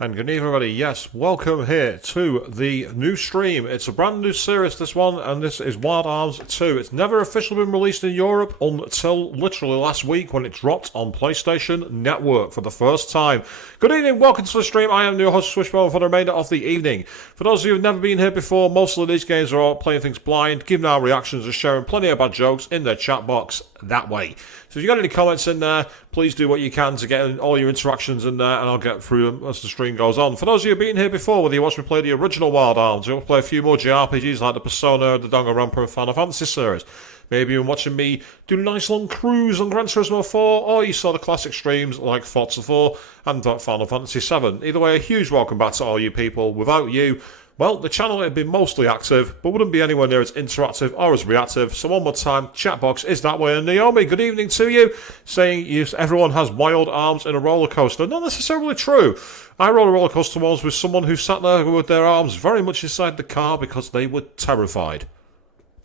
And good evening everybody, yes, welcome here to the new stream. It's a brand new series, this one, and this is Wild Arms 2. It's never officially been released in Europe until literally last week when it dropped on PlayStation Network for the first time. Good evening, welcome to the stream. I am your host Swishbone for the remainder of the evening. For those of you who have never been here before, most of these games are all playing things blind, giving our reactions and sharing plenty of bad jokes in the chat box that way. So if you've got any comments in there, please do what you can to get all your interactions in there, and I'll get through them as the stream goes on. For those of you who've been here before, whether you watch me play the original Wild Arms, or play a few more JRPGs like the Persona, the Danganronpa, and Final Fantasy series, maybe you're watching me do a nice long cruise on Gran Turismo 4, or you saw the classic streams like Forza 4 and Final Fantasy 7. Either way, a huge welcome back to all you people. Without you, well, the channel had been mostly active, but wouldn't be anywhere near as interactive or as reactive. So one more time, chat box is that way. And Naomi, good evening to you, saying everyone has wild arms in a roller coaster. Not necessarily true. I rode a roller coaster once with someone who sat there with their arms very much inside the car because they were terrified.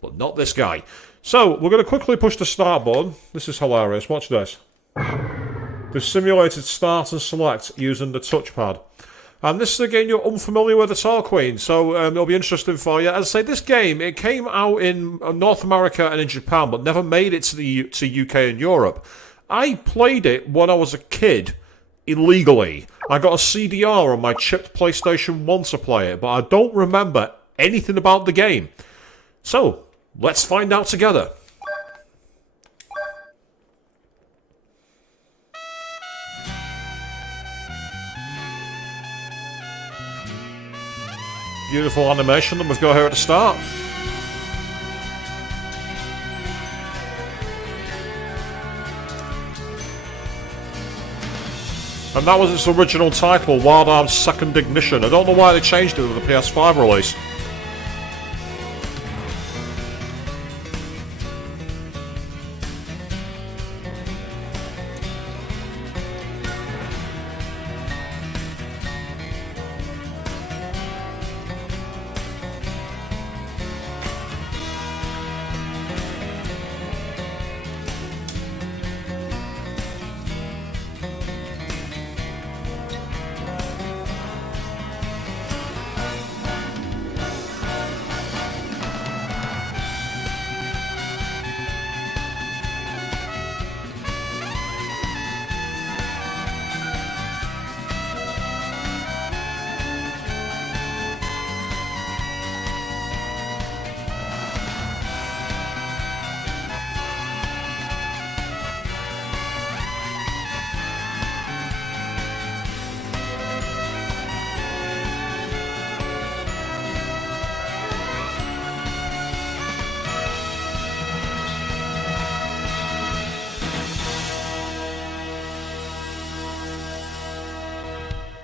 But not this guy. So, we're going to quickly push the start button. This is hilarious. Watch this. They've simulated start and select using the touchpad. And this is a game you're unfamiliar with at all, Queen, so it'll be interesting for you. As I say, this game, it came out in North America and in Japan, but never made it to UK and Europe. I played it when I was a kid, illegally. I got a CDR on my chipped PlayStation 1 to play it, but I don't remember anything about the game. So, let's find out together. Beautiful animation that we've got here at the start. And that was its original title, Wild Arms Second Ignition. I don't know why they changed it with the PS5 release.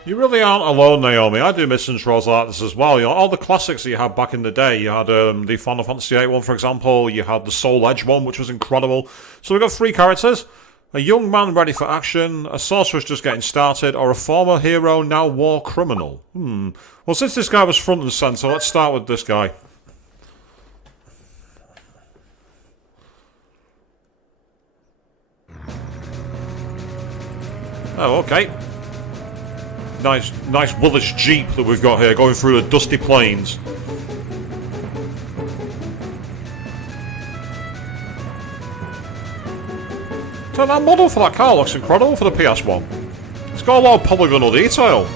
You really aren't alone, Naomi. I do miss intros like this as well. You know, all the classics that you had back in the day. You had the Final Fantasy 8 one, for example. You had the Soul Edge one, which was incredible. So we've got three characters. A young man ready for action, a sorceress just getting started, or a former hero, now war criminal. Well, since this guy was front and centre, let's start with this guy. Oh, okay. Nice Willis Jeep that we've got here, going through the dusty plains. So that model for that car looks incredible for the PS1. It's got a lot of polygonal detail.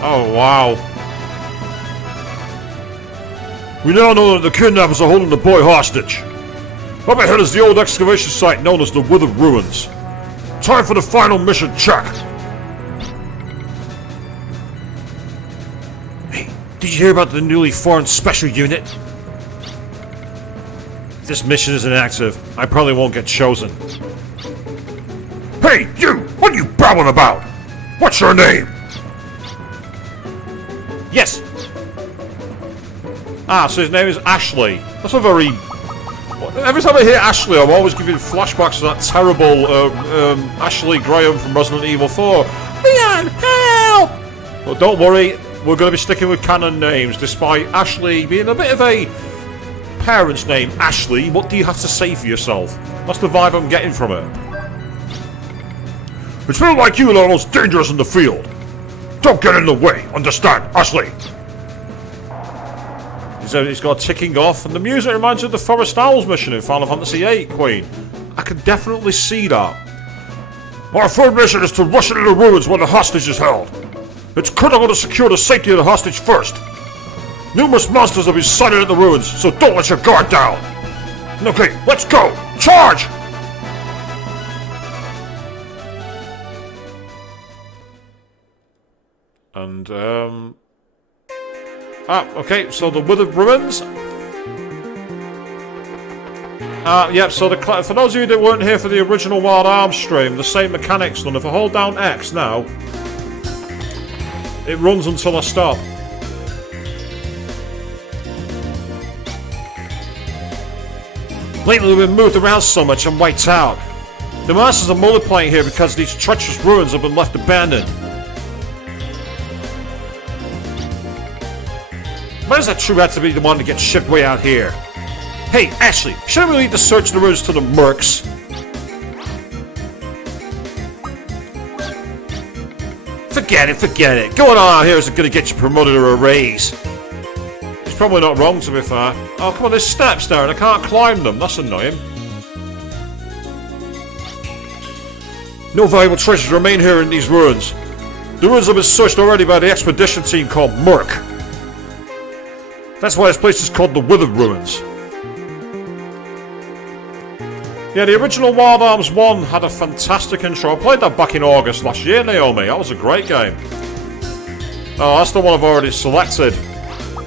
Oh, wow. We now know that the kidnappers are holding the boy hostage. Up ahead is the old excavation site known as the Withered Ruins. Time for the final mission check. Hey, did you hear about the newly formed special unit? If this mission isn't active, I probably won't get chosen. Hey, you! What are you babbling about? What's your name? Yes. Ah, so his name is Ashley. That's a very... Every time I hear Ashley, I'm always giving flashbacks to that terrible Ashley Graham from Resident Evil 4. Leon, help! But don't worry, we're going to be sticking with canon names, despite Ashley being a bit of a parent's name. Ashley, what do you have to say for yourself? That's the vibe I'm getting from it. It's people like you that are most dangerous in the field. Don't get in the way, understand, Ashley? He's got a ticking off, and the music reminds you of the Forest Owls mission in Final Fantasy VIII, Queen. I can definitely see that. Our third mission is to rush into the ruins where the hostage is held. It's critical to secure the safety of the hostage first. Numerous monsters have been sighted at the ruins, so don't let your guard down. Okay, let's go! Charge! And, okay, so the Withered Ruins. So for those of you that weren't here for the original Wild Arms stream, the same mechanics done. If I hold down X now, it runs until I stop. Lately we've been moved around so much I'm wiped out. The monsters are multiplying here because these treacherous ruins have been left abandoned. Why does that true have to be the one to get shipped way out here? Hey, Ashley, shouldn't we leave the search of the ruins to the mercs? Forget it. Going on out here isn't going to get you promoted or a raise. He's probably not wrong, to be fair. Oh, come on, there's steps there and I can't climb them. That's annoying. No valuable treasures remain here in these ruins. The ruins have been searched already by the expedition team called Merc. That's why this place is called the Withered Ruins. Yeah, the original Wild Arms 1 had a fantastic intro. I played that back in August last year, Naomi. That was a great game. Oh, that's the one I've already selected.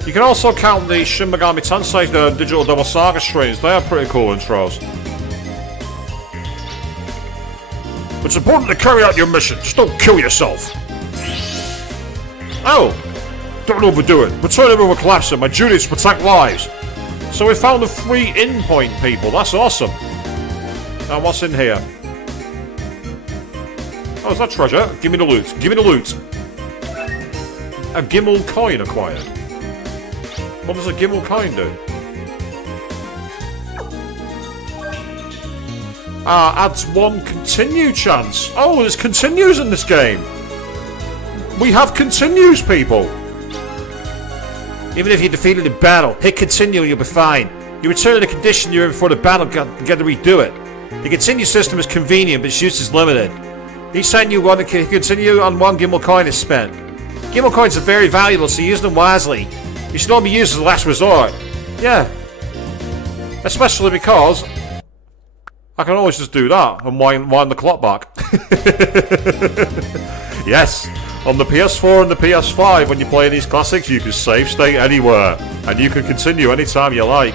You can also count the Shin Megami Tensei Digital Double Saga streams. They are pretty cool intros. It's important to carry out your mission. Just don't kill yourself. Oh! Don't overdo it. Returning over collapsing. My duty is to protect lives. So we found a free in point, people. That's awesome. Now what's in here? Oh, is that treasure? Give me the loot. Give me the loot. A Gimel coin acquired. What does a Gimel coin do? Adds 1 continue chance. Oh, there's continues in this game. We have continues, people. Even if you defeated the battle, hit continue and you'll be fine. You return to the condition you're in before the battle, get to redo it. The continue system is convenient, but its use is limited. Each time you want to continue on 1 Gimel coin is spent. Gimel coins are very valuable, so use them wisely. You should only be used as a last resort. Yeah. Especially because I can always just do that and wind the clock back. Yes. On the PS4 and the PS5, when you play these classics, you can save state anywhere, and you can continue anytime you like.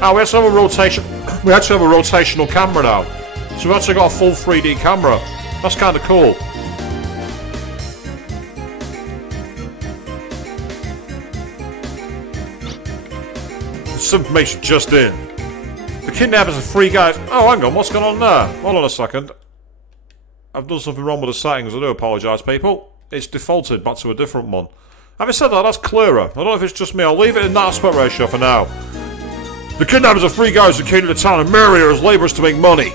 Now we actually have a rotation. We actually have a rotational camera now, so we've actually got a full 3D camera. That's kind of cool. This information just in. The kidnappers are 3 guys. Oh, hang on, what's going on there? Hold on a second. I've done something wrong with the settings. I do apologise, people. It's defaulted back to a different one. Having said that, that's clearer. I don't know if it's just me. I'll leave it in that aspect ratio for now. The kidnappers are 3 guys who came to the town and marry her as labourers to make money.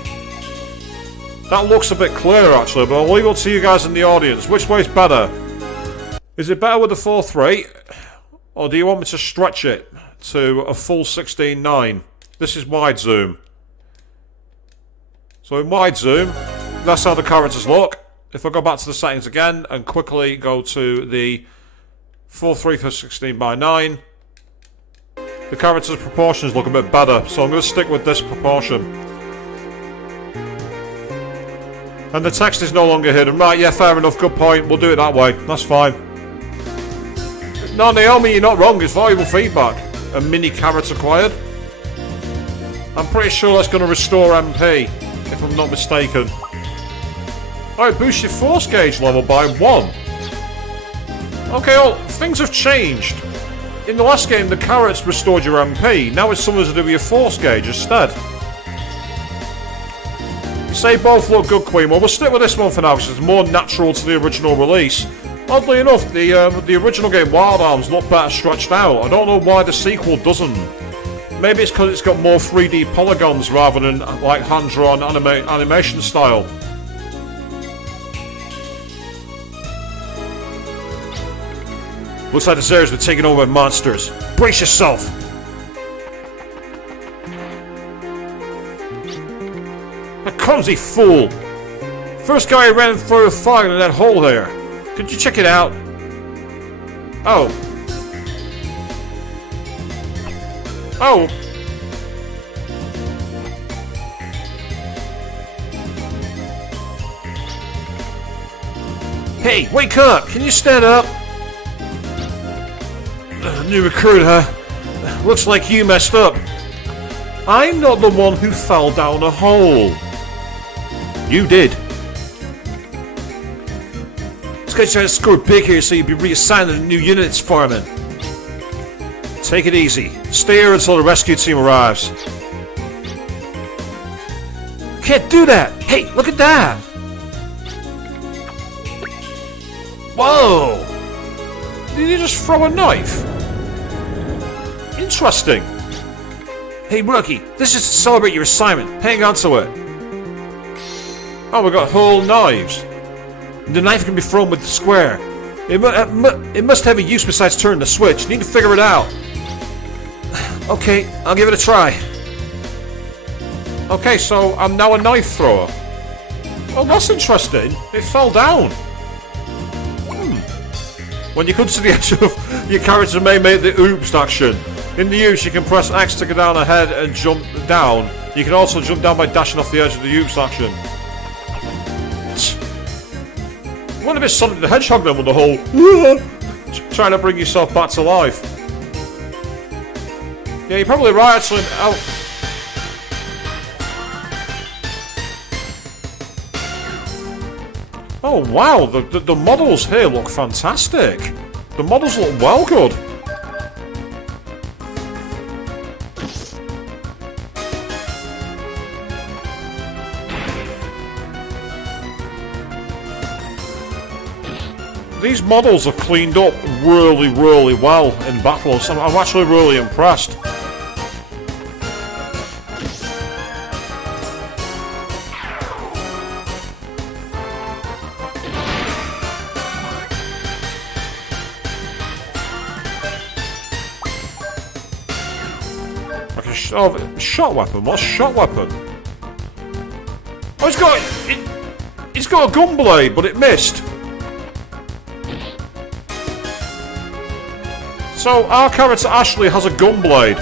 That looks a bit clearer, actually, but I'll leave it to you guys in the audience. Which way's better? Is it better with the 4:3? Or do you want me to stretch it to a full 16:9? This is wide zoom. So in wide zoom, that's how the characters look. If I go back to the settings again and quickly go to the 4:3 for 16:9, the characters' proportions look a bit better, so I'm going to stick with this proportion. And the text is no longer hidden. Right, yeah, fair enough, good point. We'll do it that way. That's fine. No, Naomi, you're not wrong. It's valuable feedback. A mini carrot acquired. I'm pretty sure that's going to restore MP, if I'm not mistaken. Oh, it boosts your force gauge level by 1. Okay, well, things have changed. In the last game, the carrots restored your MP. Now it's something to do with your force gauge instead. You say both look good, Queen. Well, we'll stick with this one for now, because it's more natural to the original release. Oddly enough, the original game, Wild Arms, looked better stretched out. I don't know why the sequel doesn't. Maybe it's because it's got more 3D polygons rather than, like, hand-drawn animation style. Looks like this area's been taken over by monsters. Brace yourself! That clumsy fool! First guy ran through a fire in that hole there. Could you check it out? Oh. Oh. Hey, wake up! Can you stand up? New recruit, huh? Looks like you messed up. I'm not the one who fell down a hole. You did. This guy's trying to score big here so you'll be reassigned to the new units, fireman. Take it easy. Stay here until the rescue team arrives. Can't do that! Hey, look at that! Whoa! Did he just throw a knife? Interesting. Hey, rookie, this is to celebrate your assignment. Hang on to it. Oh, we got whole knives. The knife can be thrown with the square. It must have a use besides turning the switch. You need to figure it out. Okay, I'll give it a try. Okay, so I'm now a knife thrower. Oh, that's interesting. It fell down. When you come to the edge of your character may make the oops action. In the oops, you can press X to go down ahead and jump down. You can also jump down by dashing off the edge of the oops action. What a bit Sonic the Hedgehog then with the whole trying to bring yourself back to life. Yeah, you're probably right actually. Oh wow, the models here look fantastic. The models look well good. These models are cleaned up really, really well in battle. So I'm actually really impressed. Oh, shot weapon. What's shot weapon? Oh, he's got a gun blade, but it missed. So our character Ashley has a gun blade.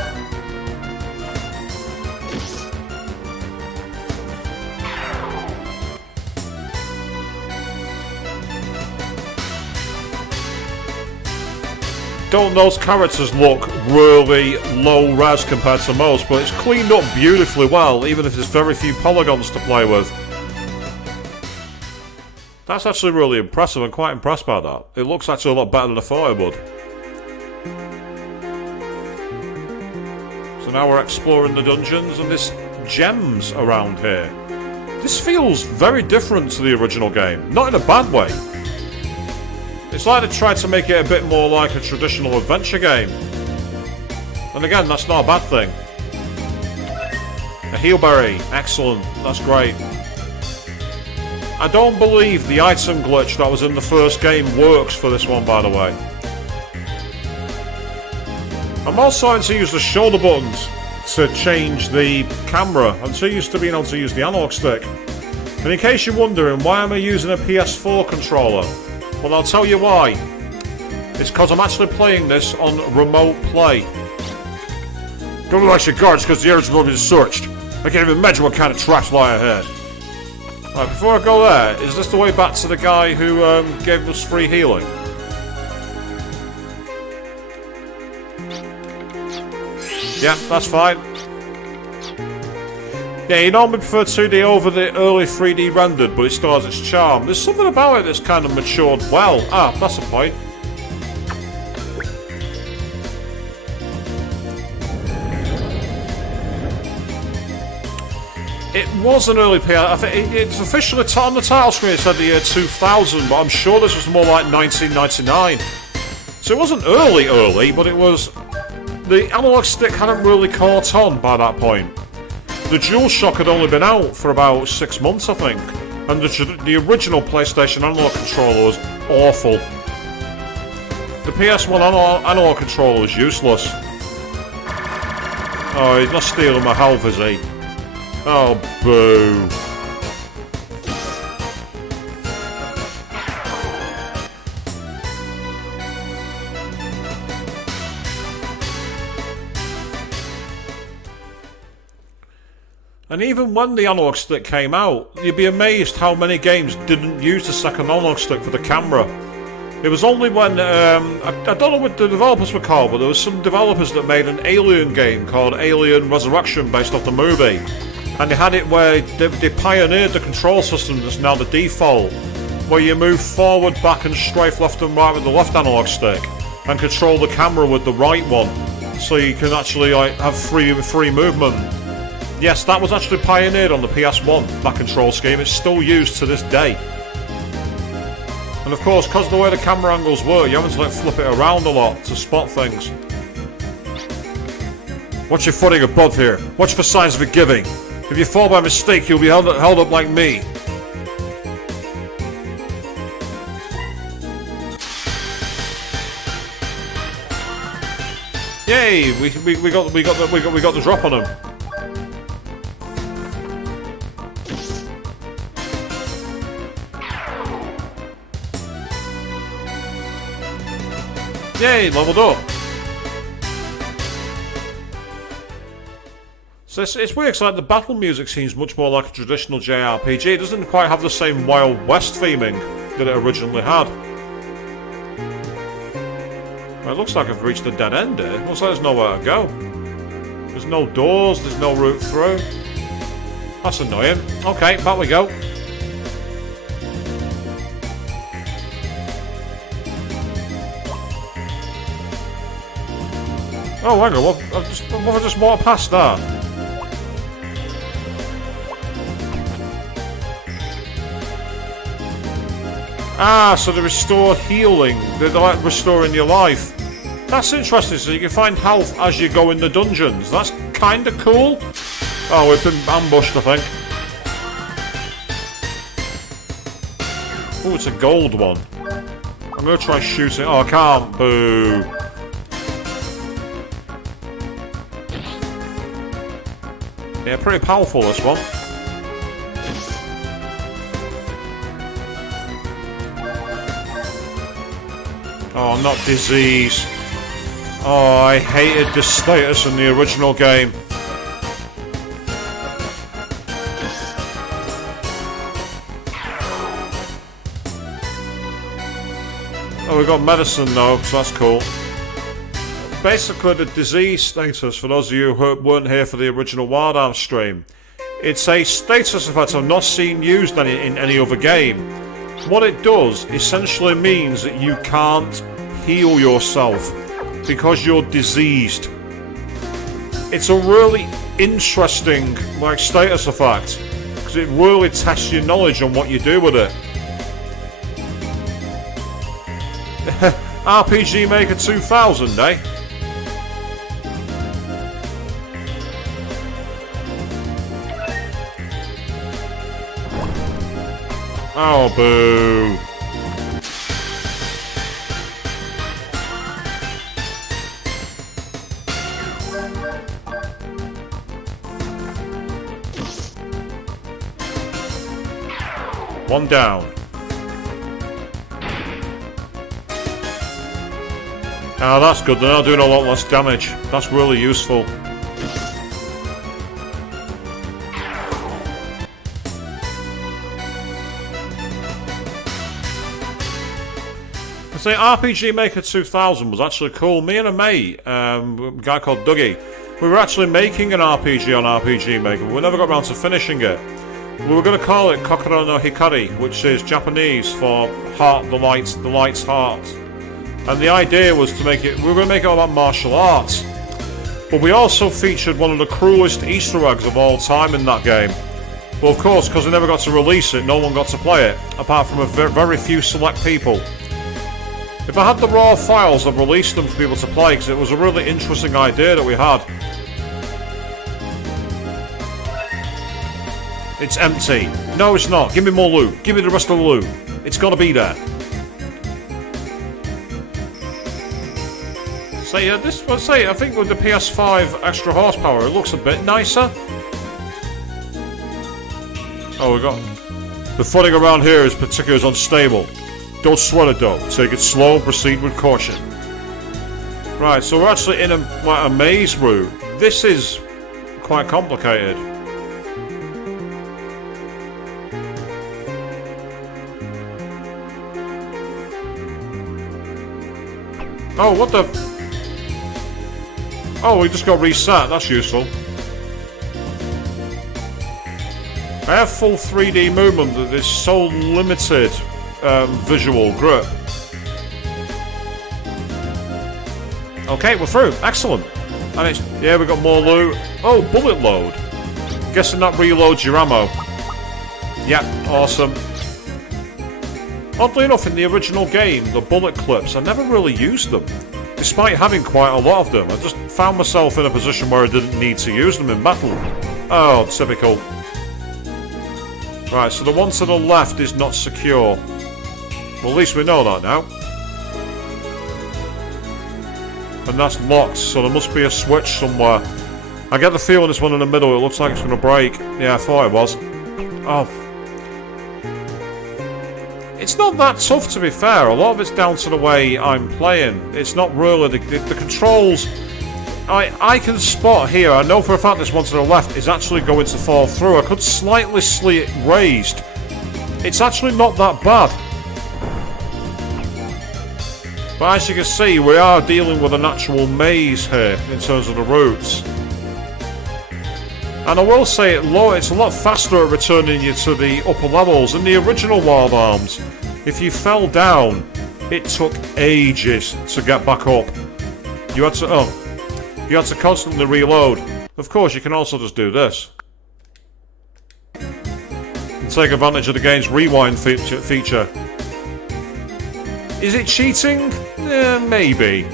Don't those characters look really low res compared to most, but it's cleaned up beautifully well, even if there's very few polygons to play with. That's actually really impressive. I'm quite impressed by that. It looks actually a lot better than I thought it would. So now we're exploring the dungeons and there's gems around here. This feels very different to the original game, not in a bad way. It's like they tried to make it a bit more like a traditional adventure game. And again, that's not a bad thing. A healberry, excellent, that's great. I don't believe the item glitch that was in the first game works for this one, by the way. I'm also starting to use the shoulder buttons to change the camera. I'm too used to being able to use the analog stick. And in case you're wondering, why am I using a PS4 controller? Well, I'll tell you why. It's because I'm actually playing this on remote play. Don't relax your guards because the area's going to be searched. I can't even imagine what kind of traps lie ahead. Right, before I go there, is this the way back to the guy who gave us free healing? Yeah, that's fine. Yeah, you normally prefer 2D over the early 3D rendered, but it still has its charm. There's something about it that's kind of matured well. Ah, that's the point. It was an early PS. I think it's officially on the title screen. It said the year 2000, but I'm sure this was more like 1999. So it wasn't early, but it was. The analog stick hadn't really caught on by that point. The DualShock had only been out for about 6 months, I think, and the original PlayStation analog controller was awful. The PS1 analog controller is useless. Oh, he's not stealing my health, is he? Oh, boo. And even when the analog stick came out, you'd be amazed how many games didn't use the second analog stick for the camera. It was only when, I don't know what the developers were called, but there was some developers that made an Alien game called Alien Resurrection based off the movie. And they had it where they pioneered the control system that's now the default, where you move forward, back and strafe left and right with the left analog stick, and control the camera with the right one, so you can actually have free movement. Yes, that was actually pioneered on the PS1, that control scheme. It's still used to this day. And of course, because of the way the camera angles work, you have to flip it around a lot to spot things. Watch your footing above here. Watch for signs of forgiving. If you fall by mistake, you'll be held up like me. Yay! We got the drop on him. Yay, leveled up. So it's weird, because like, the battle music seems much more like a traditional JRPG. It doesn't quite have the same Wild West theming that it originally had. Well, it looks like I've reached a dead end here. Looks like there's nowhere to go. There's no doors, there's no route through. That's annoying. Okay, back we go. Oh, hang on, what if I just walk past that? Ah, so they restore healing. They're like restoring your life. That's interesting, so you can find health as you go in the dungeons. That's kinda cool. Oh, we've been ambushed, I think. Oh, it's a gold one. I'm gonna try shooting. Oh, I can't. Boo. Yeah, pretty powerful, this one. Oh, not disease. Oh, I hated the status in the original game. Oh, we got medicine though, so that's cool. Basically, the disease status, for those of you who weren't here for the original Wild Arms stream, it's a status effect I've not seen used in any other game. What it does essentially means that you can't heal yourself because you're diseased. It's a really interesting status effect because it really tests your knowledge on what you do with it. RPG Maker 2000, eh? Oh, boo. One down. Ah, that's good. They're now doing a lot less damage. That's really useful. The RPG Maker 2000 was actually cool. Me and a mate, a guy called Dougie, we were actually making an RPG on RPG Maker, but we never got around to finishing it. We were going to call it Kokoro no Hikari, which is Japanese for heart, the light's heart. And the idea was to make it, we were going to make it all about martial arts. But we also featured one of the cruelest Easter eggs of all time in that game. But of course, because we never got to release it, no one got to play it, apart from a very few select people. If I had the raw files, I'd release them for people to play, because it was a really interesting idea that we had. It's empty. No, it's not. Give me more loot. Give me the rest of the loot. It's got to be there. So yeah, I think with the PS5 extra horsepower, it looks a bit nicer. Oh, we got... The footing around here is particularly unstable. Don't sweat it though. Take it slow and proceed with caution. Right, so we're actually in a maze route. This is quite complicated. Oh, what the... Oh, we just got reset. That's useful. I have full 3D movement that is so limited visual grip. Okay, we're through. Excellent. And it's... Yeah, we got more loot. Oh, bullet load. Guessing that reloads your ammo. Yeah, awesome. Oddly enough, in the original game, the bullet clips, I never really used them. Despite having quite a lot of them, I just found myself in a position where I didn't need to use them in battle. Oh, typical. Right, so the one to the left is not secure. Well, at least we know that now. And that's locked, so there must be a switch somewhere. I get the feeling this one in the middle, it looks like it's going to break. Yeah, I thought it was. Oh. It's not that tough, to be fair. A lot of it's down to the way I'm playing. It's not really... The controls... I can spot here. I know for a fact this one to the left is actually going to fall through. I could slightly see it raised. It's actually not that bad. But as you can see, we are dealing with an actual maze here in terms of the routes. And I will say it's a lot faster at returning you to the upper levels. In the original Wild Arms, if you fell down, it took ages to get back up. You had to constantly reload. Of course, you can also just do this. And take advantage of the game's rewind feature. Is it cheating? Maybe.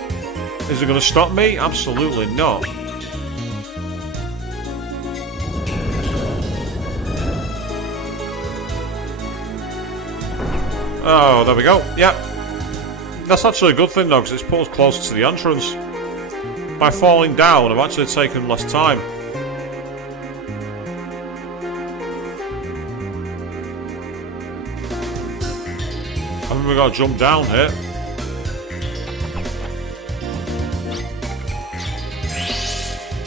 Is it going to stop me? Absolutely not. Oh, there we go. Yep. That's actually a good thing though, because it's put us closer to the entrance. By falling down, I've actually taken less time. I think we got to jump down here.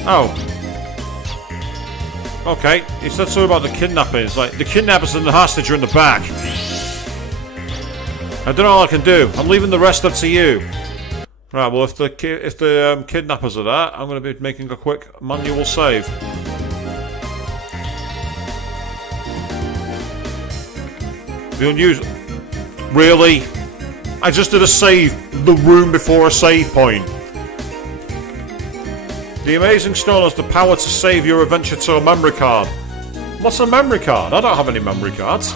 Oh. Okay, he said something about the kidnapping. It's like, the kidnappers and the hostage are in the back. I don't know all I can do. I'm leaving the rest up to you. Right, well, if the kidnappers are there, I'm going to be making a quick manual save. The unusual... Really? I just did a save the room before a save point. The Amazing Stone has the power to save your adventure to a memory card. What's a memory card? I don't have any memory cards.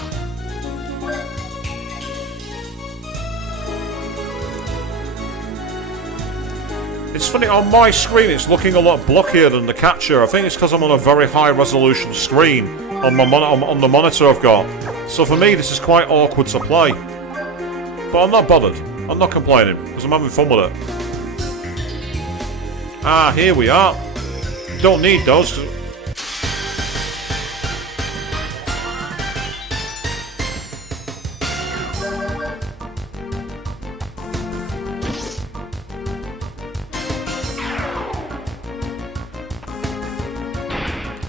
It's funny, on my screen it's looking a lot blockier than the capture. I think it's because I'm on a very high resolution screen on on the monitor I've got. So for me this is quite awkward to play. But I'm not bothered. I'm not complaining, because I'm having fun with it. Ah, here we are. Don't need those.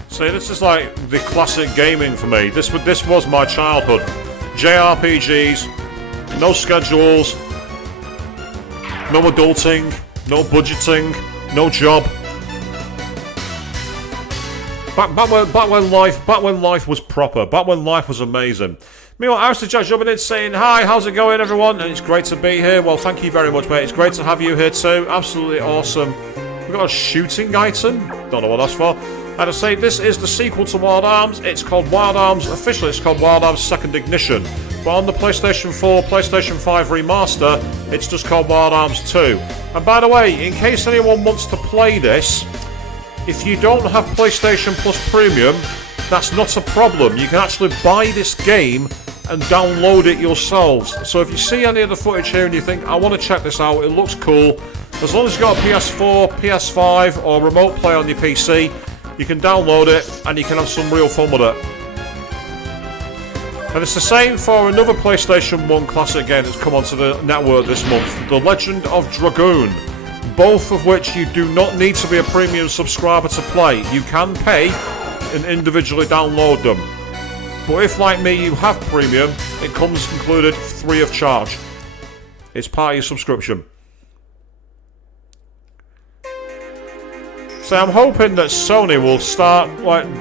See, this is like the classic gaming for me. This was my childhood. JRPGs, no schedules, no adulting, no budgeting, no job. Back when life was proper. Back when life was amazing. Meanwhile, Alistair Jack jumping in saying, "Hi, how's it going, everyone? And it's great to be here." Well, thank you very much, mate. It's great to have you here too. Absolutely awesome. We've got a shooting item. Don't know what that's for. And I say this is the sequel to Wild Arms. It's called Wild Arms, officially it's called Wild Arms Second Ignition. But on the PlayStation 4, PlayStation 5 remaster, it's just called Wild Arms 2. And by the way, in case anyone wants to play this, if you don't have PlayStation Plus Premium, that's not a problem. You can actually buy this game and download it yourselves. So if you see any of the footage here and you think, I want to check this out, it looks cool, As long as you've got a PS4, PS5 or remote play on your PC, you can download it and you can have some real fun with it. And it's the same for another PlayStation 1 classic game that's come onto the network this month, The Legend of Dragoon. Both of which you do not need to be a premium subscriber to play. You can pay and individually download them. But if, like me, you have premium, it comes included free of charge. It's part of your subscription. So I'm hoping that Sony will start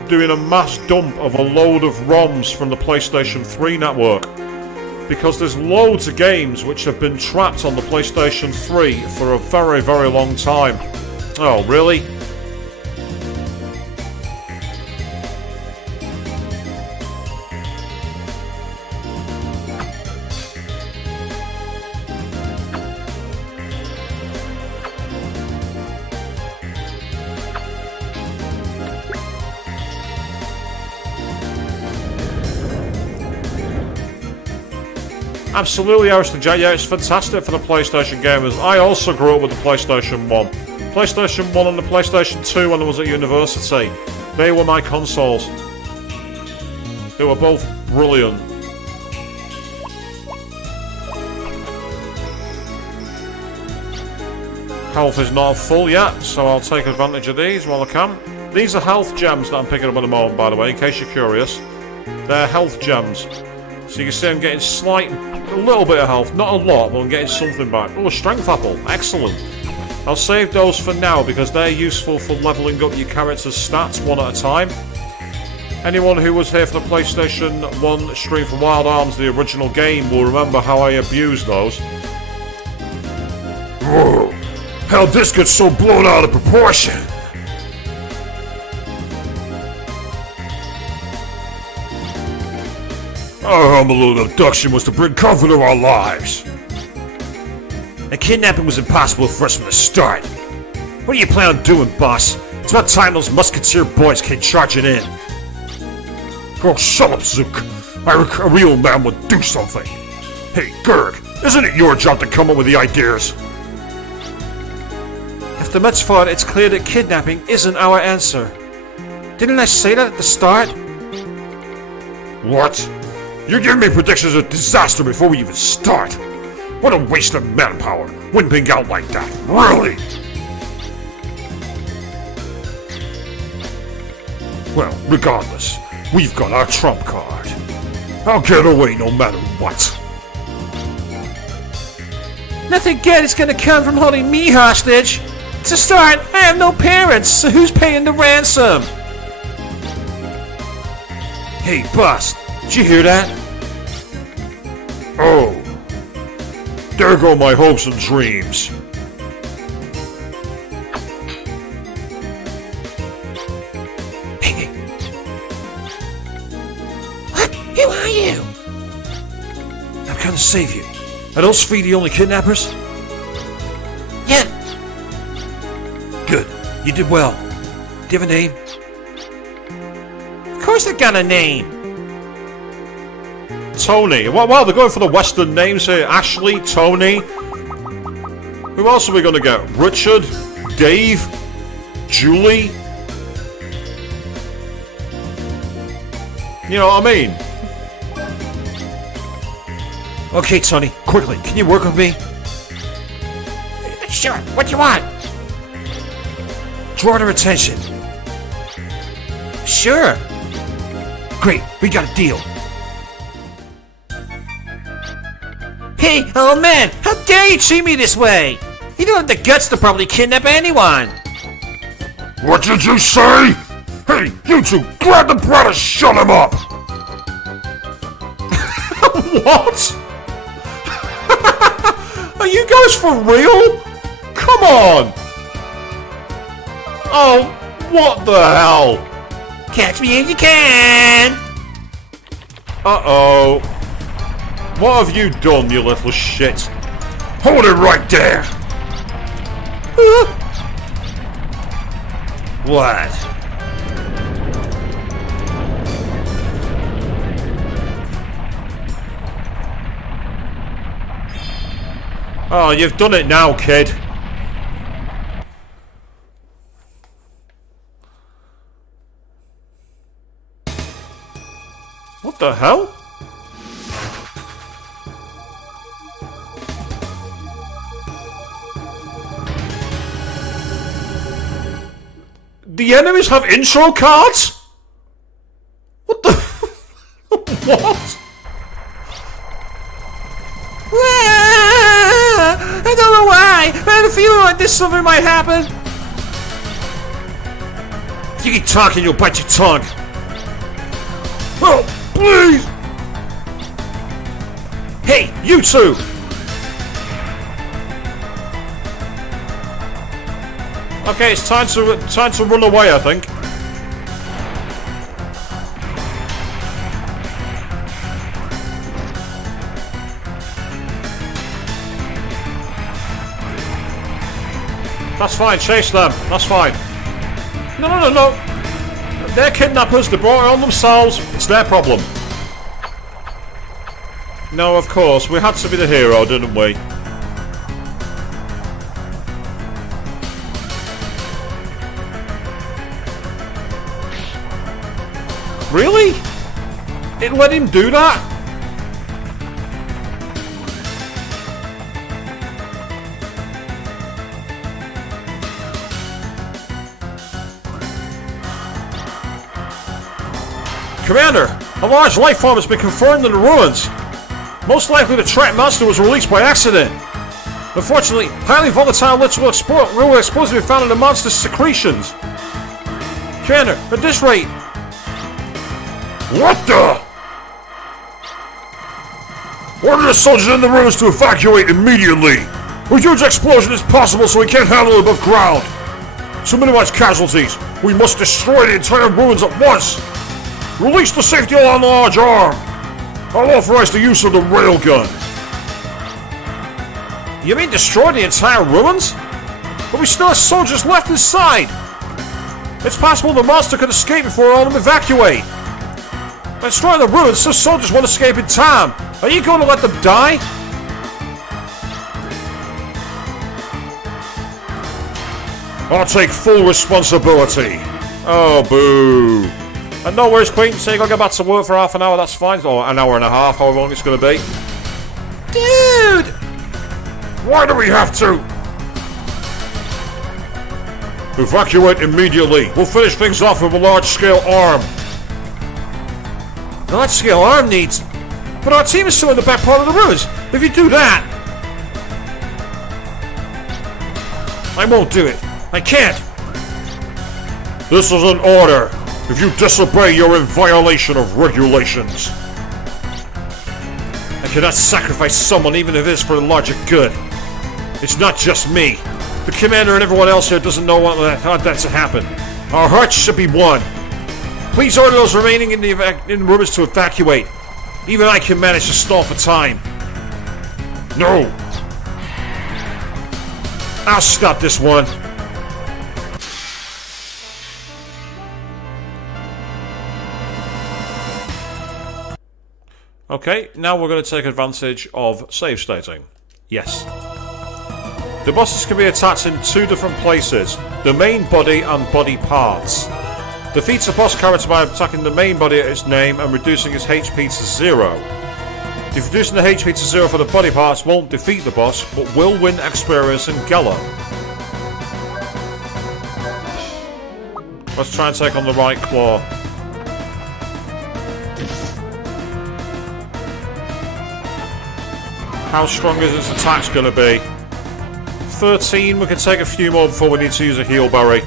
doing a mass dump of a load of ROMs from the PlayStation 3 network. Because there's loads of games which have been trapped on the PlayStation 3 for a very, very long time. Oh, really? Absolutely, Ariston J. Yeah, it's fantastic for the PlayStation gamers. I also grew up with the PlayStation 1. PlayStation 1 and the PlayStation 2 when I was at university. They were my consoles. They were both brilliant. Health is not full yet, so I'll take advantage of these while I can. These are health gems that I'm picking up at the moment, by the way, in case you're curious. They're health gems. So you can see I'm getting a little bit of health, not a lot, but I'm getting something back. Oh, a strength apple, excellent. I'll save those for now because they're useful for levelling up your character's stats one at a time. Anyone who was here for the PlayStation 1 stream from Wild Arms, the original game, will remember how I abused those. Whoa, how this gets so blown out of proportion? Our humble little abduction was to bring comfort to our lives. And kidnapping was impossible for us from the start. What do you plan on doing, boss? It's about time those musketeer boys came charging in. Oh, shut up, Zook. A real man would do something. Hey, Gurg, isn't it your job to come up with the ideas? After much thought, it's clear that kidnapping isn't our answer. Didn't I say that at the start? What? You're giving me predictions of disaster before we even start. What a waste of manpower, wimping out like that, really? Well, regardless, we've got our trump card. I'll get away no matter what. Nothing good is gonna come from holding me hostage. To start, I have no parents, so who's paying the ransom? Hey, boss, did you hear that? Oh. There go my hopes and dreams. Hey. What? Who are you? I've come to save you. Are those three the only kidnappers? Yeah. Good. You did well. Do you have a name? Of course I got a name. Tony. Wow, they're going for the Western names here. Ashley, Tony. Who else are we going to get? Richard? Dave? Julie? You know what I mean? Okay, Tony, quickly, can you work with me? Sure, what do you want? Draw their attention. Sure. Great, we got a deal. Hey, oh man, how dare you treat me this way? You don't have the guts to probably kidnap anyone. What did you say? Hey, you two, grab the brat and shut him up! What? Are you guys for real? Come on! Oh, what the hell? Catch me if you can. Uh-oh. What have you done, you little shit? Hold it right there! What? Oh, you've done it now, kid. What the hell? The enemies have intro cards? What the... What? I don't know why, but I had a feeling like this something might happen. If you keep talking, you'll bite your tongue. Oh, please! Hey, you two! Okay, it's time to run away, I think. That's fine, chase them. That's fine. No. They're kidnappers. They brought it on themselves. It's their problem. No, of course. We had to be the hero, didn't we? Really? It let him do that? Commander, a large life form has been confirmed in the ruins. Most likely the trapped monster was released by accident. Unfortunately, highly volatile literal explosives have been found in the monster's secretions. Commander, at this rate... What the? Order the soldiers in the ruins to evacuate immediately. A huge explosion is possible, so we can't handle it above ground. To minimize casualties, we must destroy the entire ruins at once. Release the safety on the large arm. I'll authorize the use of the railgun. You mean destroy the entire ruins? But we still have soldiers left inside. It's possible the monster could escape before all of them evacuate. By destroying the ruins, so soldiers won't escape in time. Are you going to let them die? I'll take full responsibility. Oh, boo. And no worries, Queen. So you're going to get back to work for half an hour, that's fine. Or an hour and a half, however long it's going to be. Dude! Why do we have to? Evacuate immediately. We'll finish things off with a large-scale arm. The large-scale arm needs... But our team is still in the back part of the ruins. If you do that... I won't do it. I can't. This is an order. If you disobey, you're in violation of regulations. I cannot sacrifice someone even if it is for the larger good. It's not just me. The commander and everyone else here doesn't know what that to happen. Our hearts should be one. Please order those remaining in the ruins to evacuate. Even I can manage to stall for time. No. I'll stop this one. Okay, now we're going to take advantage of save stating. Yes. The bosses can be attacked in two different places, the main body and body parts. Defeats a boss character by attacking the main body at its name and reducing its HP to 0. If reducing the HP to 0 for the body parts won't defeat the boss, but will win experience in Gala. Let's try and take on the right claw. How strong is its attack's going to be? 13, we can take a few more before we need to use a heal berry.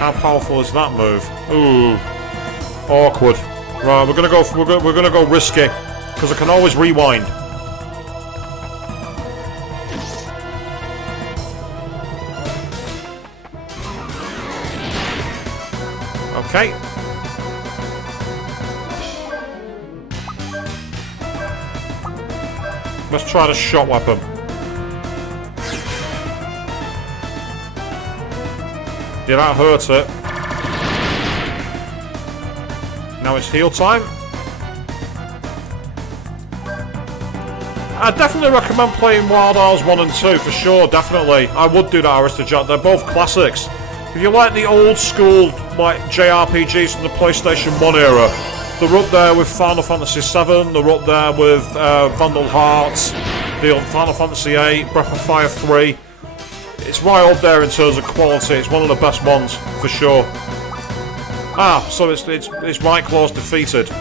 How powerful is that move? Ooh, awkward. Right, we're gonna go risky because I can always rewind. Okay. Let's try the shot weapon. Yeah, that hurt it. Now it's heal time. I definitely recommend playing Wild Arms 1 and 2 for sure, definitely. I would do that, Aristojack. They're both classics. If you like the old school like JRPGs from the PlayStation 1 era, they're up there with Final Fantasy 7, they're up there with Vandal Hearts, the Final Fantasy 8, Breath of Fire 3. It's right up there in terms of quality. It's one of the best ones for sure. Ah, so it's Right Claws defeated.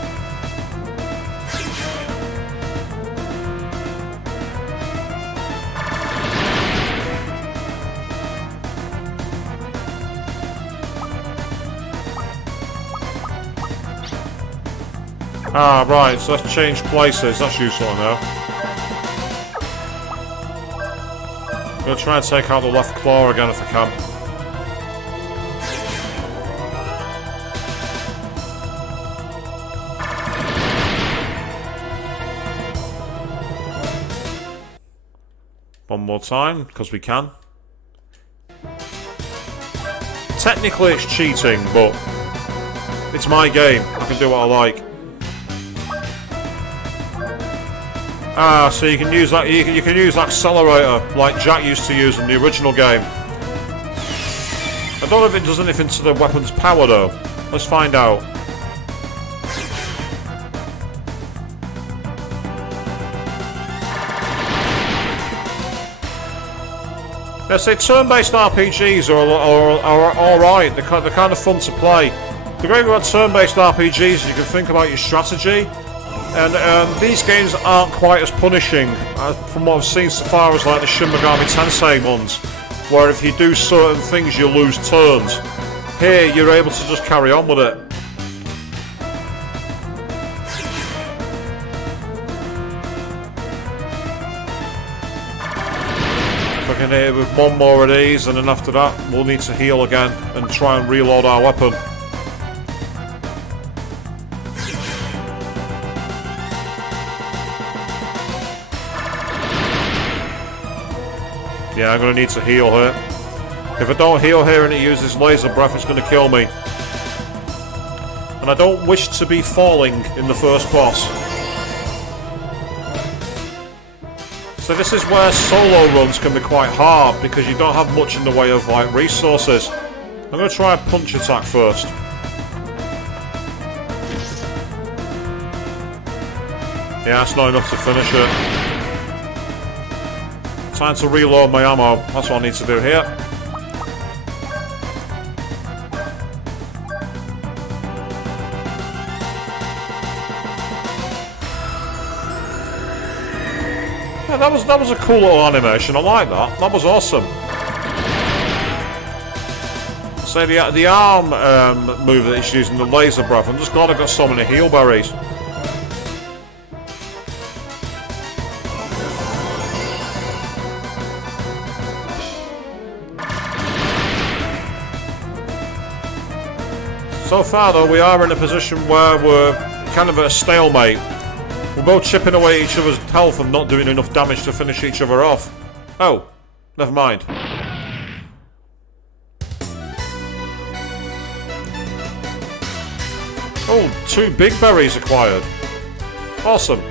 Ah, right, so let's change places. That's useful now. I'm going to try and take out the left claw again if I can. One more time, because we can. Technically it's cheating, but it's my game. I can do what I like. Ah, so you can use that. You can use that accelerator like Jack used to use in the original game. I don't know if it does anything to the weapon's power though. Let's find out. Yeah, say turn-based RPGs are alright. They're kind of fun to play. The great thing about turn-based RPGs is you can think about your strategy. And these games aren't quite as punishing from what I've seen so far as like the Shin Megami Tensei ones, where if you do certain things you lose turns. Here you're able to just carry on with it. So I can hit it with one more of these, and then after that we'll need to heal again and try and reload our weapon. Yeah, I'm going to need to heal here. If I don't heal here and it uses laser breath, it's going to kill me. And I don't wish to be falling in the first boss. So this is where solo runs can be quite hard, because you don't have much in the way of like resources. I'm going to try a punch attack first. Yeah, that's not enough to finish it. Time to reload my ammo. That's what I need to do here. Yeah, that was a cool little animation. I like that. That was awesome. So the arm move that it's using, the laser breath. I'm just glad I got so many heal berries. So far though, we are in a position where we're kind of at a stalemate. We're both chipping away at each other's health and not doing enough damage to finish each other off. Oh, never mind. Oh, 2 big berries acquired. Awesome.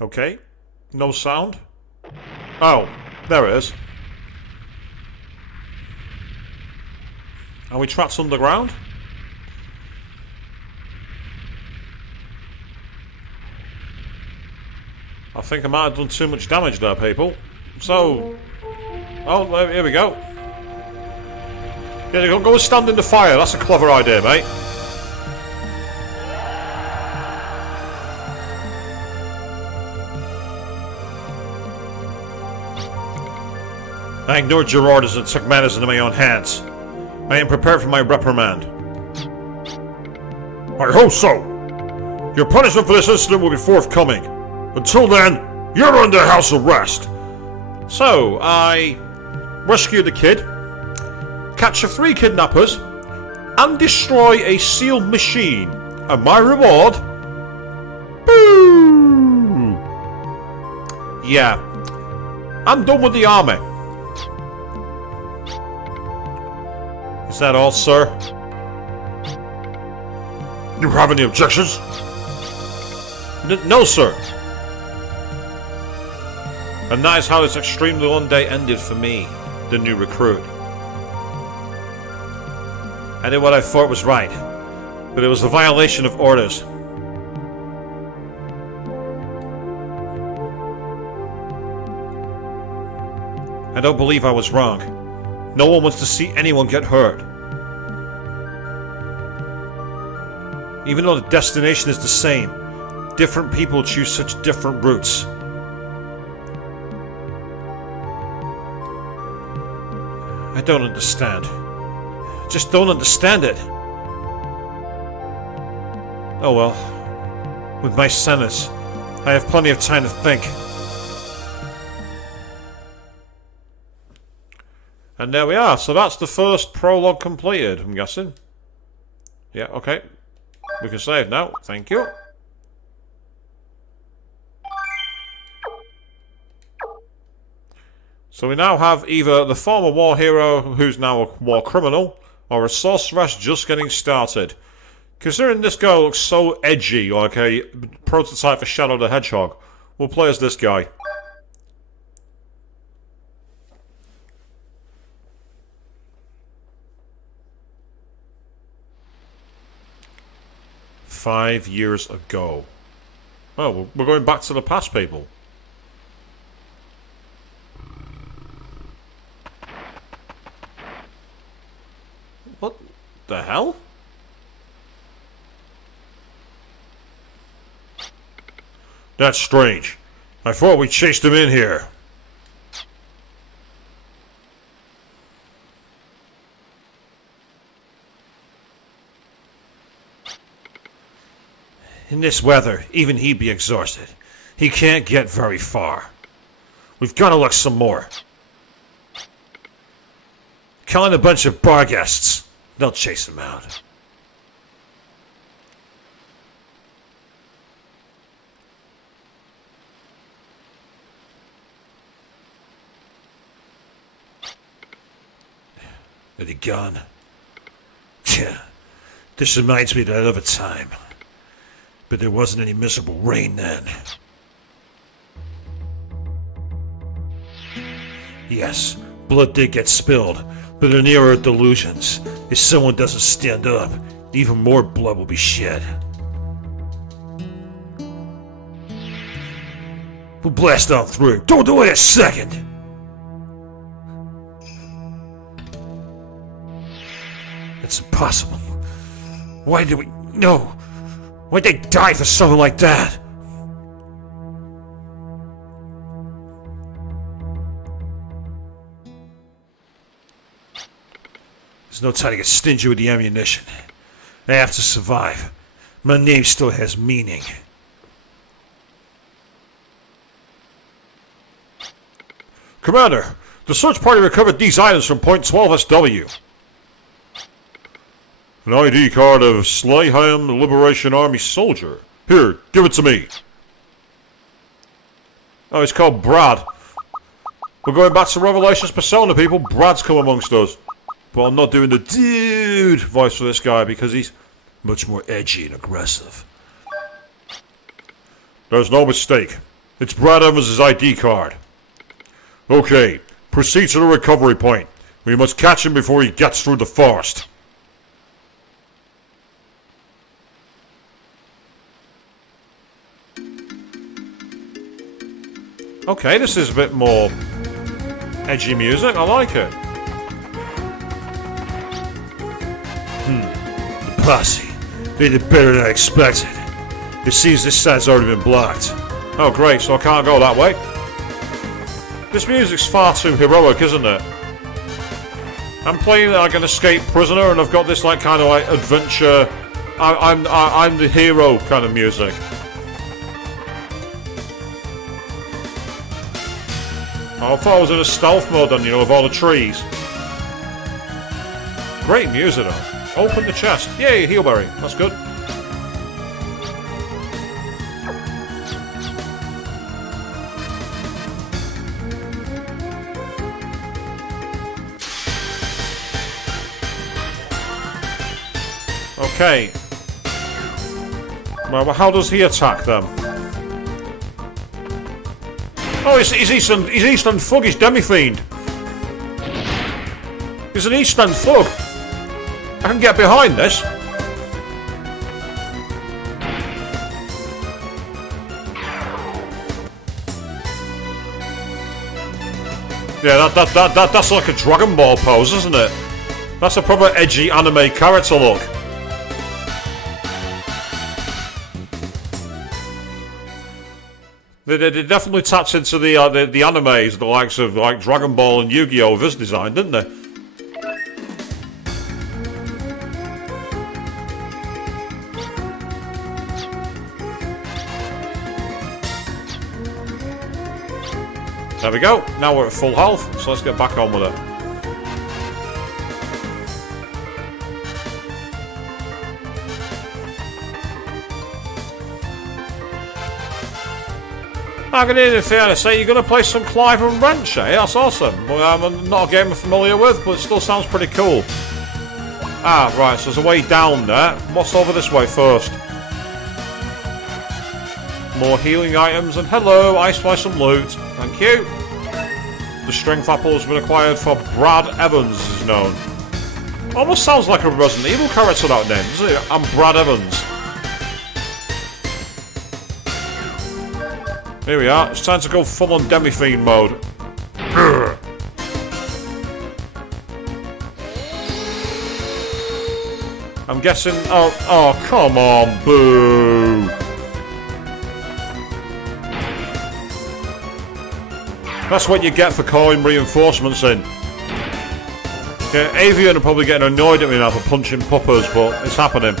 Okay, no sound. Oh, there it is. Are we trapped underground? I think I might have done too much damage there, people. So, oh, here we go. Yeah, go and stand in the fire. That's a clever idea, mate. I ignored your orders and took matters into my own hands. I am prepared for my reprimand. I hope so. Your punishment for this incident will be forthcoming. Until then, you're under house arrest. So, I rescue the kid, capture 3 kidnappers, and destroy a sealed machine. And my reward... Boo! Yeah. I'm done with the army. Is that all, sir? You have any objections? No, sir. And that is how this extremely long day ended for me, the new recruit. I did what I thought was right, but it was a violation of orders. I don't believe I was wrong. No one wants to see anyone get hurt. Even though the destination is the same, different people choose such different routes. I don't understand. Just don't understand it. Oh well. With my sentence, I have plenty of time to think. And there we are. So that's the first prologue completed, I'm guessing. Yeah, okay. We can save now. Thank you. So we now have either the former war hero who's now a war criminal, or a sorceress just getting started. Considering this guy looks so edgy, like a prototype for Shadow the Hedgehog, we'll play as this guy. "5 years ago." Oh, we're going back to the past, people. What the hell? That's strange. I thought we chased him in here. In this weather, even he'd be exhausted. He can't get very far. We've got to look some more. Call in a bunch of bar guests. They'll chase him out. Are they gone? This reminds me of that other time. But there wasn't any miserable rain then. Yes, blood did get spilled, but they're nearer delusions. If someone doesn't stand up, even more blood will be shed. We'll blast on through. Don't delay a second! It's impossible. Why did we... No! Why'd they die for something like that? There's no time to get stingy with the ammunition. I have to survive. My name still has meaning. Commander, the search party recovered these items from point 12 SW. An ID card of Slayham Liberation Army soldier. Here, give it to me. Oh, it's called Brad. We're going back to Revelations Persona, people. Brad's come amongst us. But I'm not doing the dude voice for this guy because he's much more edgy and aggressive. There's no mistake. It's Brad Evans' ID card. Okay, proceed to the recovery point. We must catch him before he gets through the forest. Okay, this is a bit more edgy music. I like it. The posse. They did better than I expected. It seems this side's already been blocked. Oh, great, so I can't go that way. This music's far too heroic, isn't it? I'm playing like an escaped prisoner, and I've got this like kind of like adventure. I'm the hero kind of music. I thought I was in a stealth mode then, you know, with all the trees. Great music though. Open the chest. Yay, healberry. That's good. Okay. Well, how does he attack them? Oh, he's Eastern Thug, he's Demi-Fiend. He's an Eastern Thug. I can get behind this. Yeah, that's like a Dragon Ball pose, isn't it? That's a proper edgy anime character look. They definitely tapped into the animes, the likes of like Dragon Ball and Yu-Gi-Oh! With this design, didn't they? There we go. Now we're at full health, so let's get back on with it. I'm going to fair to say you're going to play some Clive and Wrench, eh? That's awesome. Well, not a game I'm familiar with, but it still sounds pretty cool. Ah, right, so there's a way down there. What's over this way first? More healing items, and hello, I spy some loot. Thank you. The strength apple has been acquired for Brad Evans, is known. Almost sounds like a Resident Evil character, that name, doesn't it? I'm Brad Evans. Here we are, it's time to go full on Demi-Fiend mode. I'm guessing... Oh, come on, boo! That's what you get for calling reinforcements in. Okay, Avian are probably getting annoyed at me now for punching puppers, but it's happening.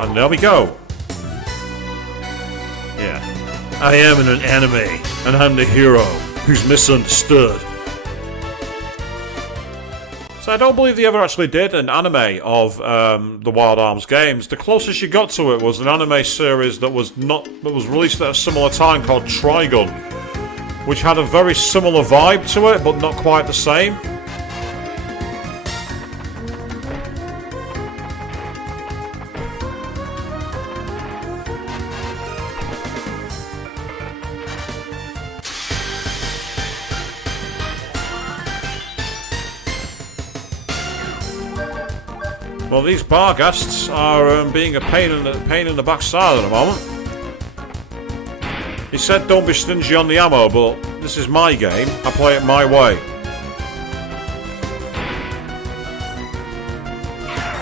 And there we go. Yeah. I am in an anime, and I'm the hero who's misunderstood. So I don't believe they ever actually did an anime of the Wild Arms games. The closest you got to it was an anime series that was released at a similar time called Trigun, which had a very similar vibe to it, but not quite the same. Well, these bar guests are being a pain in the backside at the moment. He said don't be stingy on the ammo, but this is my game. I play it my way.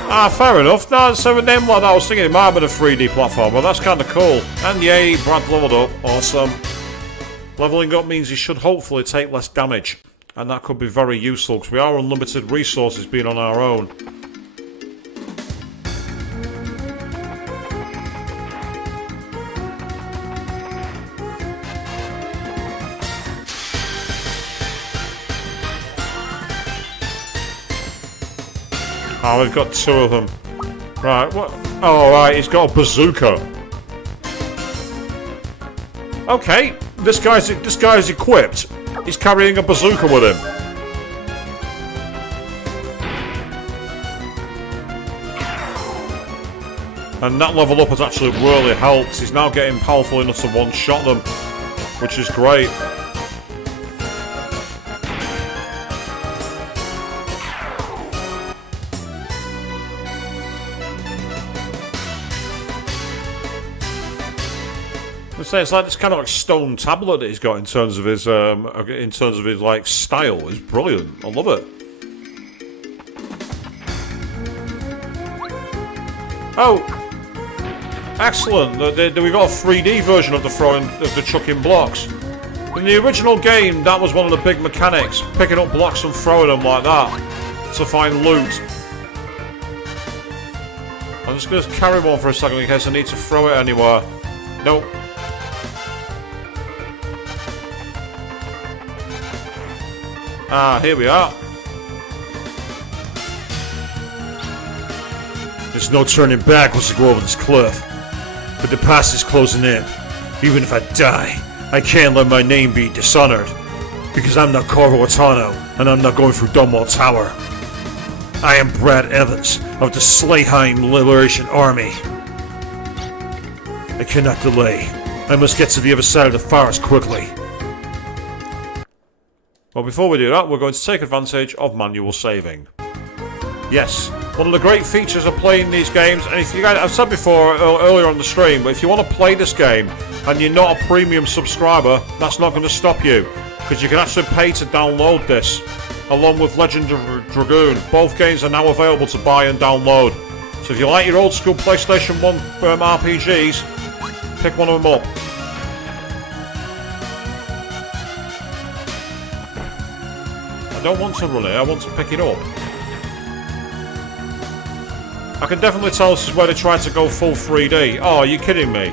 Ah, fair enough. No, so a name like that, I was thinking it might have been a 3D platform, but that's kind of cool. And yay, Brad leveled up. Awesome. Leveling up means he should hopefully take less damage. And that could be very useful, because we are unlimited resources being on our own. Oh, we've got two of them. Right, what? Oh, right, he's got a bazooka. Okay, this guy's equipped. He's carrying a bazooka with him. And that level up has actually really helped. He's now getting powerful enough to one-shot them, which is great. It's like this kind of like stone tablet that he's got in terms of his like style. It's brilliant. I love it. Oh, excellent! We got a 3D version of the chucking blocks. In the original game, that was one of the big mechanics: picking up blocks and throwing them like that to find loot. I'm just going to carry one for a second in case I need to throw it anywhere. Nope. Ah, here we are. There's no turning back once you go over this cliff. But the past is closing in. Even if I die, I can't let my name be dishonored. Because I'm not Corvo Atano, and I'm not going through Dunwall Tower. I am Brad Evans of the Slayheim Liberation Army. I cannot delay. I must get to the other side of the forest quickly. Well, before we do that, we're going to take advantage of manual saving. Yes, one of the great features of playing these games, and if you guys, I've said before earlier on the stream, but if you want to play this game and you're not a premium subscriber, that's not going to stop you, because you can actually pay to download this, along with Legend of Dragoon. Both games are now available to buy and download. So if you like your old school PlayStation 1 RPGs, pick one of them up. I don't want to run it, I want to pick it up. I can definitely tell this is where they tried to go full 3D. Oh, are you kidding me?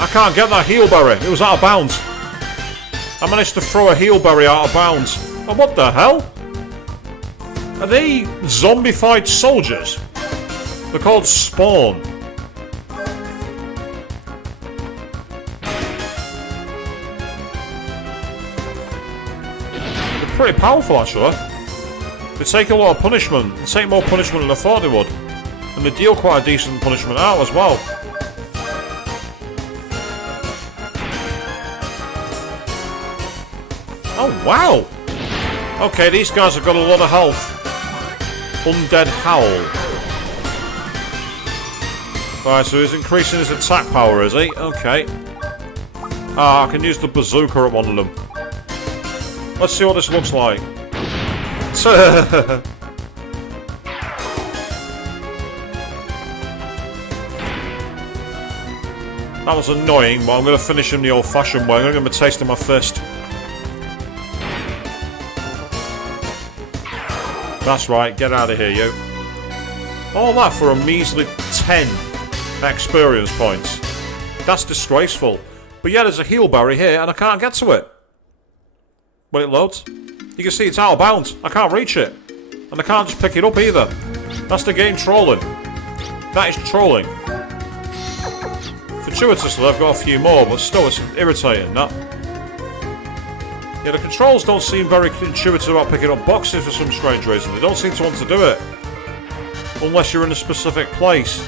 I can't get that heel berry. It was out of bounds. I managed to throw a heel berry out of bounds. And what the hell? Are they zombified soldiers? They're called Spawn. They're pretty powerful, actually. They take a lot of punishment. They take more punishment than I thought they would. And they deal quite a decent punishment out as well. Oh, wow! Okay, these guys have got a lot of health. Undead Howl. Right, so he's increasing his attack power, is he? Okay. Ah, I can use the bazooka at one of them. Let's see what this looks like. That was annoying, but I'm going to finish him the old-fashioned way. I'm going to give him a taste of my fist. That's right, get out of here, you. All that for a measly 10 experience points. That's disgraceful. But yeah, there's a heal berry here, and I can't get to it. When it loads. You can see it's out of bounds. I can't reach it. And I can't just pick it up either. That's the game trolling. That is trolling. Fortuitously, I've got a few more, but still, it's irritating, that. Yeah, the controls don't seem very intuitive about picking up boxes for some strange reason. They don't seem to want to do it. Unless you're in a specific place.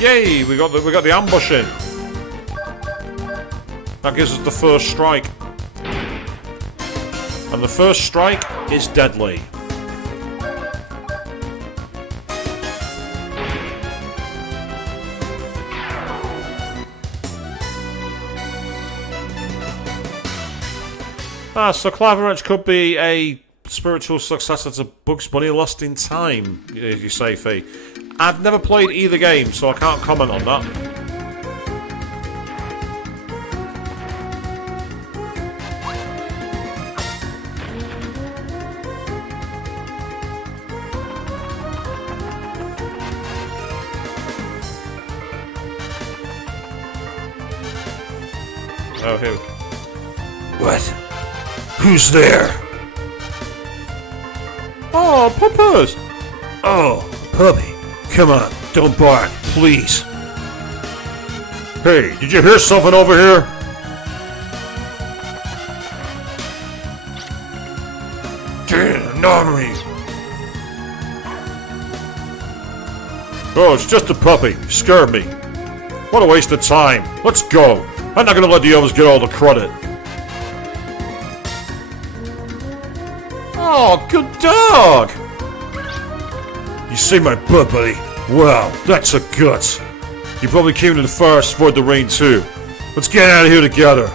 Yay, we got the ambush in. That gives us the first strike. And the first strike is deadly. So Claverwrench could be a spiritual successor to Bugs Bunny Lost in Time, as you say, Fee. I've never played either game, so I can't comment on that. Oh, who? What? Who's there? Oh, Puppers! Oh, puppy. Come on, don't bark, please. Hey, did you hear something over here? Damn, an armory. Oh, it's just a puppy. Scared me. What a waste of time. Let's go. I'm not gonna let the others get all the credit. Oh, good dog! You see my butt, buddy? Wow, that's a guts. You probably came to the forest to avoid the rain too. Let's get out of here together.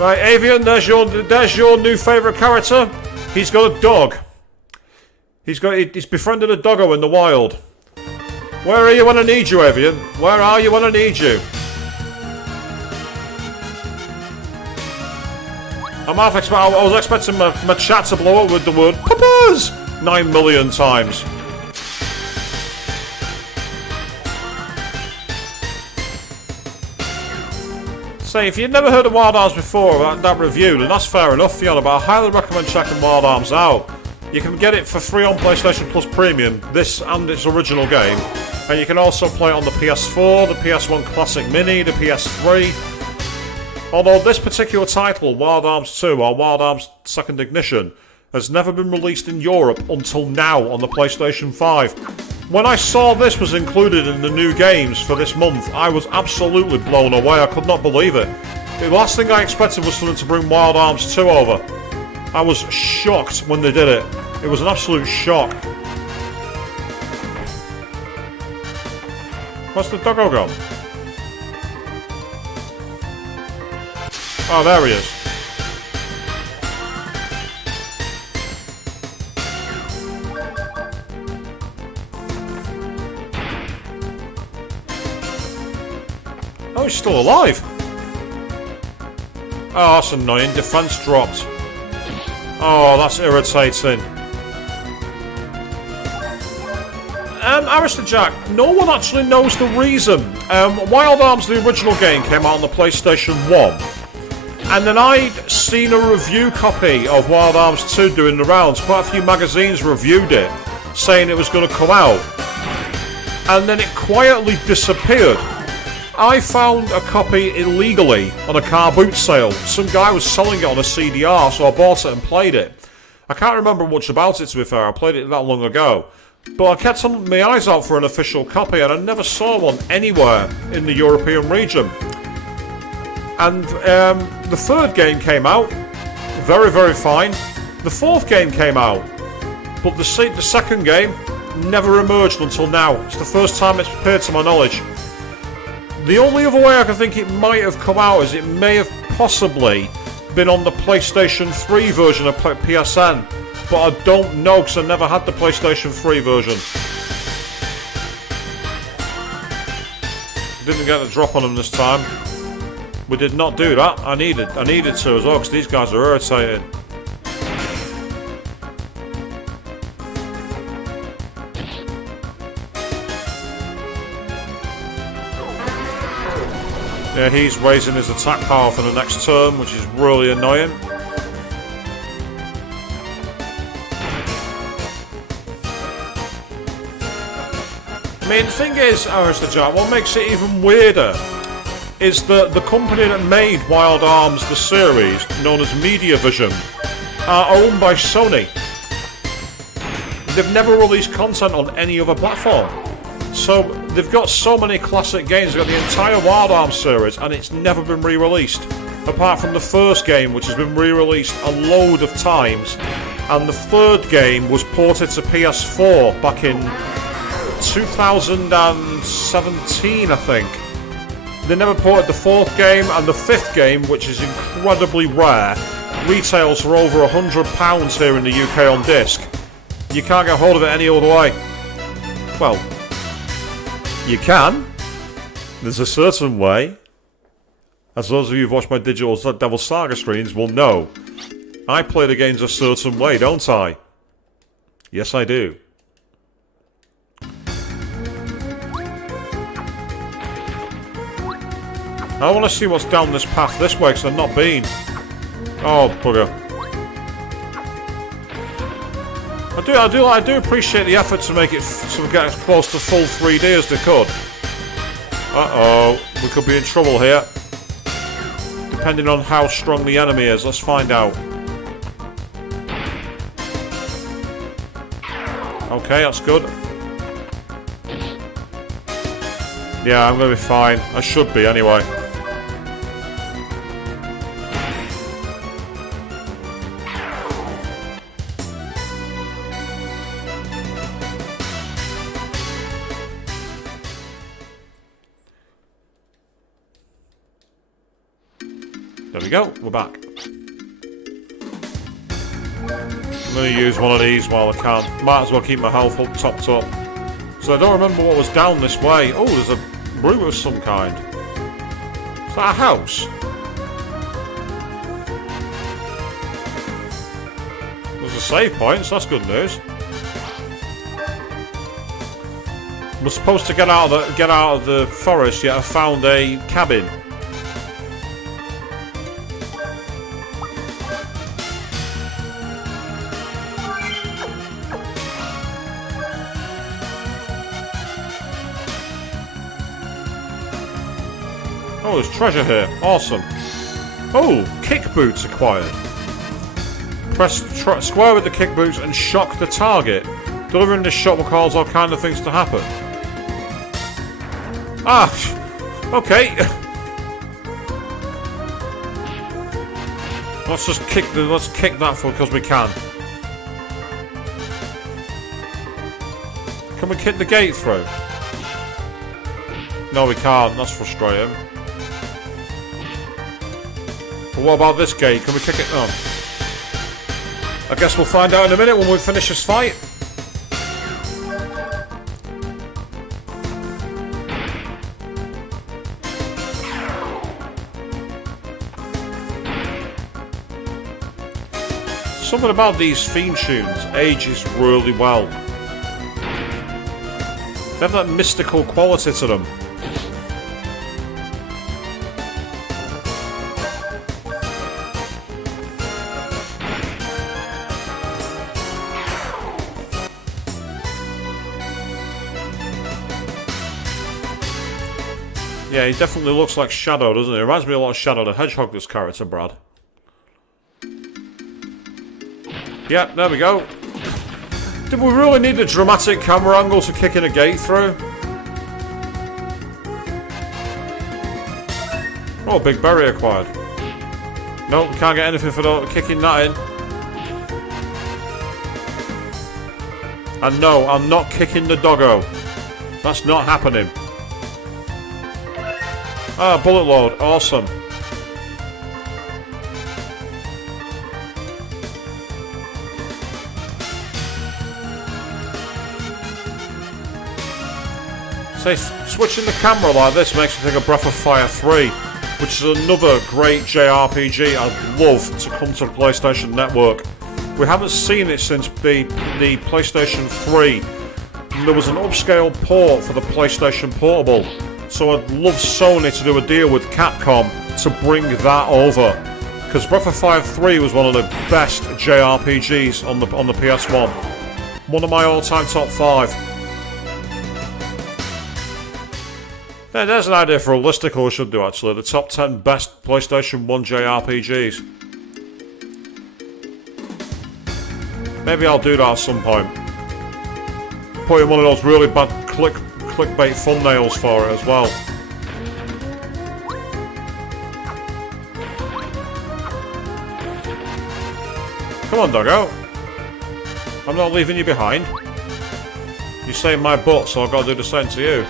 Right, Avian, there's your new favourite character. He's got a dog. He's befriended a doggo in the wild. Where are you when I need you, Avian? Where are you when I need you? I was expecting my chat to blow up with the word Papas 9 million times. say, if you've never heard of Wild Arms before, that review, then that's fair enough, Fiona, but I highly recommend checking Wild Arms out. You can get it for free on PlayStation Plus Premium, this and its original game. And you can also play it on the PS4, the PS1 Classic Mini, the PS3. Although this particular title, Wild Arms 2 or Wild Arms Second Ignition, has never been released in Europe until now on the PlayStation 5. When I saw this was included in the new games for this month, I was absolutely blown away. I could not believe it. The last thing I expected was something to bring Wild Arms 2 over. I was shocked when they did it. It was an absolute shock. Where's the doggo gone? Oh, there he is. Oh, he's still alive. Oh, that's annoying. Defense dropped. Oh, that's irritating. Arista Jack, no one actually knows the reason. Wild Arms, the original game, came out on the PlayStation 1. And then I'd seen a review copy of Wild Arms 2 doing the rounds. Quite a few magazines reviewed it, saying it was going to come out. And then it quietly disappeared. I found a copy illegally on a car boot sale. Some guy was selling it on a CDR, so I bought it and played it. I can't remember much about it, to be fair. I played it that long ago. But I kept my eyes out for an official copy, and I never saw one anywhere in the European region. And the third game came out. Very, very fine. The fourth game came out. But the second game never emerged until now. It's the first time it's appeared to my knowledge. The only other way I can think it might have come out is it may have possibly been on the PlayStation 3 version of PSN. But I don't know because I never had the PlayStation 3 version. Didn't get a drop on them this time. We did not do that. I needed to as well because these guys are irritated. Yeah, he's raising his attack power for the next turn, which is really annoying. I mean, the thing is, Arista Jack, what makes it even weirder is that the company that made Wild Arms, the series, known as Mediavision, are owned by Sony. They've never released content on any other platform. So, they've got so many classic games, they've got the entire Wild Arms series, and it's never been re-released. Apart from the first game, which has been re-released a load of times, and the third game was ported to PS4 back in 2017, I think. They never ported the fourth game, and the fifth game, which is incredibly rare, retails for over £100 here in the UK on disc. You can't get hold of it any other way. Well, you can. There's a certain way. As those of you who've watched my Digital Devil Saga streams will know, I play the games a certain way, don't I? Yes, I do. I want to see what's down this path this way, because I've not been. Oh, bugger. I do appreciate the effort to make it to get as close to full 3D as they could. Uh-oh, we could be in trouble here. Depending on how strong the enemy is, let's find out. Okay, that's good. Yeah, I'm going to be fine. I should be, anyway. There we go, we're back. I'm going to use one of these while I can. Might as well keep my health up, topped up. So I don't remember what was down this way. Oh, there's a room of some kind. Is that a house? There's a save point, so that's good news. We're supposed to get out of the forest, yet I found a cabin. Oh, there's treasure here. Awesome. Oh, kick boots acquired. Press square with the kick boots and shock the target. Delivering this shot will cause all kinds of things to happen. Ah, okay. Let's kick that for because we can. Can we kick the gate through? No, we can't. That's frustrating. But what about this gate? Can we kick it? Oh. I guess we'll find out in a minute when we finish this fight. Something about these theme tunes ages really well. They have that mystical quality to them. Yeah, he definitely looks like Shadow, doesn't he? Reminds me a lot of Shadow the Hedgehog, this character, Brad. Yep, there we go. Did we really need a dramatic camera angle to kick in a gate through? Oh, big berry acquired. Nope, can't get anything for kicking that in. And no, I'm not kicking the doggo. That's not happening. Ah, bullet load. Awesome. Say, switching the camera like this makes me think of Breath of Fire 3, which is another great JRPG I'd love to come to the PlayStation Network. We haven't seen it since the PlayStation 3. There was an upscale port for the PlayStation Portable. So I'd love Sony to do a deal with Capcom to bring that over. Because Breath of Fire 3 was one of the best JRPGs on the PS1. One of my all-time top 5. Yeah, there's an idea for a listicle we should do actually. The top 10 best PlayStation 1 JRPGs. Maybe I'll do that at some point. Put in one of those really bad clickbait thumbnails for it as well. Come on, doggo. I'm not leaving you behind. You saved my butt, so I've got to do the same to you.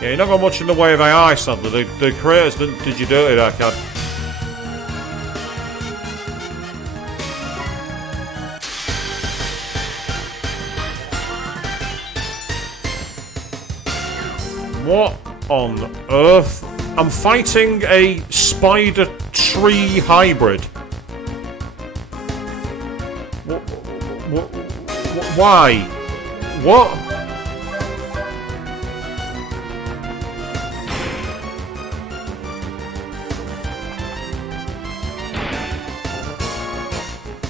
Yeah, you're not got much in the way of AI, sadly. The creators did you dirty there, Cad. What on earth? I'm fighting a spider tree hybrid. Why? What?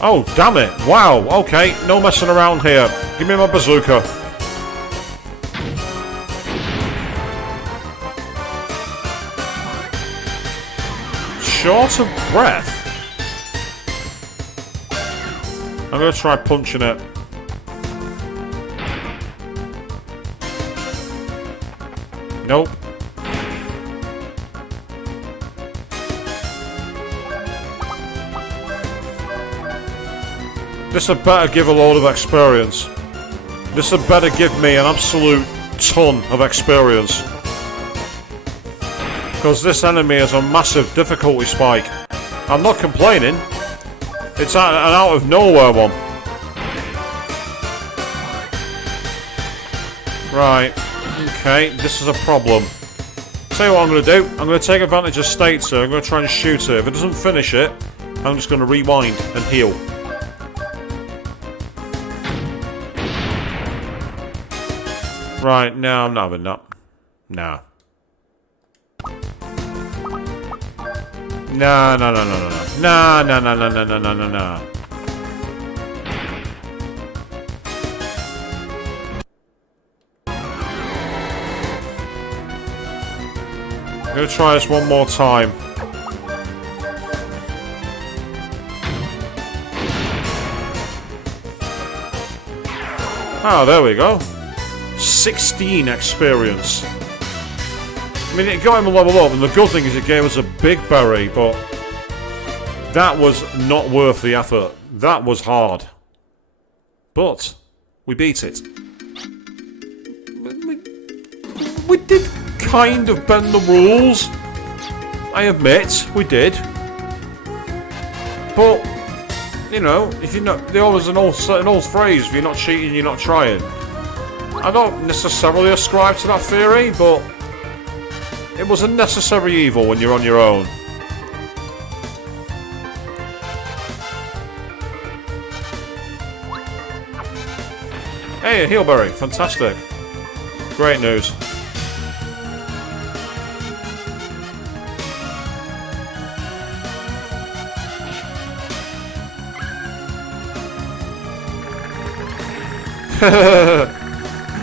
Oh, damn it. Wow, okay. No messing around here. Give me my bazooka. Short of breath? I'm going to try punching it. Nope. This had better give a load of experience. This had better give me an absolute ton of experience. Because this enemy has a massive difficulty spike. I'm not complaining. It's an out of nowhere one. Right. Okay, this is a problem. Tell you what I'm going to do. I'm going to take advantage of states here. I'm going to try and shoot it. If it doesn't finish it, I'm just going to rewind and heal. Right, no, I'm not having that. Nah. No, no, no, no, no, no. No, no, no, no, no, no, no, no, no. I'm gonna try this one more time. Oh, there we go. 16 experience. I mean, it got him a level up, and the good thing is it gave us a big berry, but that was not worth the effort. That was hard. But we beat it. We did kind of bend the rules. I admit, we did. But, you know, if you're not, there was an old phrase, if you're not cheating, you're not trying. I don't necessarily ascribe to that theory, but it was a necessary evil when you're on your own. Hey, a healberry, fantastic. Great news.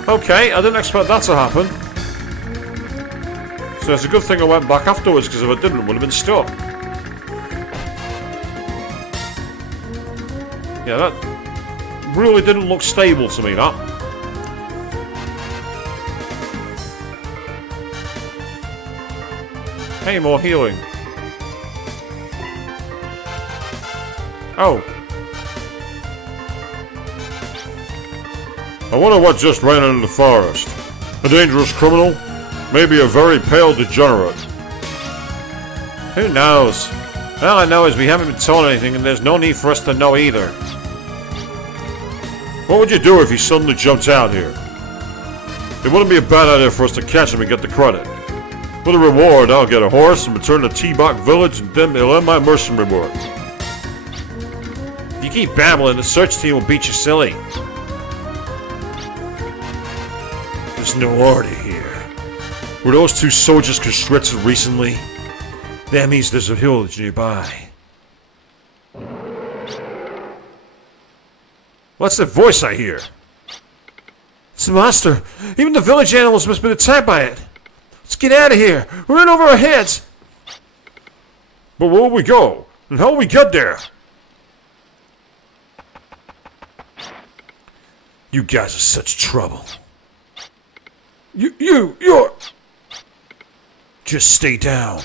Okay, I didn't expect that to happen. So it's a good thing I went back afterwards, because if I didn't, I would have been stuck. Yeah, that really didn't look stable to me, that. Hey, more healing. Oh. I wonder what just ran into the forest. A dangerous criminal? Maybe a very pale degenerate. Who knows? All I know is we haven't been told anything, and there's no need for us to know either. What would you do if he suddenly jumped out here? It wouldn't be a bad idea for us to catch him and get the credit. For the reward, I'll get a horse and return to T-Bach village, and then he'll end my mercenary work. If you keep babbling, the search team will beat you silly. There's no order here. Were those two soldiers conscripted recently? That means there's a village nearby. What's that voice I hear? It's the monster. Even the village animals must have been attacked by it. Let's get out of here. We're in over our heads. But where will we go? And how will we get there? You guys are such trouble. You're... Just stay down.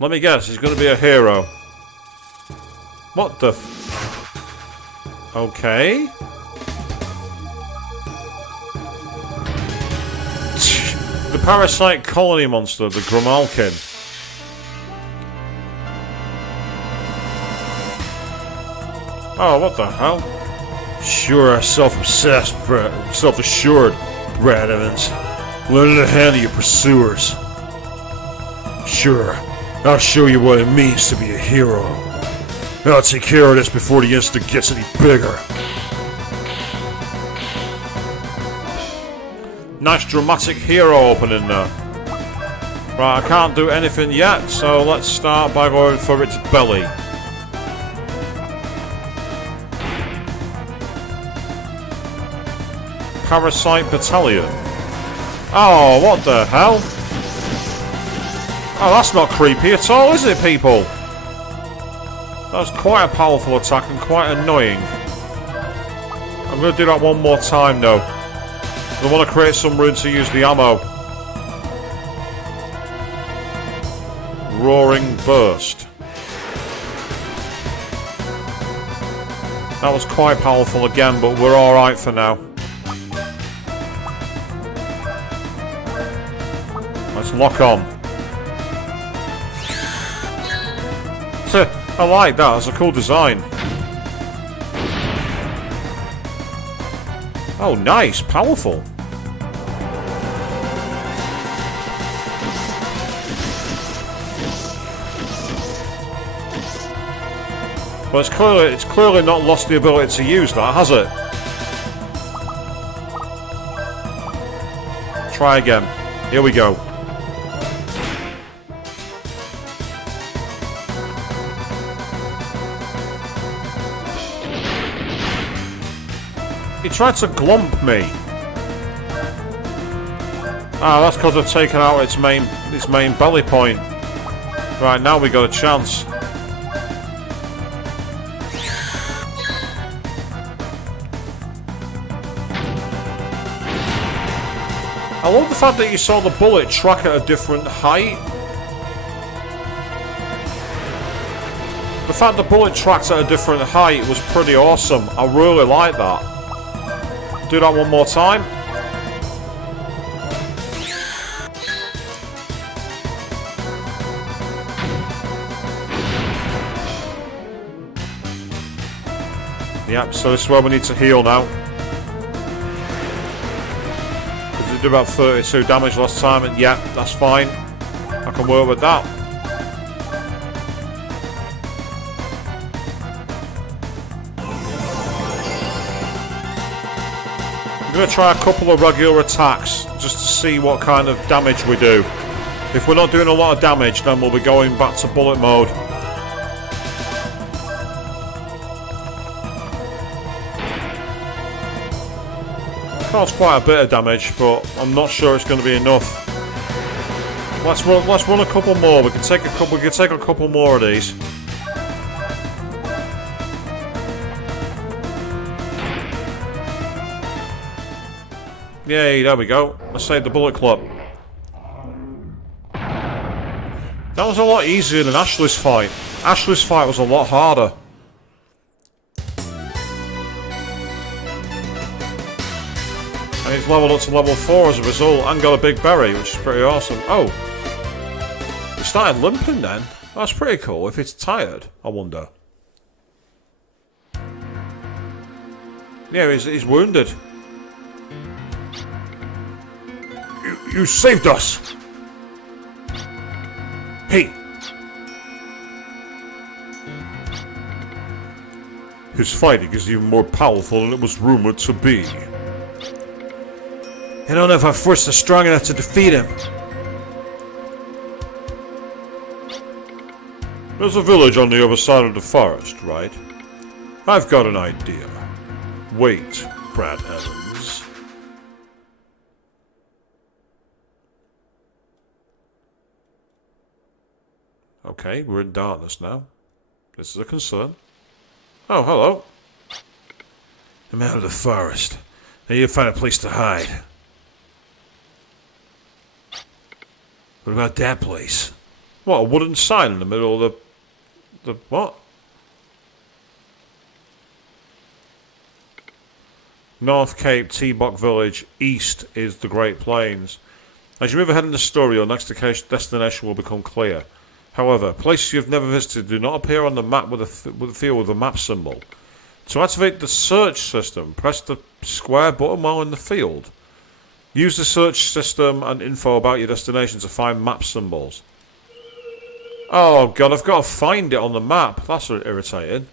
Let me guess, he's going to be a hero. What the Okay. The parasite colony monster, the Grimalkin. Oh, what the hell? Sure are self-obsessed, self-assured, Brad Evans. Learn to handle your pursuers. Sure, I'll show you what it means to be a hero. I'll take care of this before the incident gets any bigger. Nice dramatic hero opening there. Right, I can't do anything yet, so let's start by going for its belly. Parasite Battalion. Oh, what the hell? Oh, that's not creepy at all, is it, people? That's quite a powerful attack and quite annoying. I'm going to do that one more time, though. I want to create some room to use the ammo. Roaring Burst. That was quite powerful again, but we're alright for now. Let's lock on. I like that, that's a cool design. Oh, nice, powerful. But it's clearly not lost the ability to use that, has it? Try again. Here we go. He tried to glomp me. Ah, that's because I've taken out its main belly point. Right, now we got a chance. I love the fact that you saw the bullet track at a different height. The fact the bullet tracked at a different height was pretty awesome. I really like that. Do that one more time. Yep, so this is where we need to heal now. Because it did about 32 damage last time, and yeah, that's fine. I can work with that. I'm going to try a couple of regular attacks, just to see what kind of damage we do. If we're not doing a lot of damage, then we'll be going back to bullet mode. Caused quite a bit of damage, but I'm not sure it's going to be enough. Let's run a couple more. We can take a couple more of these. Yay! There we go. Let's save the bullet club. That was a lot easier than Ashley's fight. Ashley's fight was a lot harder. And he's leveled up to level 4 as a result and got a big berry, which is pretty awesome. Oh! He started limping then. That's pretty cool. If it's tired, I wonder. Yeah, he's wounded. You saved us! Hey! His fighting is even more powerful than it was rumored to be. I don't know if our forces are strong enough to defeat him. There's a village on the other side of the forest, right? I've got an idea. Wait, Brad Evans. Okay, we're in darkness now. This is a concern. Oh, hello. I'm out of the forest. I need to find a place to hide. What about that place? What, a wooden sign in the middle of the what? North Cape, T-Bock Village, east is the Great Plains. As you move ahead in the story, your next destination will become clear. However, places you've never visited do not appear on the map with a field with a map symbol. To activate the search system, press the square button while in the field. Use the search system and info about your destination to find map symbols. Oh god, I've got to find it on the map. That's irritating.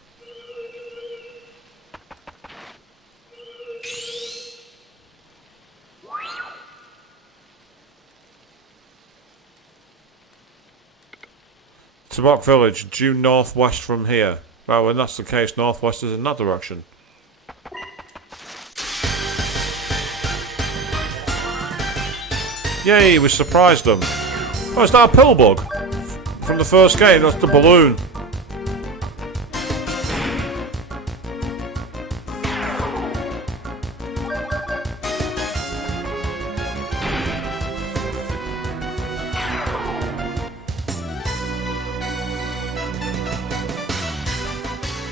T-Bock Village, due northwest from here. Well, when that's the case, northwest is in that direction. Yay, we surprised them. Oh, is that a pill bug? From the first game, that's the balloon.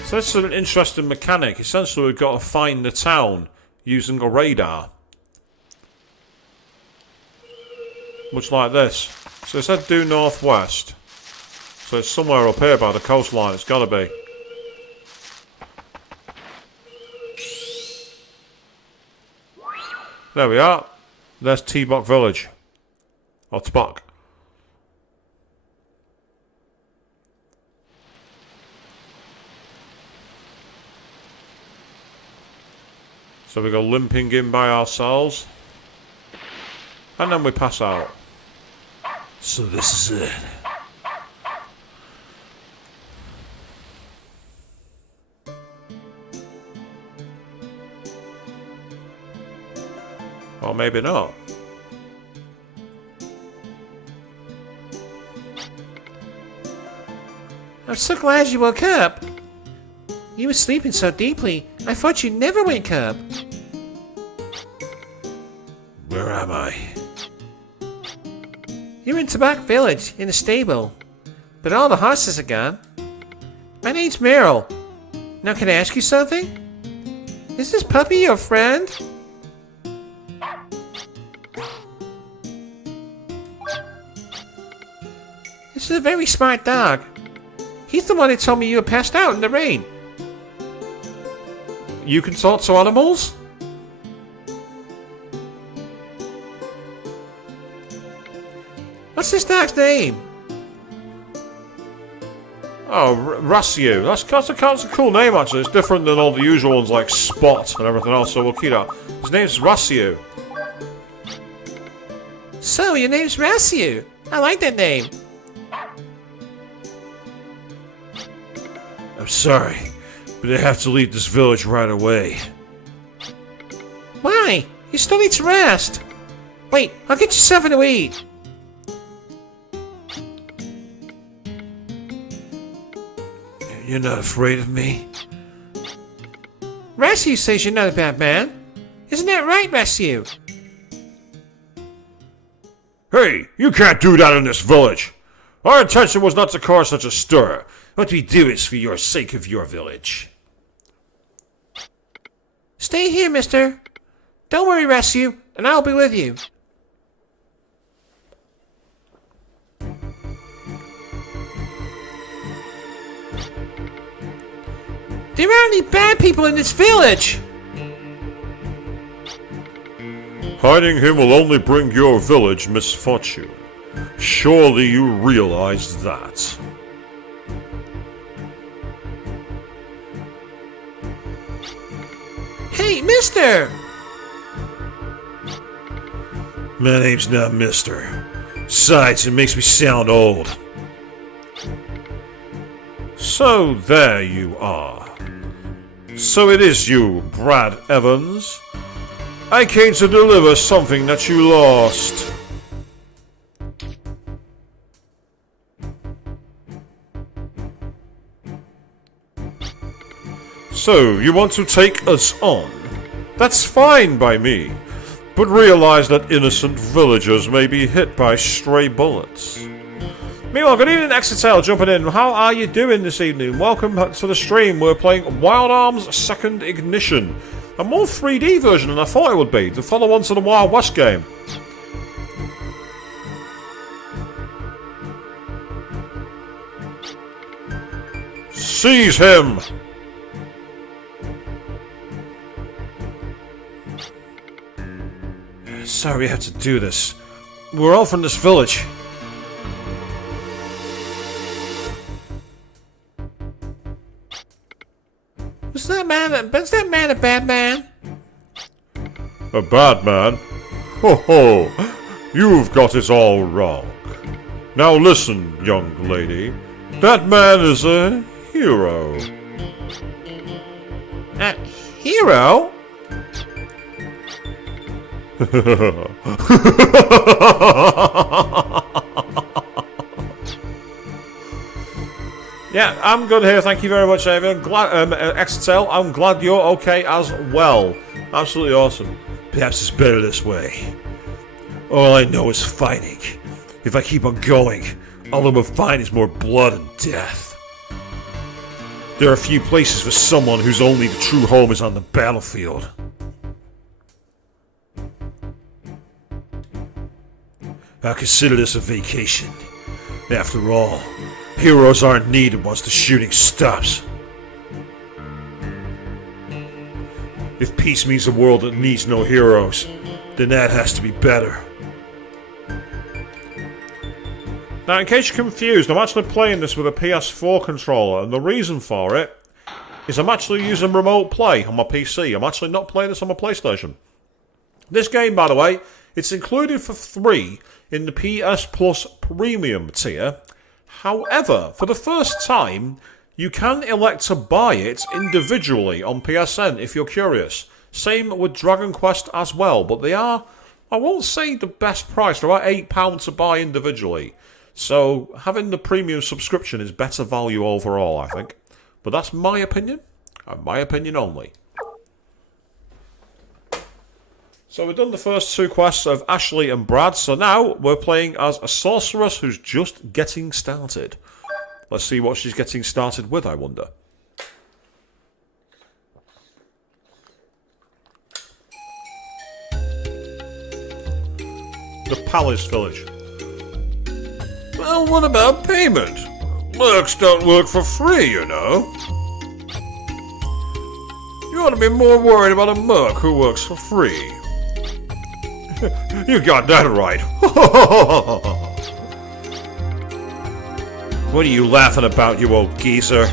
So this is an interesting mechanic. Essentially, we've got to find the town using a radar. Much like this. So it said due northwest. So it's somewhere up here by the coastline. It's got to be. There we are. There's T-Bock Village. Or T-Bock. So we go limping in by ourselves. And then we pass out. So this is it. Or maybe not. I'm so glad you woke up. You were sleeping so deeply, I thought you'd never wake up. Where am I? You're in Tobacco Village, in a stable. But all the horses are gone. My name's Meryl. Now can I ask you something? Is this puppy your friend? This is a very smart dog. He's the one that told me you were passed out in the rain. You can talk to animals? What's this dog's name? Oh, Rassiu. That's a cool name, actually. It's different than all the usual ones like Spot and everything else, so we'll keep that. His name's Rassiu. So, your name's Rassiu. I like that name. I'm sorry, but I have to leave this village right away. Why? You still need to rest. Wait, I'll get you something to eat. You're not afraid of me? Rassiu says you're not a bad man. Isn't that right, Rassiu? Hey, you can't do that in this village. Our intention was not to cause such a stir. What we do is for your sake of your village. Stay here, mister. Don't worry, Rassiu, and I'll be with you. There aren't any bad people in this village! Hiding him will only bring your village misfortune. Surely you realize that. Hey, mister! My name's not Mister. Besides, it makes me sound old. So there you are. So it is you, Brad Evans. I came to deliver something that you lost. So, you want to take us on? That's fine by me, but realize that innocent villagers may be hit by stray bullets. Meanwhile, good evening, Exetel, jumping in. How are you doing this evening? Welcome to the stream. We're playing Wild Arms Second Ignition. A more 3D version than I thought it would be, to follow on to the Wild West game. Seize him! Sorry we have to do this. We're all from this village. Was that man a bad man? A bad man? Ho ho! You've got it all wrong. Now listen, young lady. That man is a hero. A hero? Yeah, I'm good here. Thank you very much, Avian. Exetel, I'm glad you're okay as well. Absolutely awesome. Perhaps it's better this way. All I know is fighting. If I keep on going, all I will find is more blood and death. There are few places for someone whose only the true home is on the battlefield. I consider this a vacation. After all, heroes aren't needed once the shooting stops. If peace means a world that needs no heroes, then that has to be better. Now, in case you're confused, I'm actually playing this with a PS4 controller, and the reason for it is I'm actually using remote play on my PC. I'm actually not playing this on my PlayStation. This game, by the way, it's included for free in the PS Plus Premium tier. However, for the first time, you can elect to buy it individually on PSN if you're curious. Same with Dragon Quest as well, but they are, I won't say the best price, they're about £8 to buy individually. So having the premium subscription is better value overall, I think. But that's my opinion, and my opinion only. So we've done the first 2 quests of Ashley and Brad, so now we're playing as a sorceress who's just getting started. Let's see what she's getting started with, I wonder. The Palace Village. Well, what about payment? Mercs don't work for free, you know. You ought to be more worried about a merc who works for free. You got that right. What are you laughing about, you old geezer?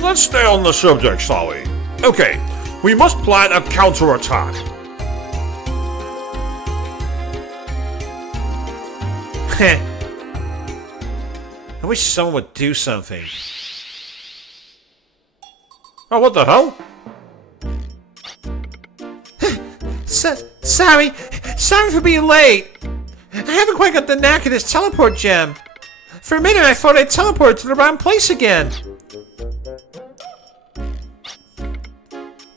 Let's stay on the subject, shall we? Okay, we must plan a counterattack. I wish someone would do something. Oh, what the hell? Sorry for being late. I haven't quite got the knack of this teleport gem. For a minute I thought I'd teleported to the wrong place again.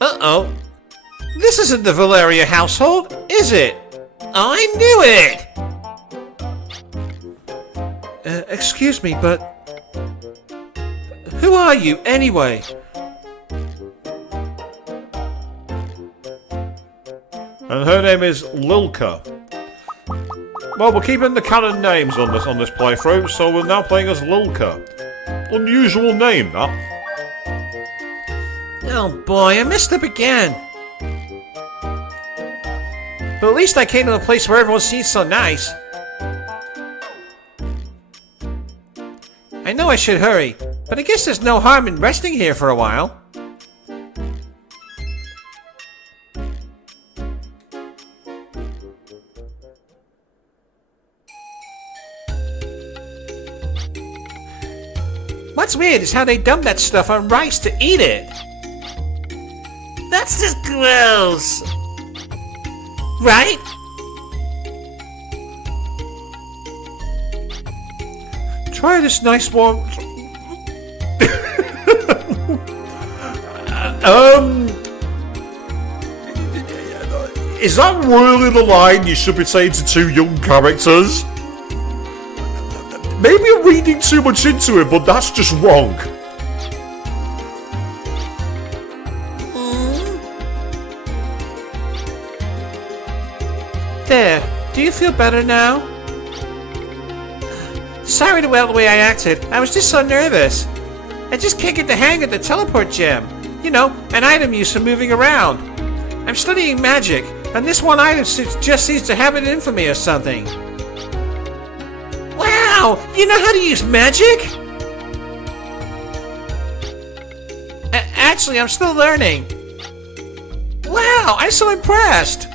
Uh-oh. This isn't the Filgaia household, is it? I knew it! Excuse me, but... who are you, anyway? And her name is Lilka. Well, we're keeping the canon names on this playthrough, so we're now playing as Lilka. Unusual name, that. Oh boy, I messed up again. But at least I came to a place where everyone seems so nice. I know I should hurry, but I guess there's no harm in resting here for a while. What's weird is how they dump that stuff on rice to eat it. That's just gross. Right? Try this nice one. Is that really the line you should be saying to 2 young characters? Maybe I'm reading too much into it, but that's just wrong. There. Do you feel better now? Sorry about the way I acted. I was just so nervous. I just can't get the hang of the teleport gem. You know, an item used for moving around. I'm studying magic, and this one item just seems to have it in for me or something. Wow! You know how to use magic? Actually, I'm still learning. Wow, I'm so impressed.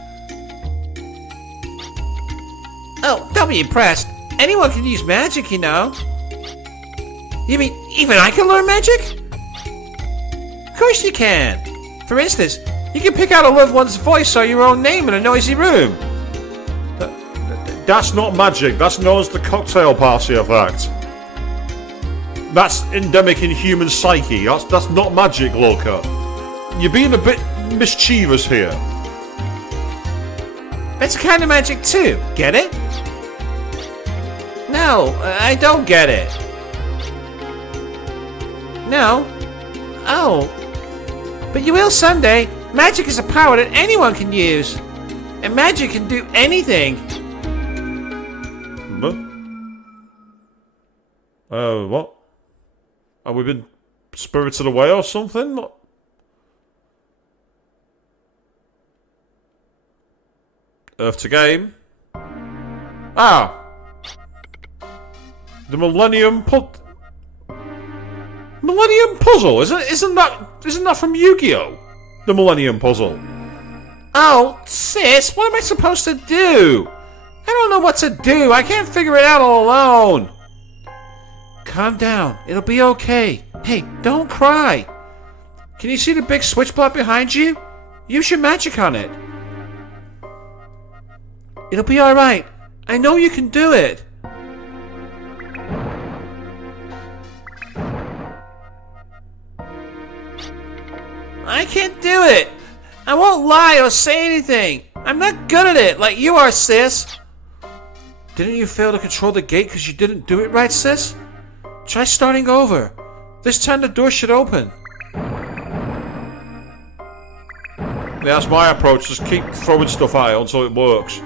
Oh, don't be impressed. Anyone can use magic, you know. You mean even I can learn magic? Of course you can. For instance, you can pick out a loved one's voice or your own name in a noisy room. That's not magic. That's known as the cocktail party effect. That's endemic in human psyche. That's not magic, Lilka. You're being a bit mischievous here. That's a kind of magic too. Get it? No, I don't get it. No? Oh. But you will someday. Magic is a power that anyone can use. And magic can do anything. What? Have we been spirited away or something? What? Earth to game. Ah! The Millennium Puzzle! Isn't that from Yu-Gi-Oh? The Millennium Puzzle. Oh, sis, what am I supposed to do? I don't know what to do. I can't figure it out all alone. Calm down. It'll be okay. Hey, don't cry. Can you see the big switchblade behind you? Use your magic on it. It'll be alright. I know you can do it. I can't do it. I won't lie or say anything. I'm not good at it like you are, sis. Didn't you fail to control the gate because you didn't do it right, sis? Try starting over. This time the door should open. Yeah, that's my approach. Just keep throwing stuff at it until it works.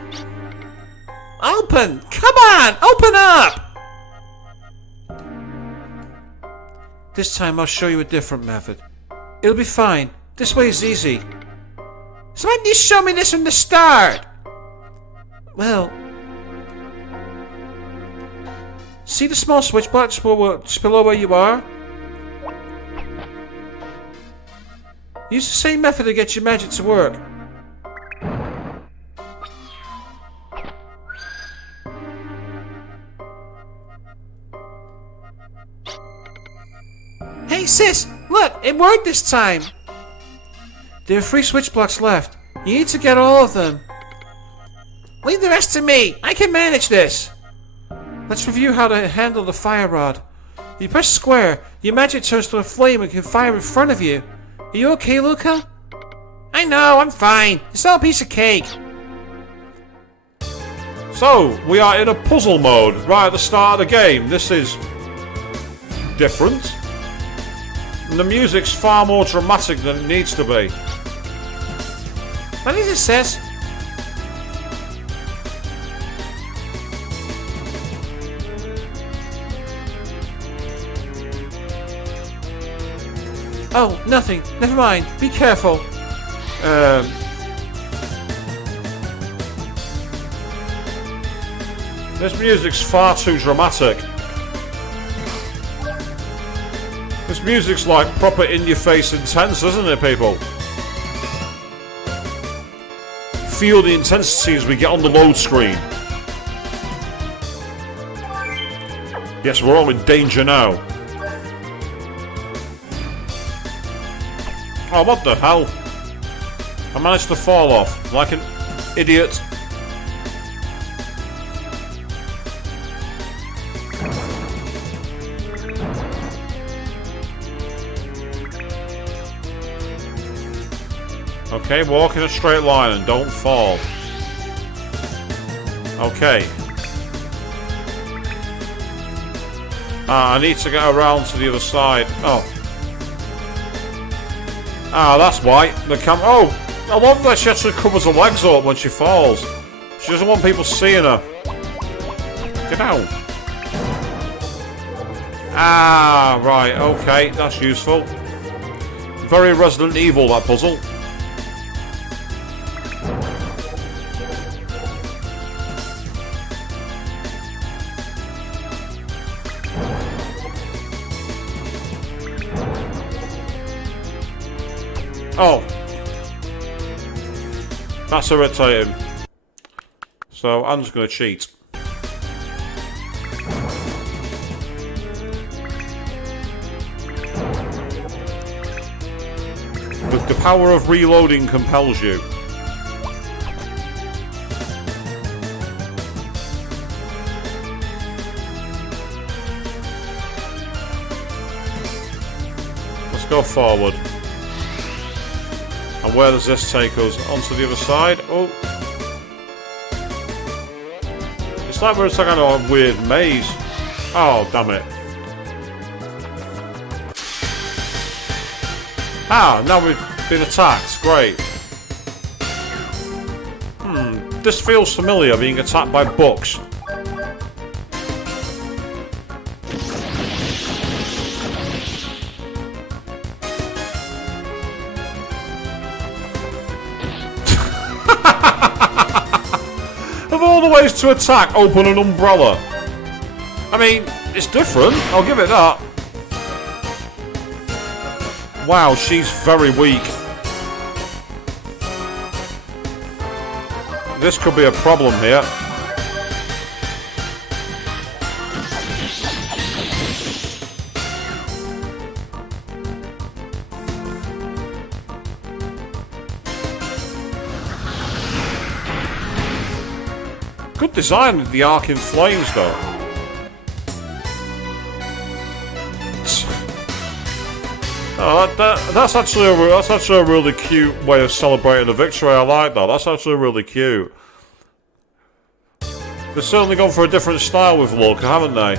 Open! Come on! Open up! This time I'll show you a different method. It'll be fine. This way is easy. So why didn't you show me this from the start? Well... See the small switch blocks below where you are? Use the same method to get your magic to work. Hey sis, look, it worked this time. There are 3 switch blocks left. You need to get all of them. Leave the rest to me. I can manage this. Let's review how to handle the fire rod. You press square, your magic turns to a flame and can fire in front of you. Are you okay, Luca? I know, I'm fine. It's all a piece of cake. So, we are in a puzzle mode right at the start of the game. This is different. And the music's far more dramatic than it needs to be. What is it, sis? Oh, nothing. Never mind. Be careful. This music's far too dramatic. This music's like proper in-your-face intense, isn't it, people? Feel the intensity as we get on the load screen. Yes, we're all in danger now. Oh, what the hell? I managed to fall off like an idiot. Okay, walk in a straight line and don't fall. Okay. I need to get around to the other side. Oh. That's why. The oh! I love that she actually covers her legs up when she falls. She doesn't want people seeing her. Get out. Right, okay, that's useful. Very Resident Evil, that puzzle. Oh. That's irritating. So, I'm just going to cheat. The power of reloading compels you. Let's go forward. And where does this take us? Onto the other side? Oh. It's like we're in some kind of weird maze. Oh, damn it. Now we've been attacked. Great. This feels familiar, being attacked by books. Of all the ways to attack, open an umbrella. I mean, it's different, I'll give it that. Wow, she's very weak. This could be a problem here. Good design with the arcing flames, though. Oh, that's actually a really cute way of celebrating a victory. I like that. That's actually really cute. They've certainly gone for a different style with Lurker, haven't they?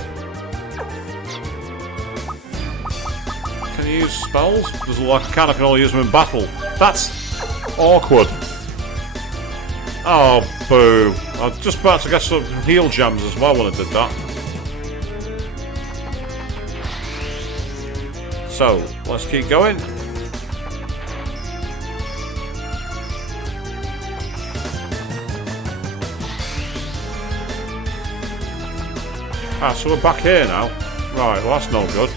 Can you use spells? Doesn't like I can only use them in battle. That's awkward. Oh, boo. I was just about to get some heal gems as well when I did that. So, let's keep going. Ah, so we're back here now. Right, well that's no good.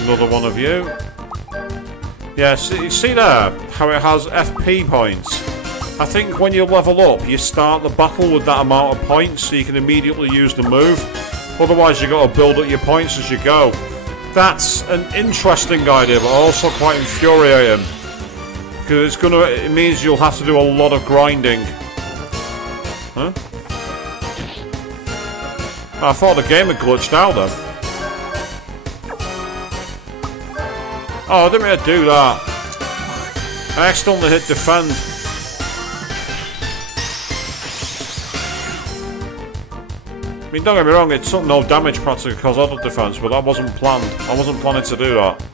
Another one of you. Yeah, see there how it has FP points? I think when you level up, you start the battle with that amount of points so you can immediately use the move. Otherwise, you've got to build up your points as you go. That's an interesting idea, but also quite infuriating. Because it means you'll have to do a lot of grinding. Huh? I thought the game had glitched out then. Oh, I didn't mean to do that. I accidentally hit defend. I mean, don't get me wrong, it took no damage practically because auto defense, but that wasn't planned. I wasn't planning to do that.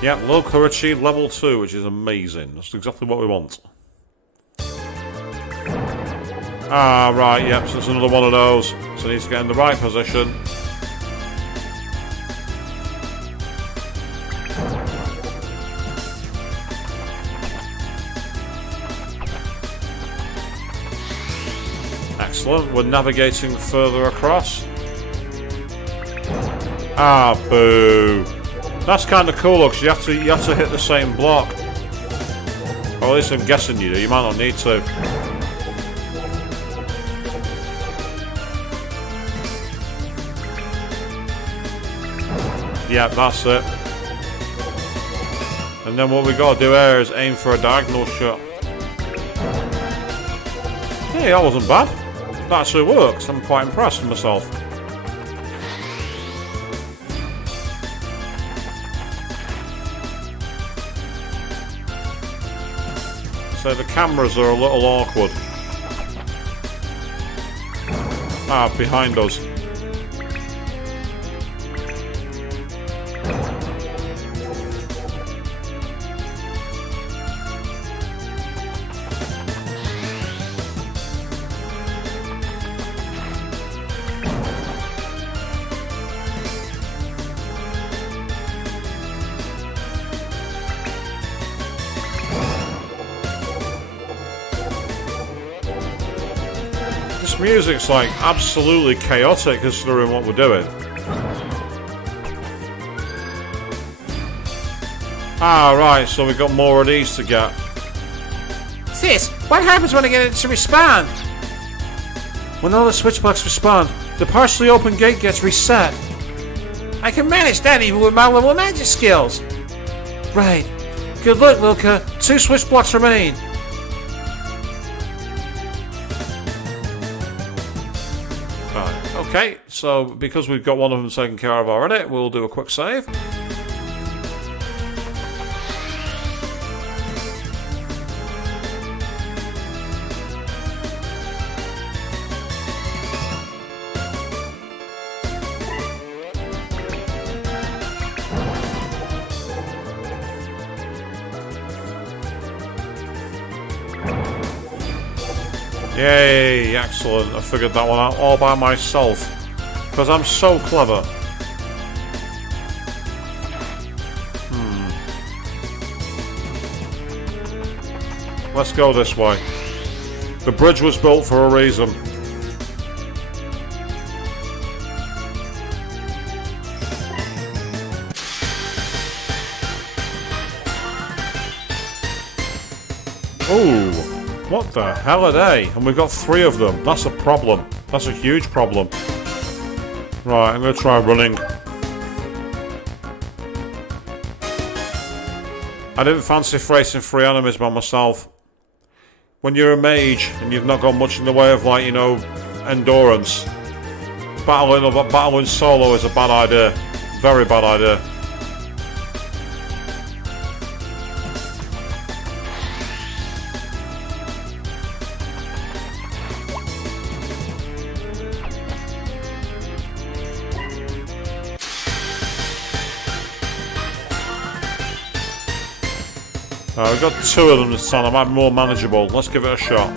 Yeah, Lurker achieved level 2, which is amazing. That's exactly what we want. Ah, right, yep, so it's another one of those. So I need to get in the right position. Excellent, we're navigating further across. Ah, boo. That's kind of cool because you have to hit the same block. Or at least I'm guessing you do. You might not need to. Yeah, that's it. And then what we got to do here is aim for a diagonal shot. Hey, that wasn't bad. That actually works. I'm quite impressed with myself. So the cameras are a little awkward. Ah, behind us. This music's like absolutely chaotic considering what we're doing. Ah, right, so we've got more of these to get. Sis, what happens when I get it to respawn? When all the switch blocks respawn, the partially open gate gets reset. I can manage that even with my level magic skills. Right. Good luck, Lurker. 2 switch blocks remain. Right, okay, so because we've got one of them taken care of already, we'll do a quick save. Yay, excellent. I figured that one out all by myself. Because I'm so clever. let's go this way. The bridge was built for a reason. Ooh, what the hell are they? And we've got 3 of them. That's a problem. That's a huge problem. Right, I'm going to try running. I didn't fancy facing 3 enemies by myself. When you're a mage and you've not got much in the way of, like, you know, endurance, battling solo is a bad idea. Very bad idea. We've got 2 of them this time. I might be more manageable. Let's give it a shot.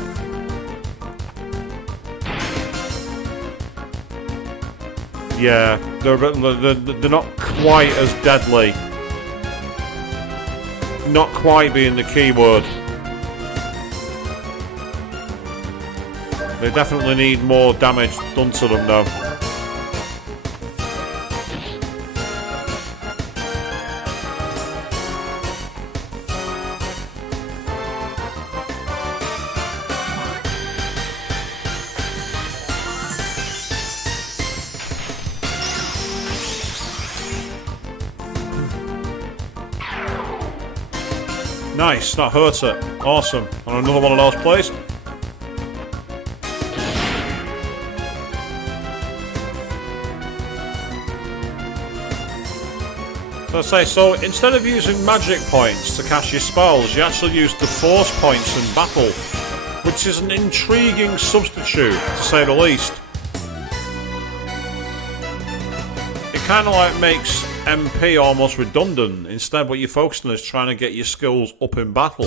Yeah, they're not quite as deadly. Not quite being the key word. They definitely need more damage done to them though. Nice, that hurts it. Awesome. And another one of those, please. So instead of using magic points to cast your spells, you actually use the force points in battle, which is an intriguing substitute, to say the least. It kind of like makes MP almost redundant. Instead, what you're focusing on is trying to get your skills up in battle.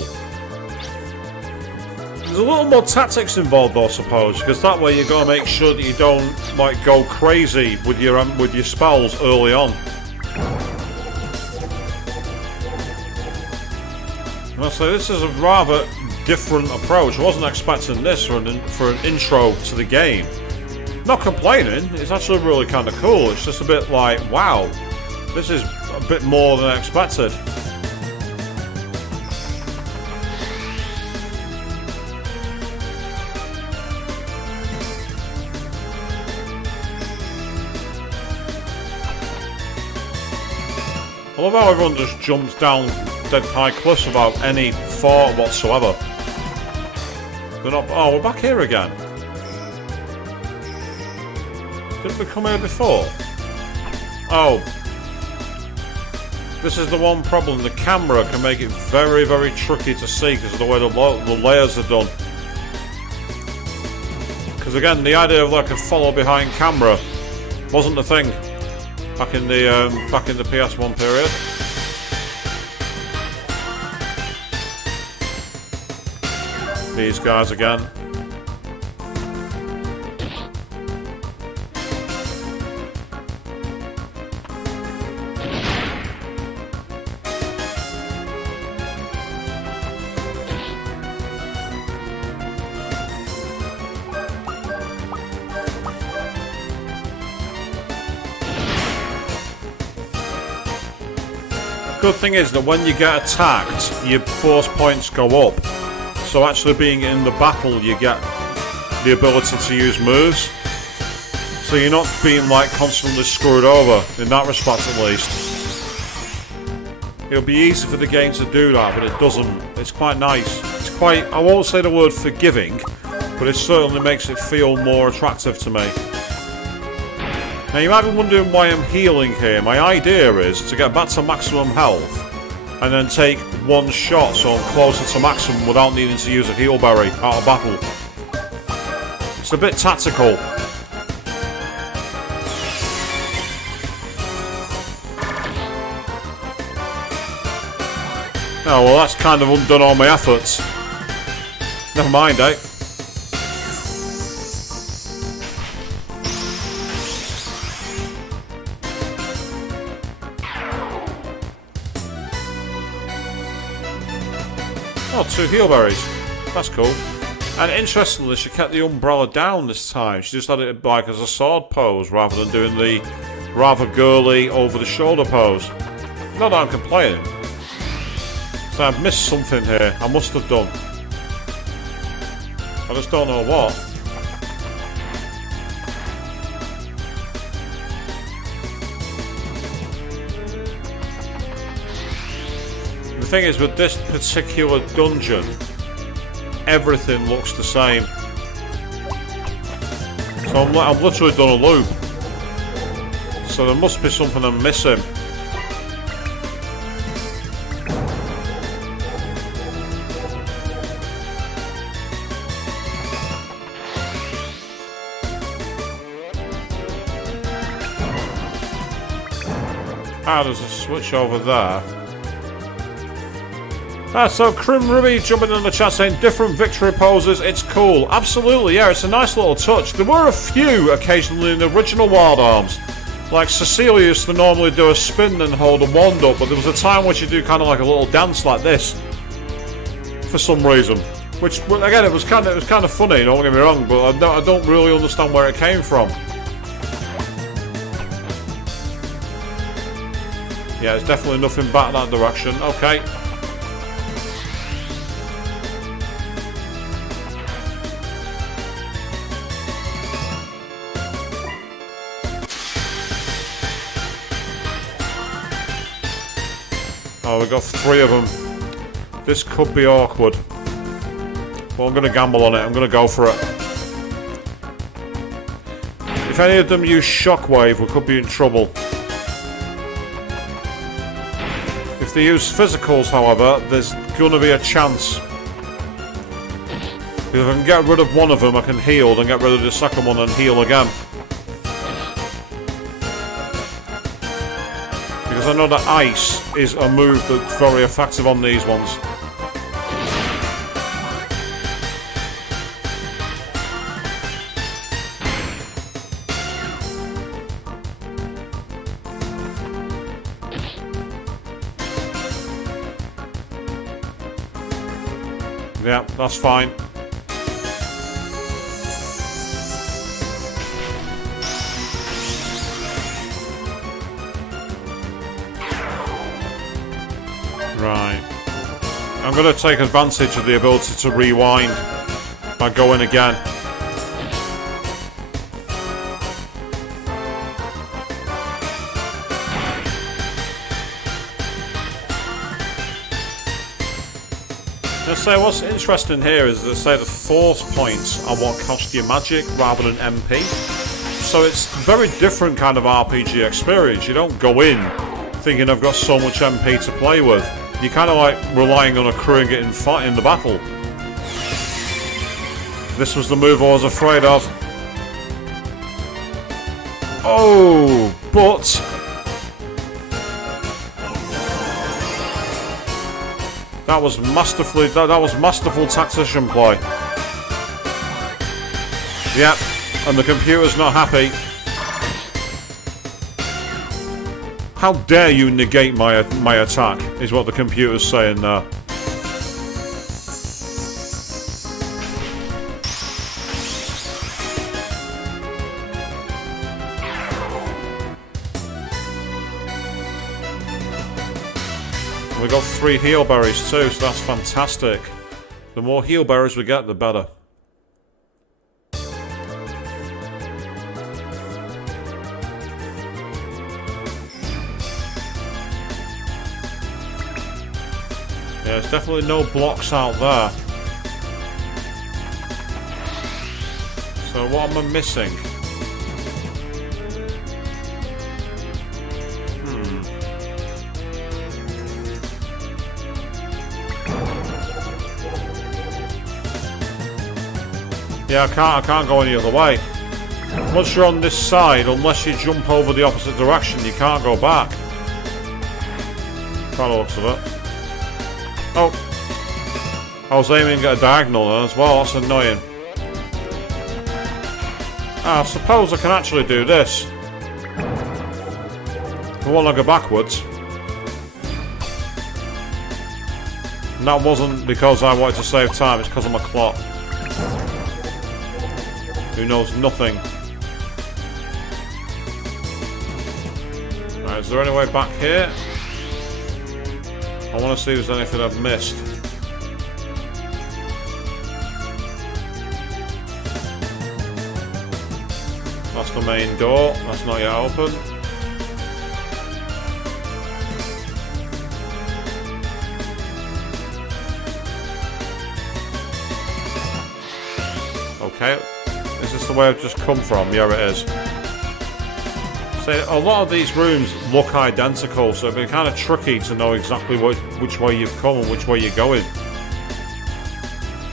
There's a little more tactics involved, though, I suppose, because that way you've got to make sure that you don't like go crazy with your spells early on. So this is a rather different approach. I wasn't expecting this for an intro to the game. Not complaining. It's actually really kind of cool. It's just a bit like, wow. This is a bit more than I expected. I love how everyone just jumps down dead high cliffs without any thought whatsoever. They're not. Oh, we're back here again. Didn't we come here before? Oh. This is the one problem. The camera can make it very, very tricky to see because of the way the layers are done. Because again, the idea of like a follow behind camera wasn't the thing back in the PS1 period. These guys again. Good thing is that when you get attacked, your force points go up. So actually being in the battle, you get the ability to use moves. So you're not being like constantly screwed over, in that respect at least. It'll be easy for the game to do that, but it doesn't. It's quite nice. It's quite, I won't say the word forgiving, but it certainly makes it feel more attractive to me. Now you might be wondering why I'm healing here. My idea is to get back to maximum health and then take one shot so I'm closer to maximum without needing to use a heal berry out of battle. It's a bit tactical. Oh well, that's kind of undone all my efforts. Never mind, eh? Oh, 2 heal berries. That's cool. And interestingly, she kept the umbrella down this time. She just had it like as a sword pose rather than doing the rather girly over-the-shoulder pose. Not that I'm complaining. So I've missed something here. I must have done. I just don't know what. The thing is, with this particular dungeon, everything looks the same. So I'm literally done a loop. So there must be something I'm missing. Ah, there's a switch over there. So Crim Ruby jumping in the chat saying different victory poses, it's cool. Absolutely, yeah, it's a nice little touch. There were a few occasionally in the original Wild Arms. Like Cecilia used to normally do a spin and hold a wand up, but there was a time where she'd do kind of like a little dance like this. For some reason. Which, again, it was kind of funny, don't get me wrong, but I don't really understand where it came from. Yeah, it's definitely nothing back that direction. Okay. Oh, we've got 3 of them. This could be awkward. But I'm going to gamble on it. I'm going to go for it. If any of them use Shockwave, we could be in trouble. If they use physicals, however, there's going to be a chance. If I can get rid of one of them, I can heal, then get rid of the second one and heal again. Because I know that ice is a move that's very effective on these ones. Yeah, that's fine. Right. I'm going to take advantage of the ability to rewind by going again. Let's say what's interesting here is they say the force points are what cost you magic rather than MP. So it's a very different kind of RPG experience. You don't go in thinking I've got so much MP to play with. You're kind of like relying on accruing it in the battle. This was the move I was afraid of. Oh, but that was masterfully. That was masterful tactician play. Yep, and the computer's not happy. How dare you negate my attack, is what the computer's saying there. We got 3 heal berries too, so that's fantastic. The more heal berries we get, the better. Yeah, there's definitely no blocks out there. So what am I missing? Yeah, I can't go any other way. Once you're on this side, unless you jump over the opposite direction, you can't go back. By the looks of it. Oh. I was aiming at a diagonal then as well, that's annoying. I suppose I can actually do this. I want to go backwards. And that wasn't because I wanted to save time, it's because of my clock. Who knows nothing. Right, is there any way back here? I want to see if there's anything I've missed. That's the main door. That's not yet open. Okay. Is this the way I've just come from? Yeah, it is. See, a lot of these rooms look identical, so it'd be kind of tricky to know exactly which way you've come and which way you're going.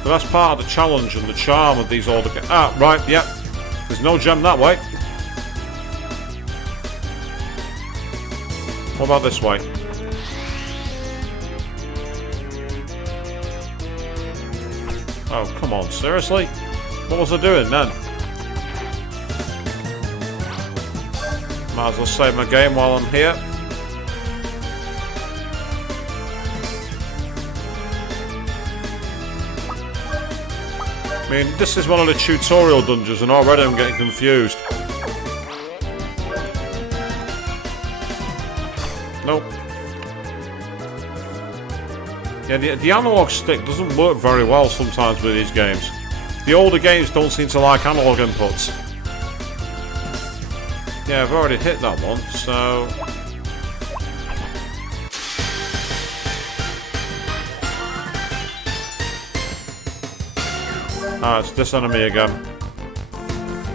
But that's part of the challenge and the charm of these older games. Ah, right, yep. There's no gem that way. What about this way? Oh, come on, seriously? What was I doing then? Might as well save my game while I'm here. I mean, this is one of the tutorial dungeons and already I'm getting confused. Nope. Yeah, the analog stick doesn't work very well sometimes with these games. The older games don't seem to like analog inputs. Yeah, I've already hit that one, so... Ah, it's this enemy again.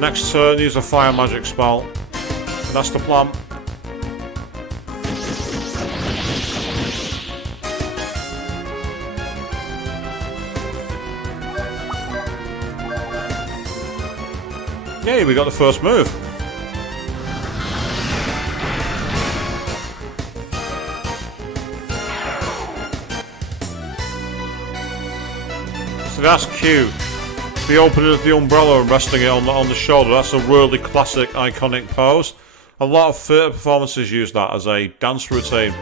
Next turn, use a fire magic spell. And that's the plan. Yay, we got the first move. So that's cute. The opening of the umbrella and resting it on the shoulder. That's a really classic, iconic pose. A lot of theatre performances use that as a dance routine.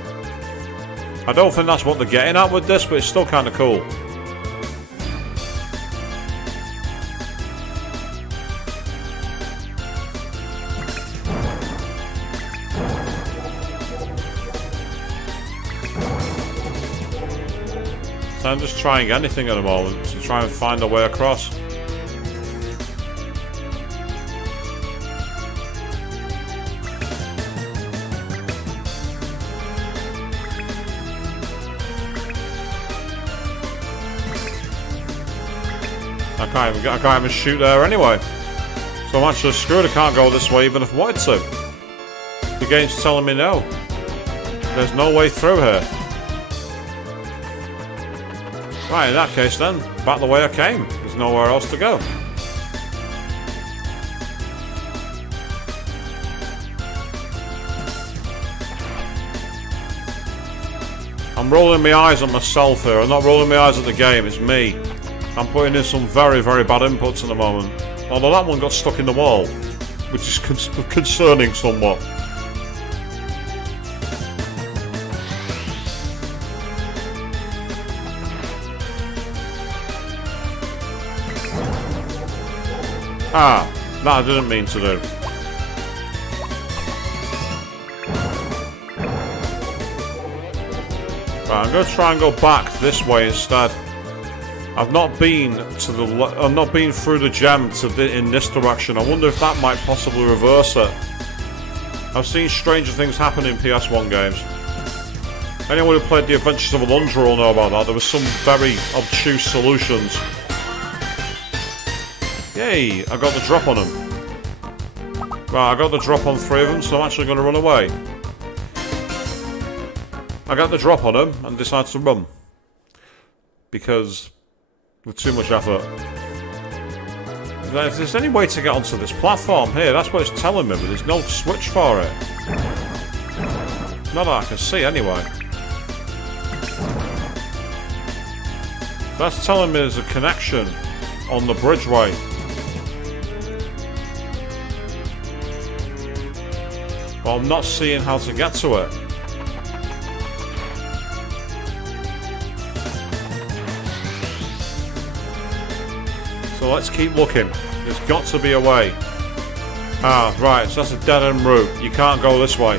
I don't think that's what they're getting at with this, but it's still kind of cool. So I'm just trying anything at the moment to try and find a way across. I can't even shoot there anyway. So I'm actually screwed. I can't go this way even if I wanted to. The game's telling me no. There's no way through here. Right, in that case then, back the way I came. There's nowhere else to go. I'm rolling my eyes at myself here. I'm not rolling my eyes at the game, it's me. I'm putting in some very, very bad inputs at the moment. Although that one got stuck in the wall, which is concerning somewhat. Ah, that I didn't mean to do. Right, I'm going to try and go back this way instead. I've not been through the gem in this direction. I wonder if that might possibly reverse it. I've seen stranger things happen in PS1 games. Anyone who played The Adventures of Alundra will know about that. There were some very obtuse solutions. Yay, I got the drop on them. Right, I got the drop on 3 of them, so I'm actually going to run away. I got the drop on them and decided to run. Because, with too much effort. Now, if there's any way to get onto this platform here, that's what it's telling me, but there's no switch for it. Not that I can see, anyway. That's telling me there's a connection on the bridgeway. But I'm not seeing how to get to it. So let's keep looking. There's got to be a way. Ah, right, so that's a dead-end route. You can't go this way.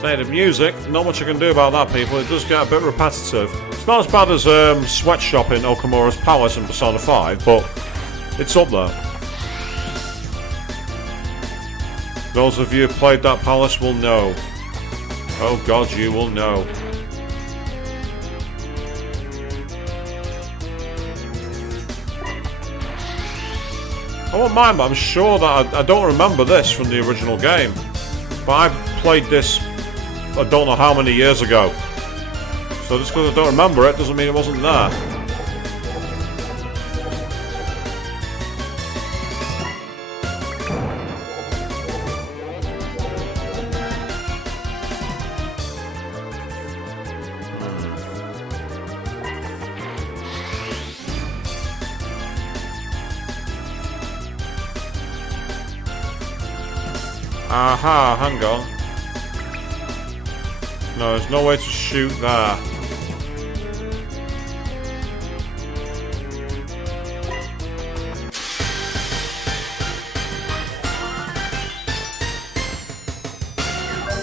Say the music, not much I can do about that, people. It does get a bit repetitive. It's not as bad as Sweatshop in Okamura's Palace in Persona 5, but it's up there. Those of you who played that palace will know. Oh god, you will know. I won't mind, but I'm sure that I don't remember this from the original game. But I played this I don't know how many years ago. So just because I don't remember it doesn't mean it wasn't there. Aha, hang on. No, there's no way to shoot there.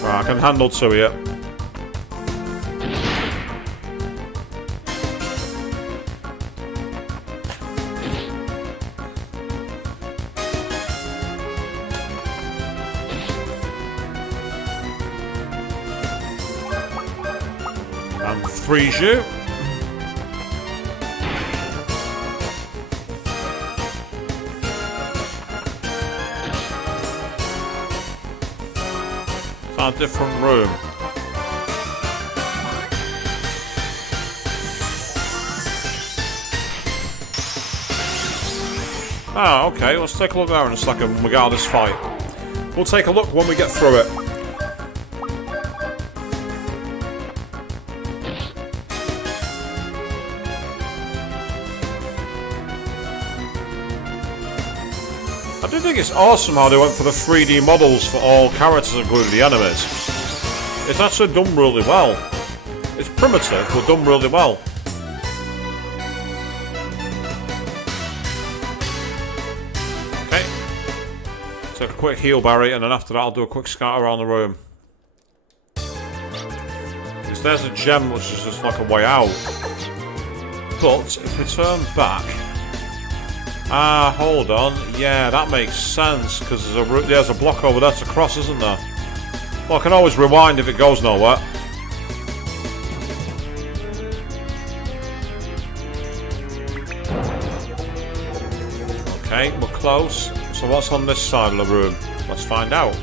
Right, I can handle two of you. And freeze you. It's a different room. Ah, okay, let's take a look there in a second when we get out of this fight. We'll take a look when we get through it. I do think it's awesome how they went for the 3D models for all characters, including the enemies. It's actually done really well. It's primitive, but done really well. Okay. Take a quick heal berry, and then after that I'll do a quick scatter around the room. Because there's a gem which is just like a way out. But if we turn back... Ah, hold on. Yeah, that makes sense, because there's a block over there to cross, isn't there? Well, I can always rewind if it goes nowhere. Okay, we're close. So what's on this side of the room? Let's find out.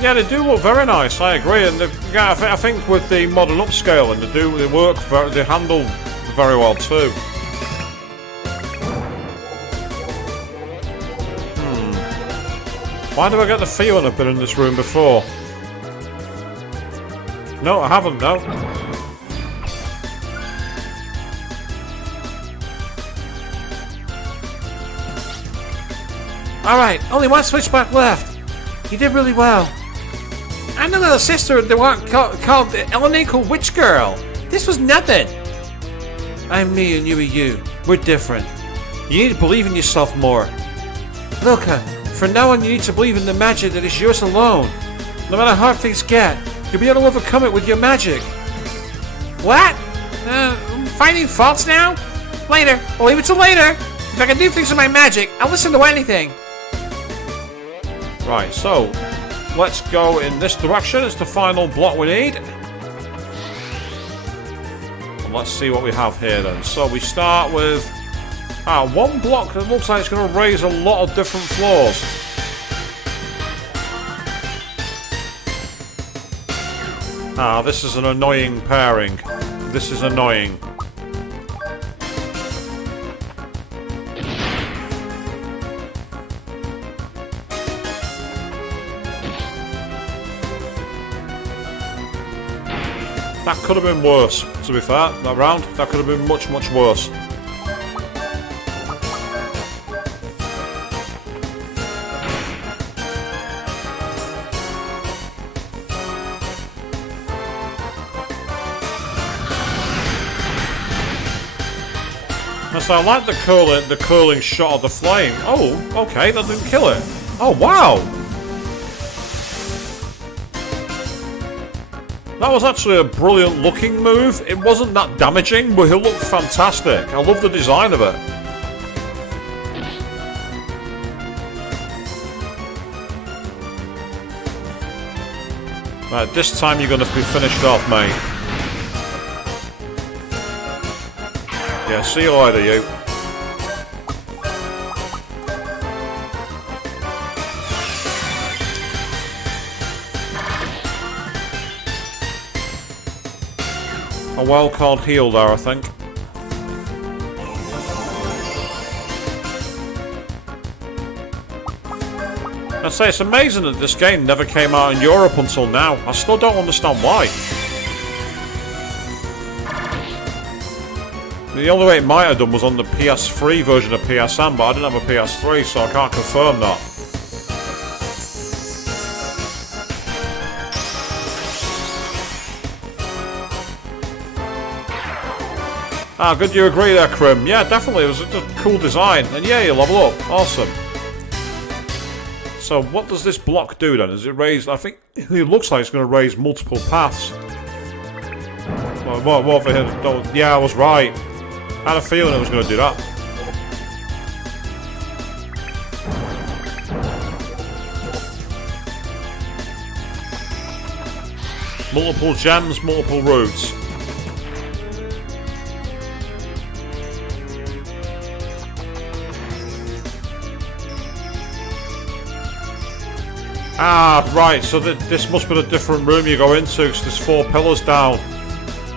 Yeah, they do look very nice. I agree, and yeah, I think with the modern upscaling, they work. They handle very well too. Why do I get the feeling I've been in this room before? No, I haven't. No. All right, only one switchback left. You did really well. I'm the little sister of the one called the Elemental Witch Girl. This was nothing. I'm me and you are you. We're different. You need to believe in yourself more. Look, from now on you need to believe in the magic that is yours alone. No matter how hard things get, you'll be able to overcome it with your magic. What? Finding faults now? Later. I'll leave it till later. If I can do things with my magic, I'll listen to anything. Right, so let's go in this direction. It's the final block we need. And let's see what we have here then. So we start with one block that looks like it's going to raise a lot of different floors. This is an annoying pairing. This is annoying. That could have been worse, to be fair, that round. That could have been much, much worse. And so I like the curling shot of the flame. Oh, okay, that didn't kill it. Oh, wow! That was actually a brilliant looking move. It wasn't that damaging, but it looked fantastic. I love the design of it. Right, this time you're going to be finished off, mate. Yeah, see you later, you. A well-called heal there, I think. I'd say it's amazing that this game never came out in Europe until now. I still don't understand why. The only way it might have done was on the PS3 version of PSN, but I didn't have a PS3, so I can't confirm that. Ah, good you agree there, Krim. Yeah, definitely, it was a cool design. And yeah, you level up. Awesome. So what does this block do then? Does it raise... I think it looks like it's going to raise multiple paths. What over here? Yeah, I was right. I had a feeling it was going to do that. Multiple gems, multiple routes. Ah, right, so this must be a different room you go into because there's 4 pillars down.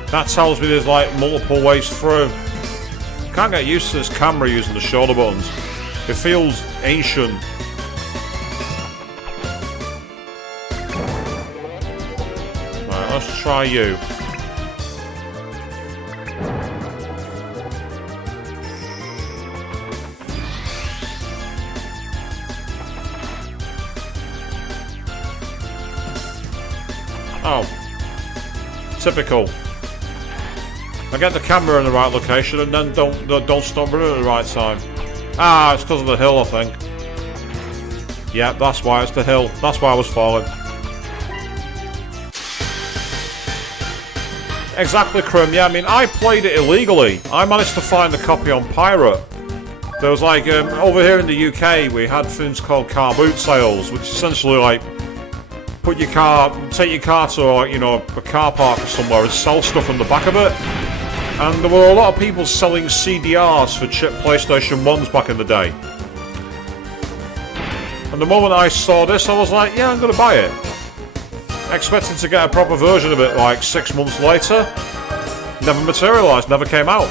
That tells me there's like multiple ways through. Can't get used to this camera using the shoulder buttons. It feels ancient. Right, let's try you. Oh. Typical. I get the camera in the right location and then don't stop running at the right time. Ah, it's because of the hill, I think. Yeah, that's why it's the hill. That's why I was falling. Exactly, Krim. Yeah, I mean, I played it illegally. I managed to find the copy on Pirate. There was like, over here in the UK, we had things called car boot sales, which essentially like, take your car to, you know, a car park or somewhere and sell stuff on the back of it. And there were a lot of people selling CDRs for cheap PlayStation 1s back in the day. And the moment I saw this, I was like, yeah, I'm going to buy it. Expecting to get a proper version of it like 6 months later. Never materialised, never came out.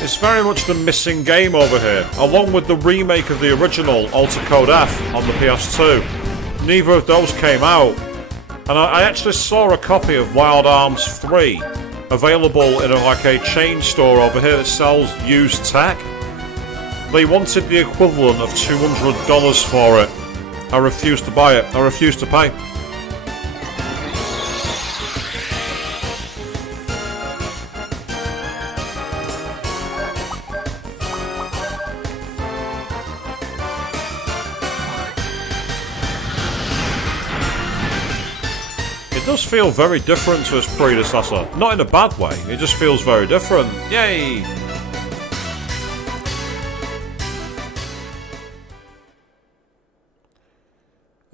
It's very much the missing game over here, along with the remake of the original Alter Code F on the PS2. Neither of those came out, and I actually saw a copy of Wild Arms 3 available in like a chain store over here that sells used tech. They wanted the equivalent of $200 for it. I refused to buy it. I refused to pay. It does feel very different to its predecessor. Not in a bad way, it just feels very different. Yay!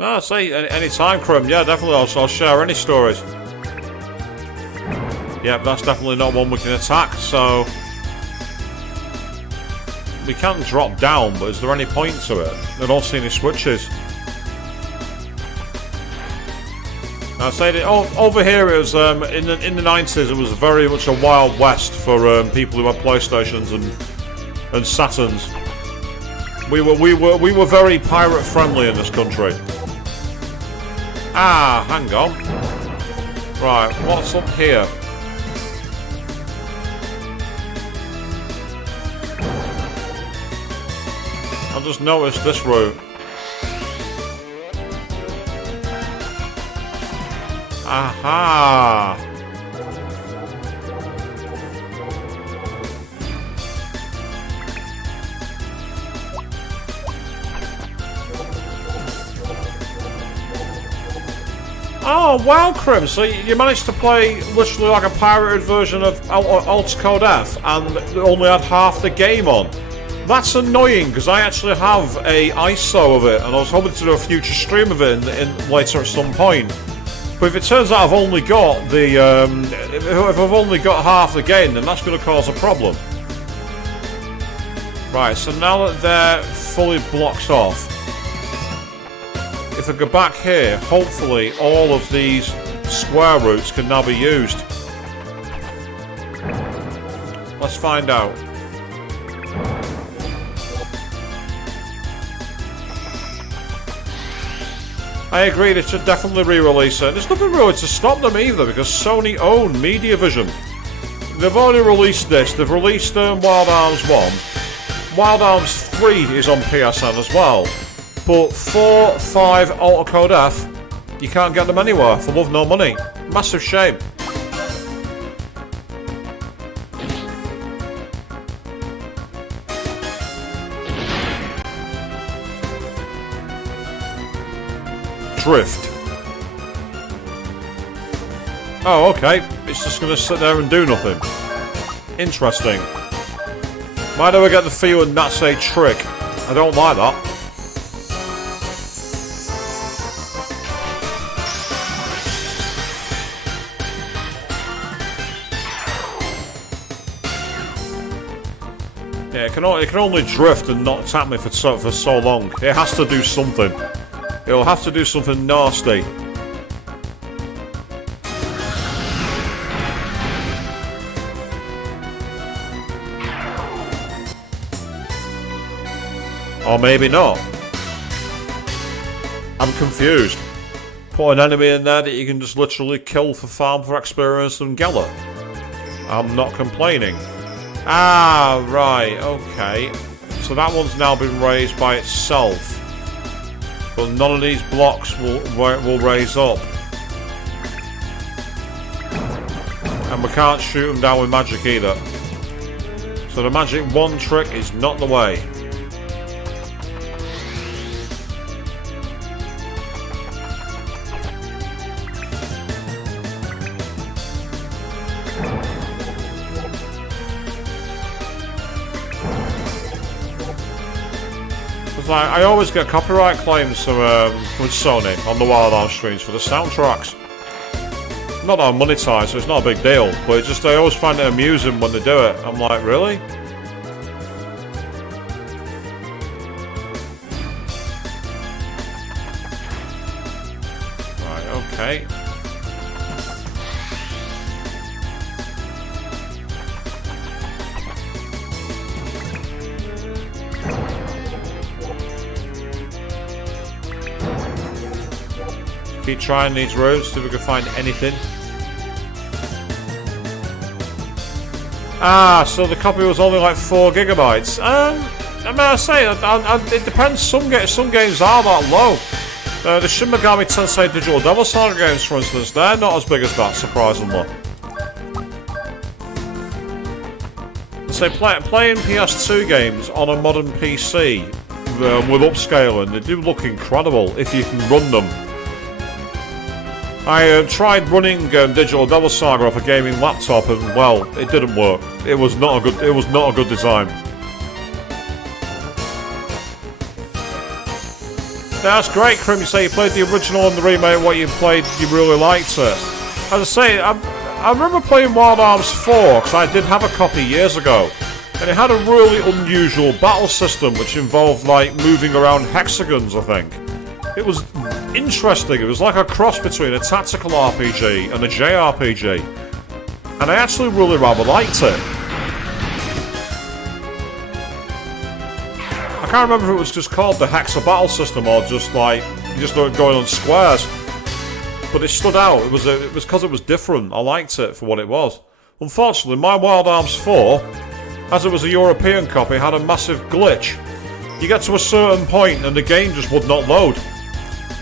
Ah, say, any time, Krim. Yeah, definitely, I'll share any stories. Yep, that's definitely not one we can attack, so... We can't drop down, but is there any point to it? I don't see any switches. I said it over here. It was in the 90s. It was very much a wild west for people who had PlayStations and Saturns. We were very pirate friendly in this country. Ah, hang on. Right, what's up here? I just noticed this route. Aha! Oh, wow, Crim, so you managed to play literally like a pirated version of Alt Code F and only had half the game on. That's annoying, because I actually have a ISO of it, and I was hoping to do a future stream of it in later at some point. But if it turns out I've only got the, if I've only got half the game, then that's going to cause a problem. Right, so now that they're fully blocked off, if I go back here, hopefully all of these square routes can now be used. Let's find out. I agree, they should definitely re-release it. There's nothing really to stop them either, because Sony own MediaVision. They've already released this. They've released Wild Arms 1. Wild Arms 3 is on PSN as well. But 4, 5, Alter Code F, you can't get them anywhere for love nor money. Massive shame. Drift. Oh, okay. It's just going to sit there and do nothing. Interesting. Why do I get the feeling that's a trick? I don't like that. Yeah, it can only drift and not attack me for so long. It has to do something. It'll have to do something nasty. Or maybe not. I'm confused. Put an enemy in there that you can just literally kill for farm for experience and Geller. I'm not complaining. Ah, right, okay. So that one's now been raised by itself. But none of these blocks will raise up. And we can't shoot them down with magic either. So the magic one trick is not the way. I always get copyright claims from Sony on the Wild Arms streams for the soundtracks. Not that I'm monetized, so it's not a big deal, but it just I always find it amusing when they do it. I'm like, really? Right, okay. Keep trying these roads, see if we can find anything. Ah, so the copy was only like 4 gigabytes. I mean, I say, it depends. Some games are that low. The Shin Megami Tensei Digital Devil Saga games, for instance, they're not as big as that, surprisingly. So playing PS2 games on a modern PC with upscaling, they do look incredible if you can run them. I tried running Digital Devil Saga off a gaming laptop, and well, it didn't work. It was not a good design. That's great, Crim. You say you played the original and the remake. What you played, you really liked it. As I say, I remember playing Wild Arms 4 because I did have a copy years ago, and it had a really unusual battle system which involved like moving around hexagons. I think it was interesting. It was like a cross between a tactical RPG and a JRPG, and I actually really rather liked it. I can't remember if it was just called the Hexa battle system or just like going on squares, but it stood out. It was because it was different. I liked it for what it was. Unfortunately, my Wild Arms 4, as it was a European copy, had a massive glitch. You get to a certain point and the game just would not load.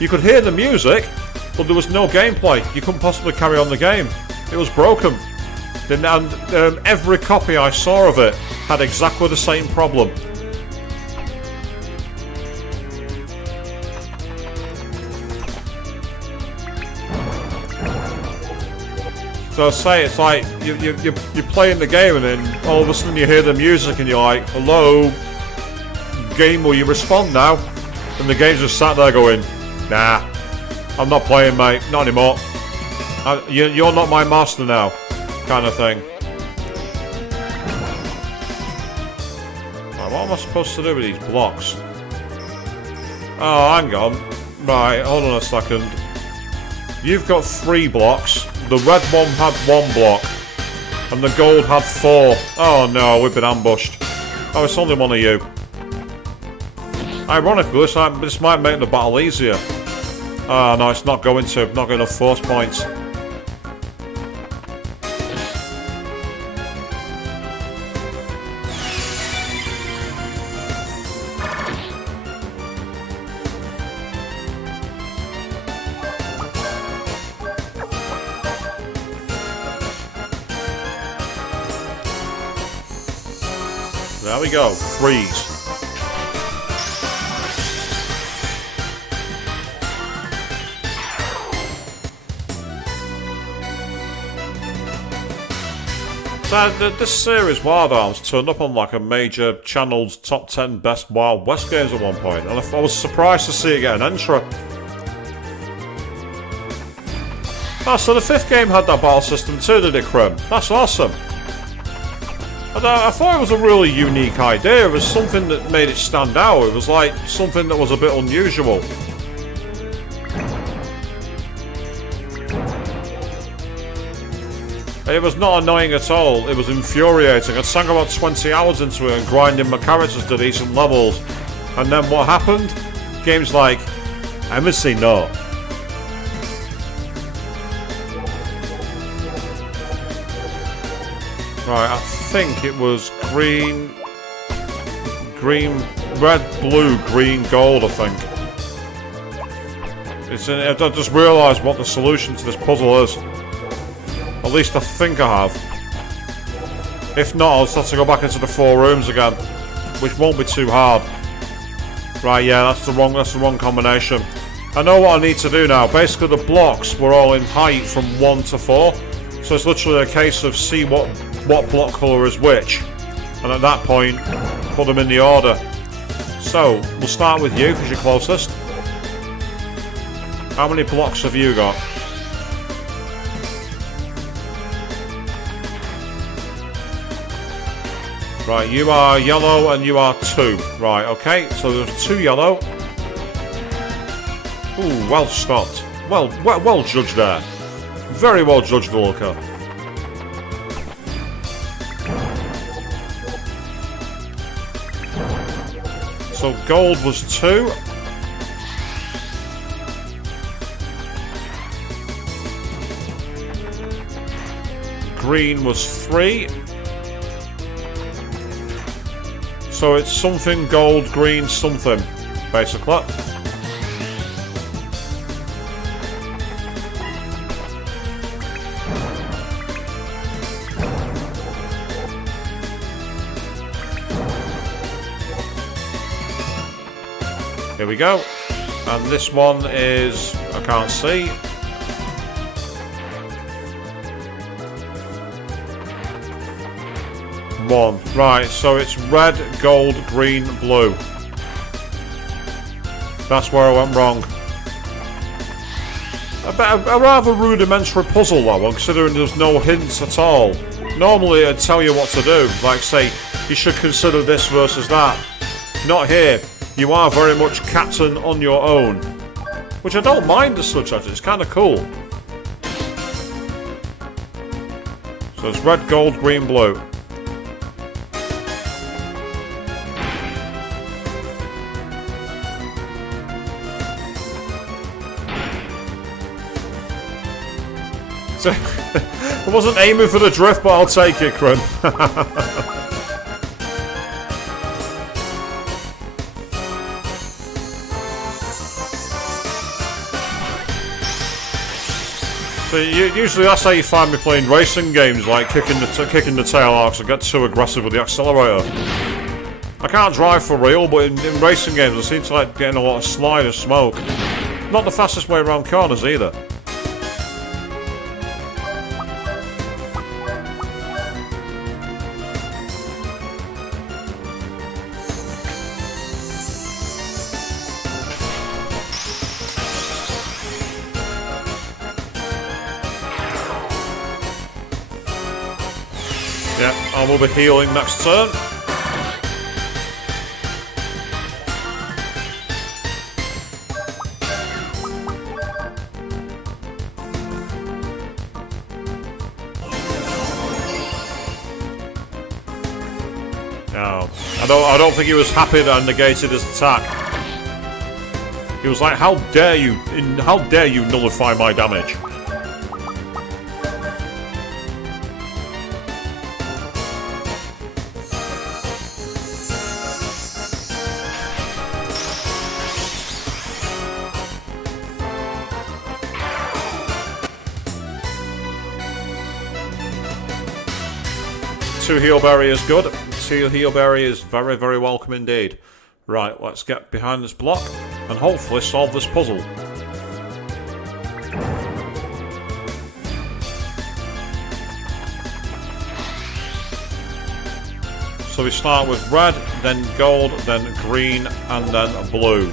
You could hear the music, but there was no gameplay. You couldn't possibly carry on the game. It was broken. And every copy I saw of it had exactly the same problem. So I say, it's like you're playing the game and then all of a sudden you hear the music and you're like, hello, game, will you respond now? And the game's just sat there going, nah, I'm not playing, mate, not anymore. You're not my master now, kind of thing. Right, what am I supposed to do with these blocks? Oh, hang on. Right, hold on a second. You've got 3 blocks. The red one had 1 block. And the gold had 4. Oh no, we've been ambushed. Oh, it's only one of you. Ironically, this might make the battle easier. Oh no, it's not going to. Not got enough force points. There we go, freeze. So this series, Wild Arms, turned up on like a major channel's top 10 best Wild West games at one point, and I was surprised to see it get an entry. Oh, so the 5th game had that battle system too, did it, Krim? That's awesome. I thought it was a really unique idea. It was something that made it stand out. It was like something that was a bit unusual. It was not annoying at all. It was infuriating. I'd sunk about 20 hours into it and grinding my characters to decent levels. And then what happened? Games like, I must say no. Right, I think it was green, red, blue, green, gold, I think. I just realised what the solution to this puzzle is. At least I think I have. If not, I'll just have to go back into the 4 rooms again, which won't be too hard. Right, yeah, that's the wrong combination. I know what I need to do now. Basically, the blocks were all in height from 1 to 4, so it's literally a case of see what block colour is which, and at that point, put them in the order. So, we'll start with you, because you're closest. How many blocks have you got? Right, you are yellow and you are 2. Right, okay, so there's 2 yellow. Ooh, well stopped. Well judged there. Very well judged, Volker. So gold was 2. Green was 3. So it's something gold, green, something, basically. Here we go. And this one is, I can't see. One. Right, so it's red, gold, green, blue. That's where I went wrong. A rather rudimentary puzzle, that one, considering there's no hints at all. Normally it'd tell you what to do, like say, you should consider this versus that. Not here. You are very much captain on your own. Which I don't mind as such, actually. It's kind of cool. So it's red, gold, green, blue. I wasn't aiming for the drift, but I'll take it, Krim. So usually that's how you find me playing racing games, like kicking the tail out 'cause I get too aggressive with the accelerator. I can't drive for real, but in racing games I seem to like getting a lot of slide and smoke. Not the fastest way around corners either. Yeah, I will be healing next turn. No, I don't think he was happy that I negated his attack. He was like, "How dare you? How dare you nullify my damage?" Two heal berry is good. Two heal berry is very, very welcome indeed. Right, let's get behind this block and hopefully solve this puzzle. So we start with red, then gold, then green, and then blue.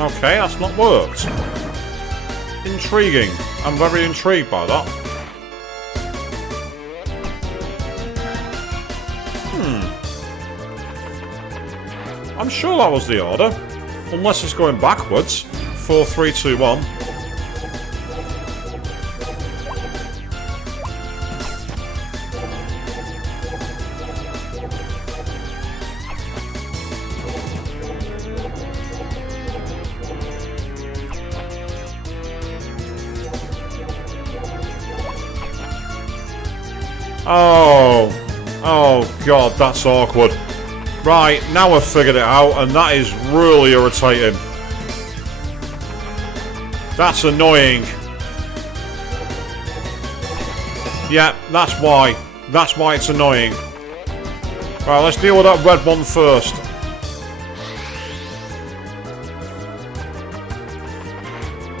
Okay, that's not worked. Intriguing. I'm very intrigued by that. I'm sure that was the order. Unless it's going backwards. 4, 3, 2, 1. Oh god, that's awkward. Right, now I've figured it out, and that is really irritating. That's annoying. Yeah, that's why. That's why it's annoying. Right, let's deal with that red one first.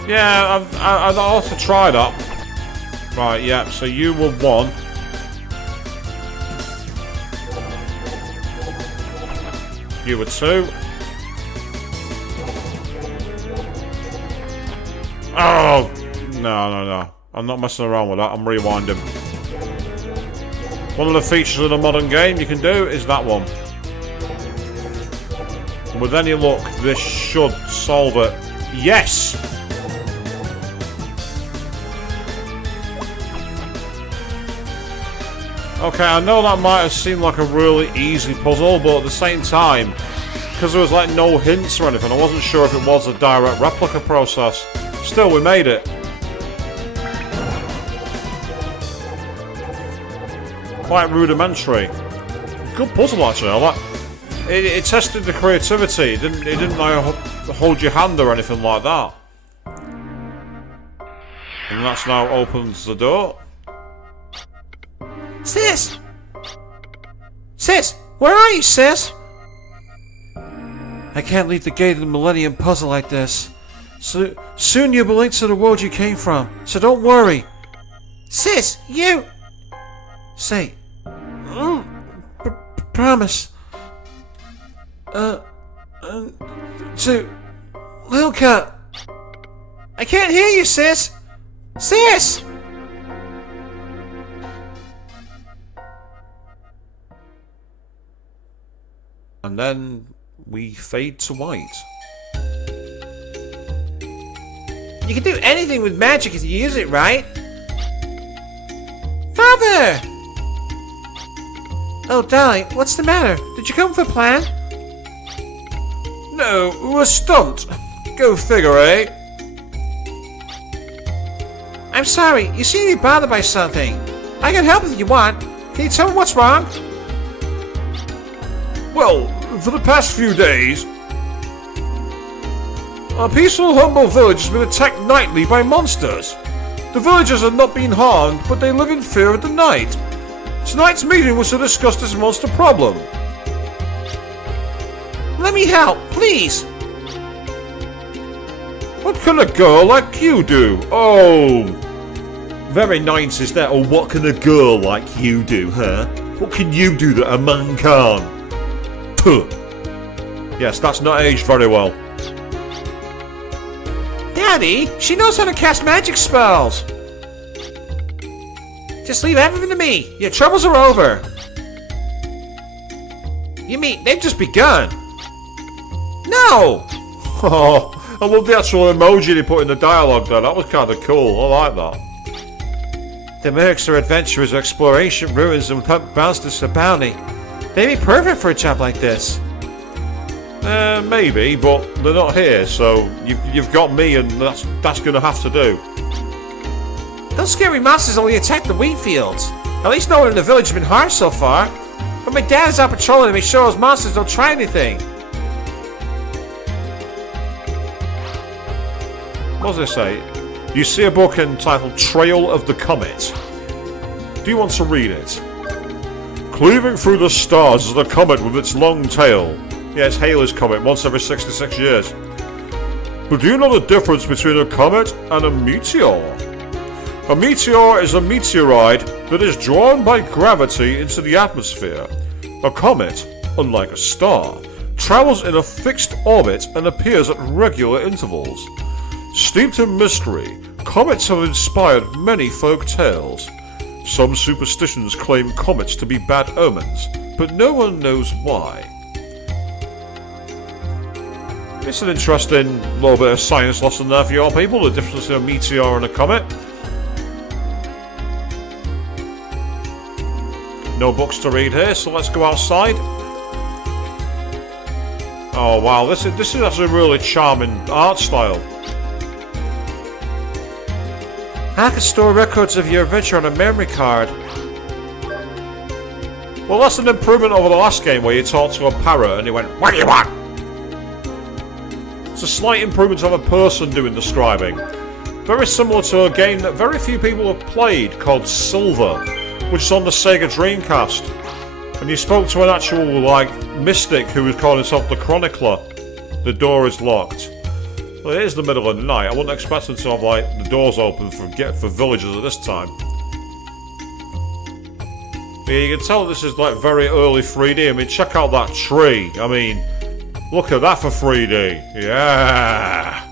Yeah, I'll have to try that. Right, yeah, so you were 1. You were 2. Oh! No. I'm not messing around with that. I'm rewinding. One of the features of the modern game you can do is that one. With any luck, this should solve it. Yes! Okay, I know that might have seemed like a really easy puzzle, but at the same time, because there was like no hints or anything, I wasn't sure if it was a direct replica process. Still, we made it. Quite rudimentary. Good puzzle actually. I like. It tested the creativity. It didn't like hold your hand or anything like that. And that's now opens the door. Sis! Sis! Where are you, sis? I can't leave the gate of the Millennium Puzzle like this. So soon you'll be linked to the world you came from, so don't worry. Sis, you... Say... promise. To... Lil Cat. I can't hear you, sis! Sis! And then we fade to white. You can do anything with magic if you use it right. Father! Oh, darling, what's the matter? Did you come for a plan? No, a stunt. Go figure, eh? I'm sorry, you seem to be bothered by something. I can help if you want. Can you tell me what's wrong? Well, for the past few days, our peaceful, humble village has been attacked nightly by monsters. The villagers have not been harmed, but they live in fear of the night. Tonight's meeting was to discuss this monster problem. Let me help, please. What can a girl like you do? Oh, very 90s that. Or what can a girl like you do, huh? What can you do that a man can't? Puh. Yes, that's not aged very well. Daddy, she knows how to cast magic spells. Just leave everything to me. Your troubles are over. You mean they've just begun? No! Oh, I love the actual emoji they put in the dialogue there. That was kind of cool. I like that. The mercs are adventurers who explore ancient ruins and hunt monsters for bounty. They'd be perfect for a job like this. Maybe, but they're not here, so you've got me, and that's going to have to do. Those scary monsters only attack the wheat fields. At least no one in the village has been harmed so far. But my dad is out patrolling to make sure those monsters don't try anything. What does it say? You see a book entitled Trail of the Comet. Do you want to read it? Cleaving through the stars is the comet with its long tail. Yeah, it's Halley's Comet, once every 66 years. But do you know the difference between a comet and a meteor? A meteor is a meteorite that is drawn by gravity into the atmosphere. A comet, unlike a star, travels in a fixed orbit and appears at regular intervals. Steeped in mystery, comets have inspired many folk tales. Some superstitions claim comets to be bad omens, but no one knows why. It's an interesting little bit of science lesson there for your people, the difference between a meteor and a comet. No books to read here, so let's go outside. Oh wow, this is actually a really charming art style. I can store records of your adventure on a memory card. Well, that's an improvement over the last game where you talked to a parrot and he went, "What do you want?" It's a slight improvement of a person doing the scribing. Very similar to a game that very few people have played called Silver, which is on the Sega Dreamcast. And you spoke to an actual, mystic who was calling himself the Chronicler. The door is locked. Well, it is the middle of the night. I wouldn't expect them to have, the doors open for villagers at this time. But yeah, you can tell this is, very early 3D. I mean, check out that tree. I mean, look at that for 3D. Yeah.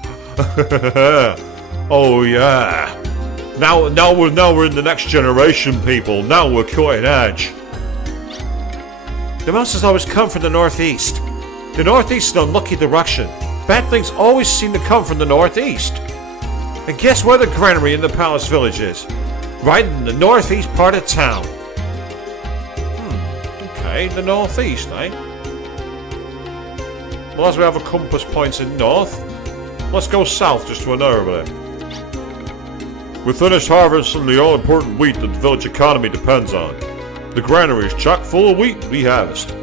Oh, yeah. Now we're in the next generation, people. Now we're cutting edge. The monsters always come from the northeast. The northeast is an unlucky direction. Bad things always seem to come from the northeast. And guess where the granary in the palace village is? Right in the northeast part of town. Okay, the northeast, eh? Well, as we have a compass pointing north, let's go south just to another bit. We finished harvesting the all-important wheat that the village economy depends on. The granary is chock full of wheat we harvest.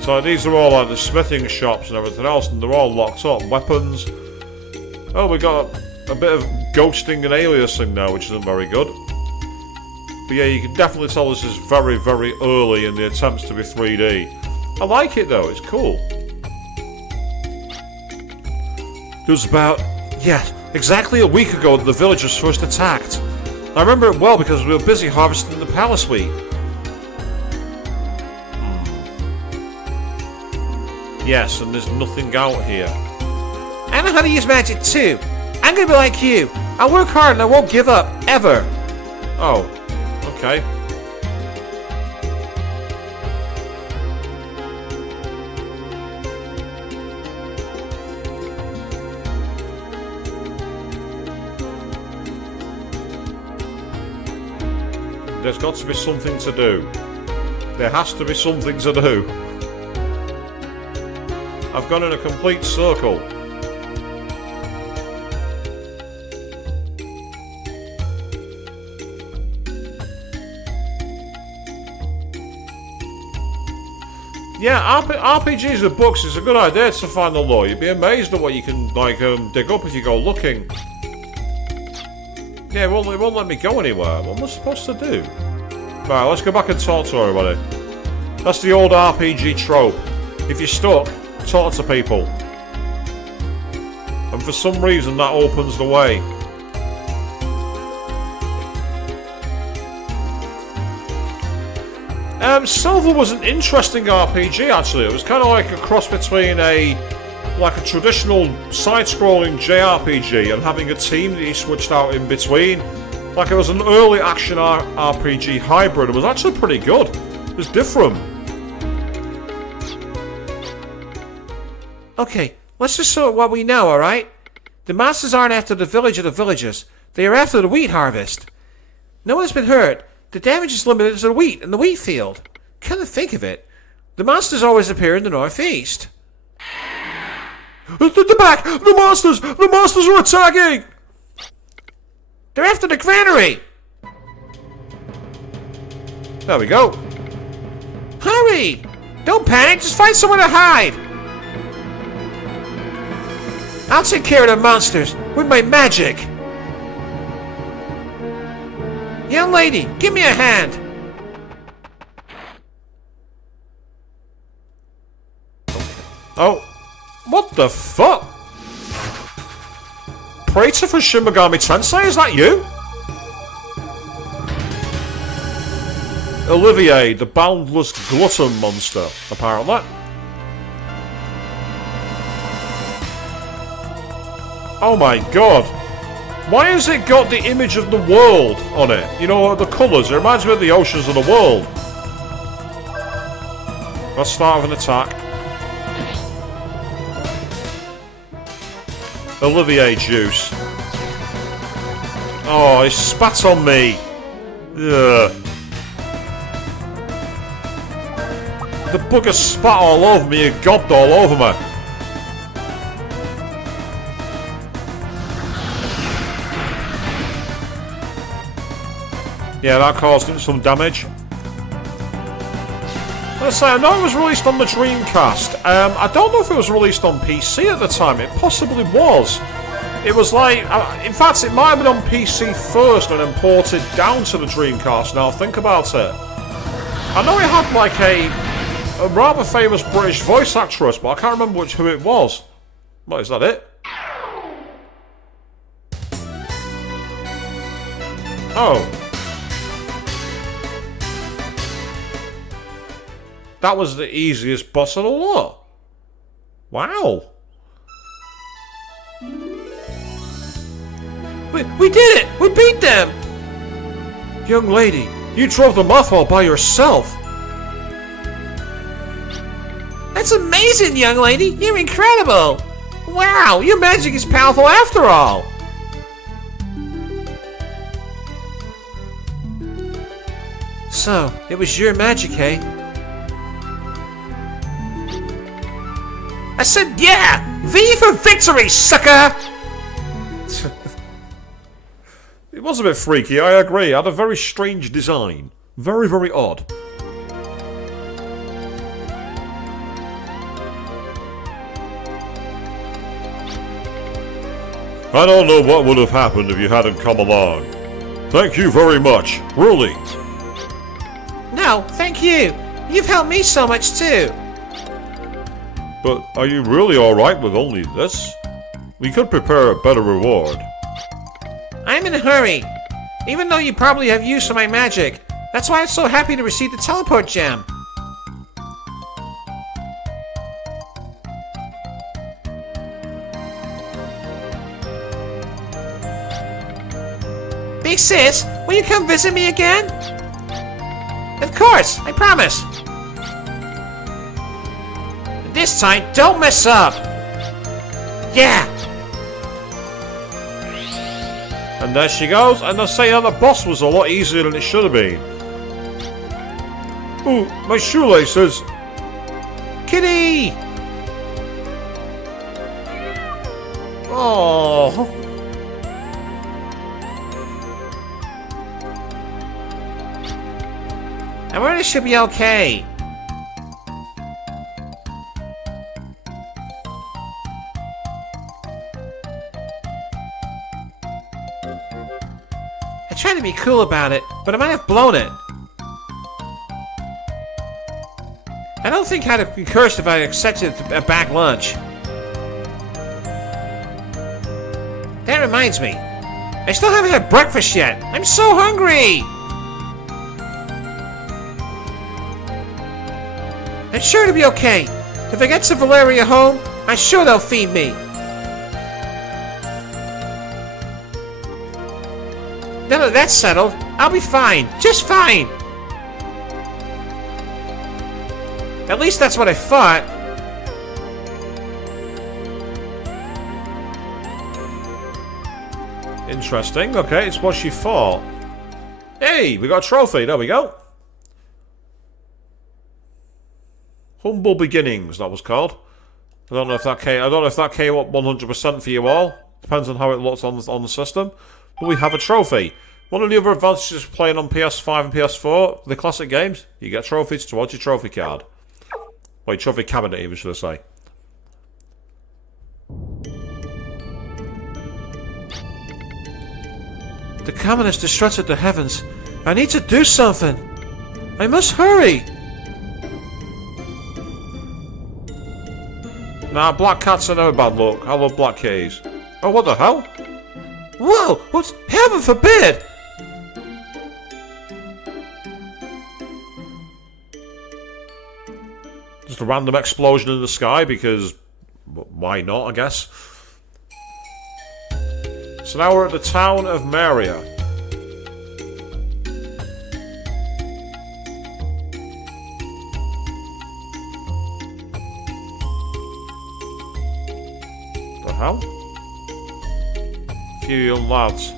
So these are all the smithing shops and everything else, and they're all locked up. Weapons. Oh, we got a bit of ghosting and aliasing now, which isn't very good. But yeah, you can definitely tell this is very, very early in the attempts to be 3D. I like it though, it's cool. It was about, exactly a week ago that the village was first attacked. I remember it well because we were busy harvesting the palace wheat. Yes, and there's nothing out here. I know how to use magic too. I'm gonna be like you. I'll work hard and I won't give up, ever. Oh, okay. There's got to be something to do. There has to be something to do. I've gone in a complete circle. Yeah, RPGs with books is a good idea to find the lore. You'd be amazed at what you can dig up if you go looking. Yeah, it won't let me go anywhere. What am I supposed to do? Right, let's go back and talk to everybody. That's the old RPG trope. If you're stuck, talk to people. And for some reason that opens the way. Silver was an interesting RPG actually. It was kind of like a cross between a traditional side-scrolling JRPG and having a team that you switched out in between. Like it was an early action RPG hybrid. It was actually pretty good. It was different. Okay, let's just sort what we know, alright? The monsters aren't after the village or the villagers. They are after the wheat harvest. No one's been hurt. The damage is limited to the wheat and the wheat field. Come to think of it, the monsters always appear in the northeast. The back! The monsters! The monsters are attacking! They're after the granary! There we go. Hurry! Don't panic, just find somewhere to hide! I'll take care of the monsters with my magic! Young lady, give me a hand! Oh, what the fuck? Praetor for Shin Megami Tensei, is that you? Olivier, the boundless glutton monster, apparently. Oh my god. Why has it got the image of the world on it? You know, the colours, it reminds me of the oceans of the world. Let's start with an attack. Olivier juice. Oh, he spat on me. Ugh. The bugger spat all over me and gobbed all over me. Yeah, that caused him some damage. Let's say, I know it was released on the Dreamcast. I don't know if it was released on PC at the time. It possibly was. It was like... in fact, it might have been on PC first and then ported down to the Dreamcast. Now, think about it. I know it had like a rather famous British voice actress, but I can't remember who it was. What, is that it? Oh. That was the easiest boss of the lot. Wow. We did it! We beat them! Young lady, you drove them off all by yourself. That's amazing, young lady! You're incredible! Wow, your magic is powerful after all! So, it was your magic, eh? I said yeah! V for victory, sucker! It was a bit freaky, I agree. It had a very strange design. Very, very odd. I don't know what would have happened if you hadn't come along. Thank you very much, really. No, thank you. You've helped me so much too. But are you really alright with only this? We could prepare a better reward. I'm in a hurry. Even though you probably have use of my magic. That's why I'm so happy to receive the teleport gem. Big sis, will you come visit me again? Of course, I promise. This time, don't mess up. Yeah. And there she goes, and they're saying that the boss was a lot easier than it should have been. Oh, my shoelaces! Kitty! Oh. I'm worried it should be okay. I tried to be cool about it, but I might have blown it. I don't think I'd have been cursed if I had accepted a back lunch. That reminds me. I still haven't had breakfast yet. I'm so hungry! I'm sure it'll be okay. If I get to Valeria home, I'm sure they'll feed me. Now that that's settled, I'll be fine. Just fine. At least that's what I thought. Interesting. Okay, it's what she thought. Hey, we got a trophy. There we go. Humble Beginnings, that was called. I don't know if that came up 100% for you all. Depends on how it looks on the system. But we have a trophy. One of the other advantages of playing on PS5 and PS4, the classic games, you get trophies towards your trophy card. Or your trophy cabinet, even, should I say. The comet has disrupted the heavens. I need to do something. I must hurry. Nah, black cats are never bad luck. I love black keys. Oh, what the hell? Whoa! What's heaven forbid? Just a random explosion in the sky because why not, I guess. So now we're at the town of Maria. The hell? A few young lads.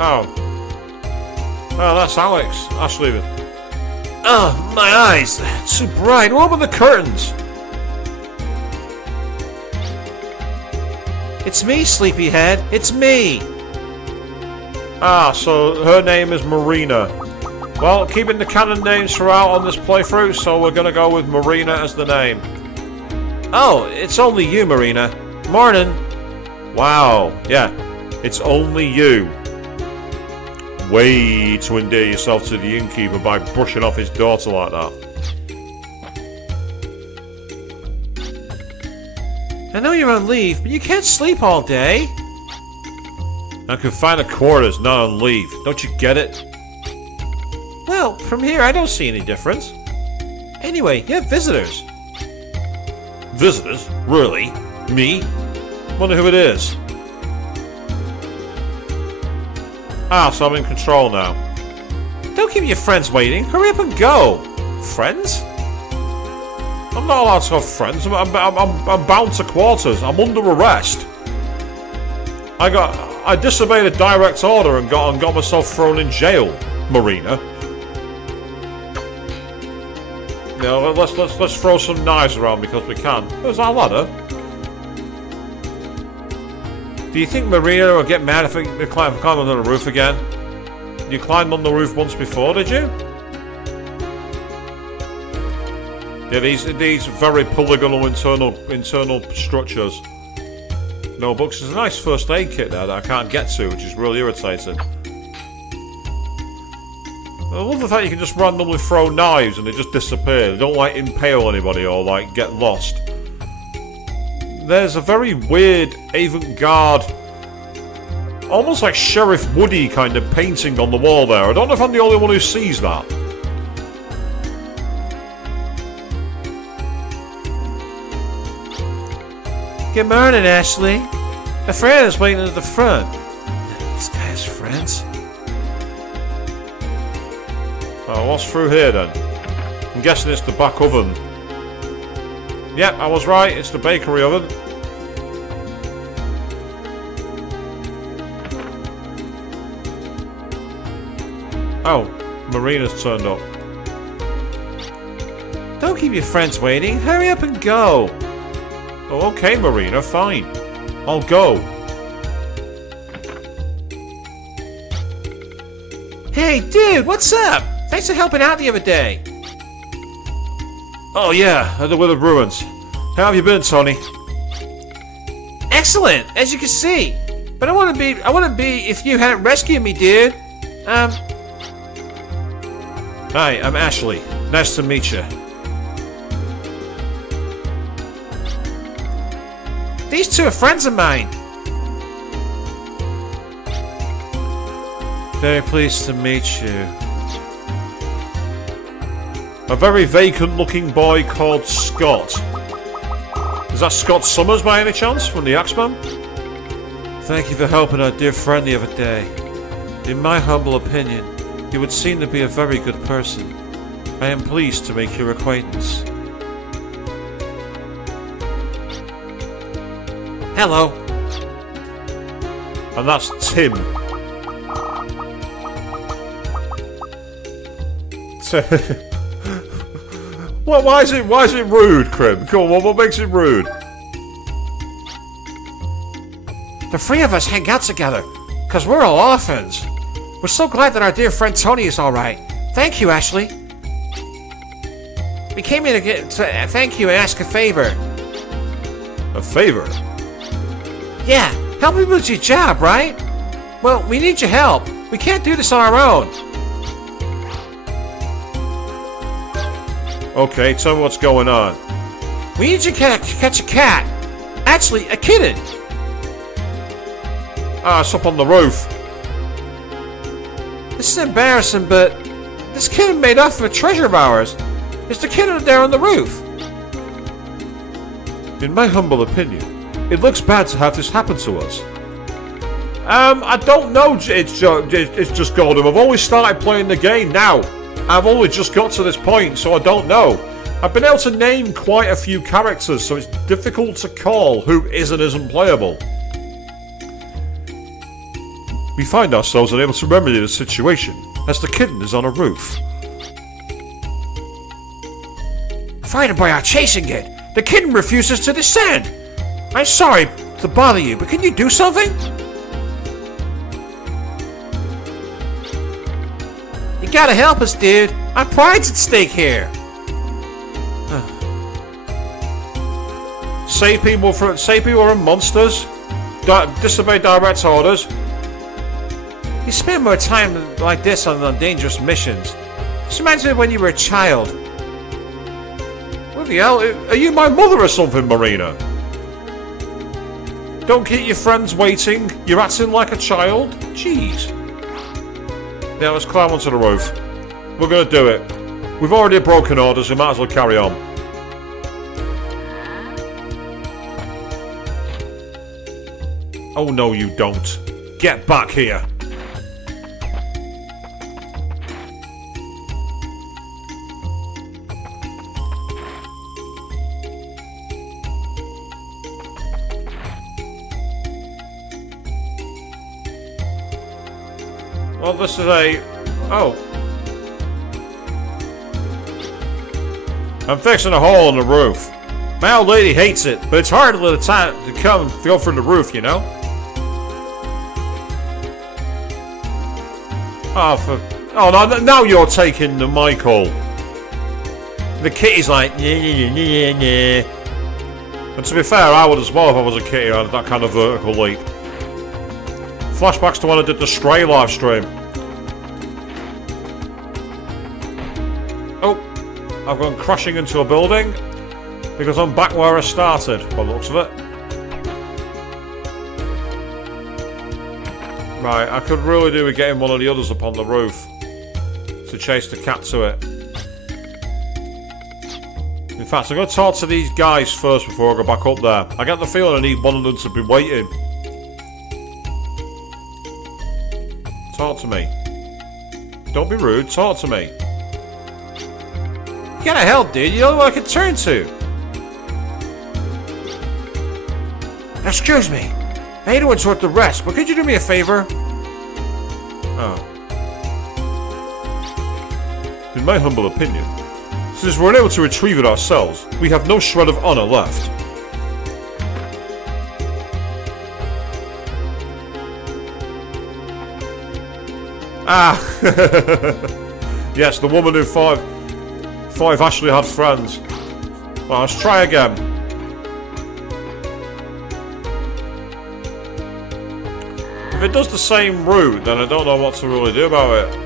Oh. Oh, that's Alex. Ashley. Oh, my eyes. Too bright. What about the curtains? It's me, sleepyhead. It's me. Ah, so her name is Marina. Well, keeping the canon names throughout on this playthrough, so we're gonna go with Marina as the name. Oh, it's only you, Marina. Morning. Wow. Yeah. It's only you. Way to endear yourself to the innkeeper by brushing off his daughter like that. I know you're on leave, but you can't sleep all day. I can find a quarters, not on leave. Don't you get it? Well, from here I don't see any difference. Anyway, you have visitors. Visitors? Really? Me? Wonder who it is. Ah, so I'm in control now. Don't keep your friends waiting. Hurry up and go. Friends? I'm not allowed to have friends. I'm bound to quarters. I'm under arrest. I disobeyed a direct order and got myself thrown in jail, Marina. You know, let's throw some knives around because we can. There's our ladder. Do you think Marina will get mad if we climb on the roof again? You climbed on the roof once before, did you? Yeah, these very polygonal internal structures. No books. There's a nice first aid kit there that I can't get to, which is really irritating. I love the fact you can just randomly throw knives and they just disappear. They don't like impale anybody or like get lost. There's a very weird avant-garde, almost like Sheriff Woody kind of painting on the wall there. I don't know if I'm the only one who sees that. Good morning, Ashley. A friend is waiting at the front. This guy has friends. Oh, what's through here then? I'm guessing it's the back oven. Yep, I was right. It's the bakery oven. Oh, Marina's turned up. Don't keep your friends waiting. Hurry up and go. Oh, okay, Marina, fine. I'll go. Hey, dude, what's up? Thanks for helping out the other day. Oh yeah, at the Withered Ruins. How have you been, Tony? Excellent, as you can see. But I wouldn't be if you hadn't rescued me, dude. Hi, I'm Ashley. Nice to meet you. These two are friends of mine. Very pleased to meet you. A very vacant-looking boy called Scott. Is that Scott Summers by any chance, from the Axeman? Thank you for helping our dear friend the other day. In my humble opinion, you would seem to be a very good person. I am pleased to make your acquaintance. Hello. And that's Tim. Well, why is it rude, Crim? Come on, what makes it rude? The three of us hang out together, because we're all orphans. We're so glad that our dear friend Tony is alright. Thank you, Ashley. We came here to thank you and ask a favor. A favor? Yeah, help me with your job, right? Well, we need your help. We can't do this on our own. Okay, tell me what's going on. We need you to catch a cat. Actually, a kitten. Ah, it's up on the roof. This is embarrassing, but this kitten made off with a treasure of ours. Is the kitten there on the roof? In my humble opinion, it looks bad to have this happen to us. I don't know, it's just Gordon. I've only started playing the game now. I've only just got to this point, so I don't know. I've been able to name quite a few characters, so it's difficult to call who is and isn't playable. We find ourselves unable to remedy the situation, as the kitten is on a roof. Frightened by our chasing it, the kitten refuses to descend. I'm sorry to bother you, but can you do something? You gotta help us, dude. Our pride's at stake here. Save people from monsters. Disobey direct orders. You spend more time like this on dangerous missions. Just reminds me of when you were a child. What the hell? Are you my mother or something, Marina? Don't keep your friends waiting. You're acting like a child. Jeez. Yeah, let's climb onto the roof. We're gonna do it. We've already broken orders, we might as well carry on. Oh no, you don't. Get back here. Well, this is a... Oh. I'm fixing a hole in the roof. My old lady hates it, but it's hard to let it time to come and go through the roof, you know? Oh, no, now you're taking the Michael. The kitty's like, yeah. And to be fair, I would as well if I was a kitty. I had that kind of vertical leap. Flashbacks to when I did the Stray live stream. Oh, I've gone crashing into a building because I'm back where I started, by the looks of it. Right, I could really do with getting one of the others up on the roof to chase the cat to it. In fact, I'm going to talk to these guys first before I go back up there. I get the feeling I need one of them to be waiting. Talk to me. Don't be rude, talk to me. You gotta help, dude. You're the one I can turn to. Excuse me. I hate to interrupt the rest, but could you do me a favor? Oh. In my humble opinion, since we're unable to retrieve it ourselves, we have no shred of honor left. Ah! Yes, the woman who thought if Ashley had friends. Well, let's try again. If it does the same route, then I don't know what to really do about it.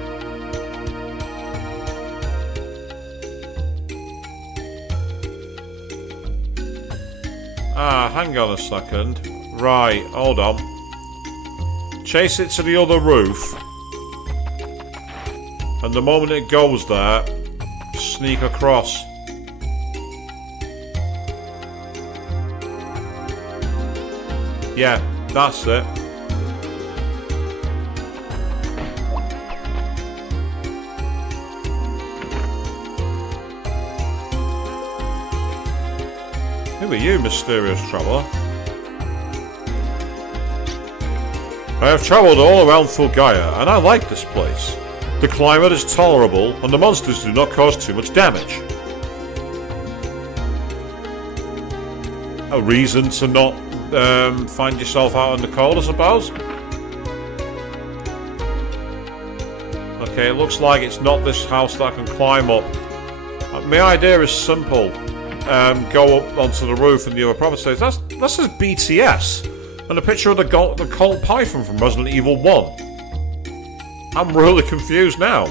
Ah, hang on a second. Right, hold on. Chase it to the other roof. And the moment it goes there, sneak across. Yeah, that's it. Who are you, mysterious traveller? I have travelled all around Filgaia, and I like this place. The climate is tolerable, and the monsters do not cause too much damage. A reason to not find yourself out in the cold, I suppose? Okay, it looks like it's not this house that I can climb up. My idea is simple. Go up onto the roof in the other properties. That says BTS, and a picture of the Colt Python from Resident Evil 1. I'm really confused now,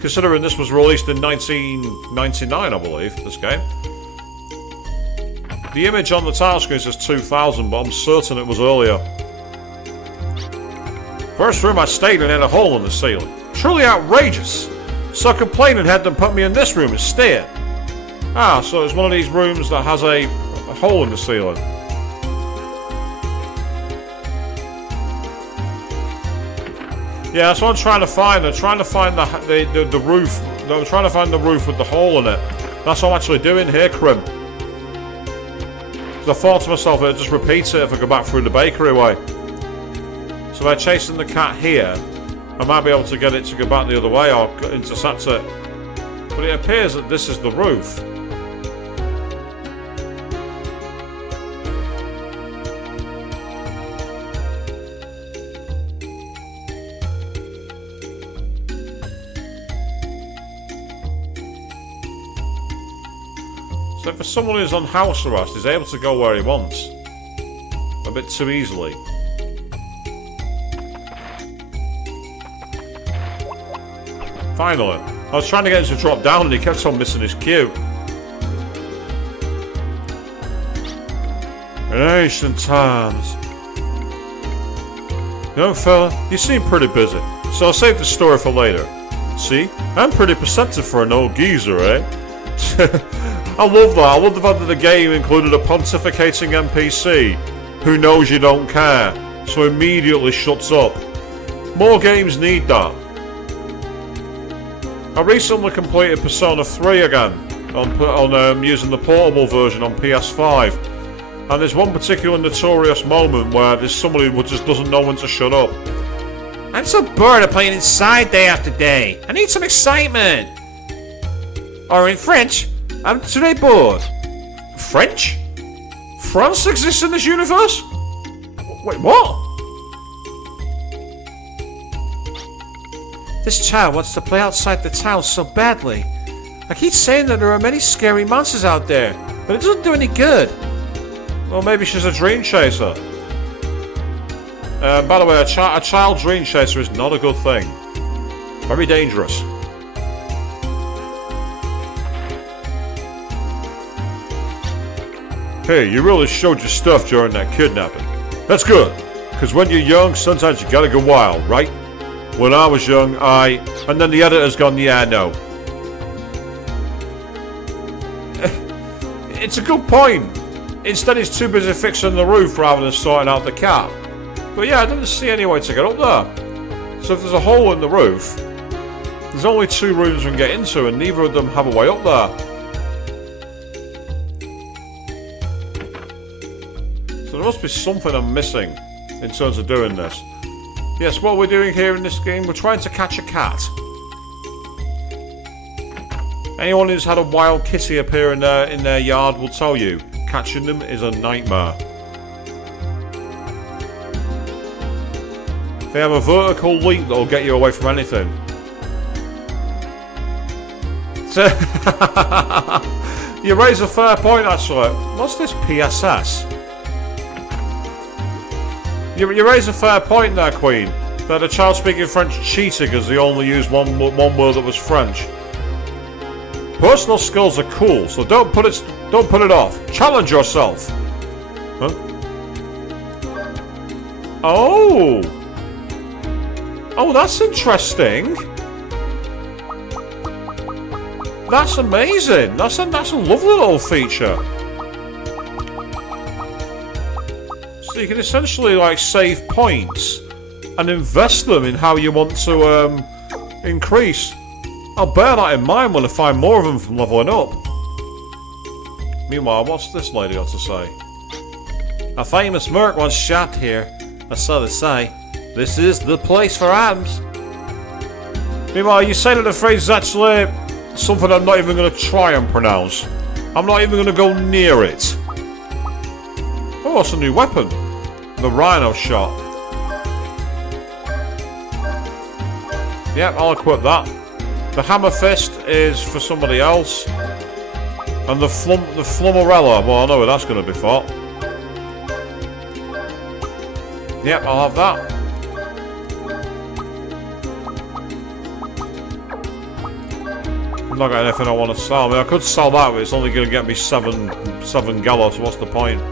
considering this was released in 1999, I believe, this game. The image on the title screen says 2000, but I'm certain it was earlier. First room I stayed in had a hole in the ceiling. Truly outrageous! So I complained and had them put me in this room instead. Ah, so it's one of these rooms that has a hole in the ceiling. Yeah, that's what I'm trying to find. I'm trying to find the roof. I'm trying to find the roof with the hole in it. That's what I'm actually doing here, Crim. Because I thought to myself, it'd just repeat it if I go back through the bakery way. So by chasing the cat here, I might be able to get it to go back the other way or intercept it. But it appears that this is the roof. So for someone who's on house arrest, he's able to go where he wants. A bit too easily. Finally. I was trying to get him to drop down and he kept on missing his cue. In ancient times. Young fella, you seem pretty busy, so I'll save the story for later. See? I'm pretty perceptive for an old geezer, eh? I love that. I love the fact that the game included a pontificating NPC who knows you don't care, so immediately shuts up. More games need that. I recently completed Persona 3 again on using the portable version on PS5, and there's one particular notorious moment where there's somebody who just doesn't know when to shut up. I'm so bored of playing inside day after day. I need some excitement. Or in French, I'm today bored. French? France exists in this universe? Wait, what? This child wants to play outside the town so badly. I keep saying that there are many scary monsters out there, but it doesn't do any good. Well, maybe she's a dream chaser. By the way, a child dream chaser is not a good thing. Very dangerous. Hey, you really showed your stuff during that kidnapping. That's good, because when you're young, sometimes you gotta go wild, right? When I was young, and then the editor's gone, yeah, no. It's a good point. Instead, he's too busy fixing the roof rather than sorting out the cat. But yeah, I didn't see any way to get up there. So if there's a hole in the roof, there's only 2 rooms we can get into, and neither of them have a way up there. So there must be something I'm missing in terms of doing this. Yes, what we're doing here in this game, we're trying to catch a cat. Anyone who's had a wild kitty appear in their yard will tell you, catching them is a nightmare. They have a vertical leap that'll get you away from anything. So you raise a fair point, actually. What's this PSS? You raise a fair point there, Queen. That a child speaking French cheated because they only used one word that was French. Personal skills are cool, so don't put it off. Challenge yourself. Huh? Oh. Oh, that's interesting. That's amazing. That's a lovely little feature. So you can essentially like save points and invest them in how you want to increase. I'll bear that in mind when I find more of them from leveling up. Meanwhile, what's this lady got to say? A famous merc once shot here, or so they say. This is the place for atoms. Meanwhile, you say that the phrase is actually something I'm not even going to try and pronounce. I'm not even going to go near it. Oh, it's a new weapon. The rhino shot. Yep, I'll equip that. The hammer fist is for somebody else. And the flummerella, well, I know where that's going to be for. Yep, I'll have that. I'm not got anything I want to sell. I mean, I could sell that, but it's only going to get me seven gallows. What's the point?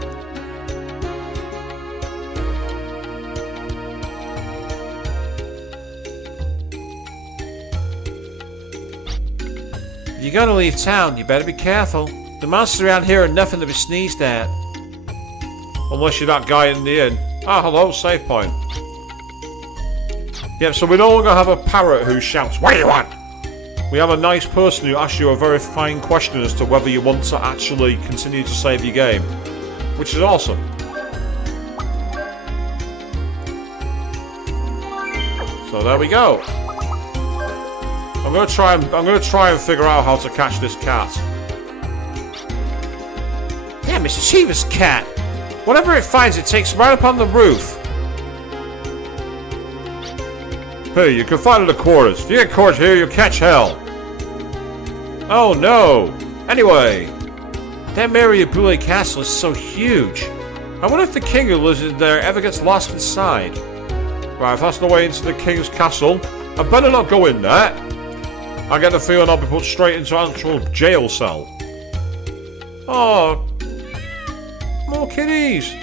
If you're gonna leave town, you better be careful. The monsters around here are nothing to be sneezed at. Unless you're that guy in the inn. Ah, hello, save point. Yep, so we no longer have a parrot who shouts, "What do you want?" We have a nice person who asks you a very fine question as to whether you want to actually continue to save your game, which is awesome. So there we go. I'm gonna try and figure out how to catch this cat. Yeah, mischievous cat. Whatever it finds, it takes right up on the roof. Hey, you can find the quarters. If you get caught here, you'll catch hell. Oh no! Anyway, that Mariabule castle is so huge. I wonder if the king who lives in there ever gets lost inside. Right, if that's the way into the king's castle, I better not go in there. I get the feeling I'll be put straight into an actual jail cell. Oh, more kitties.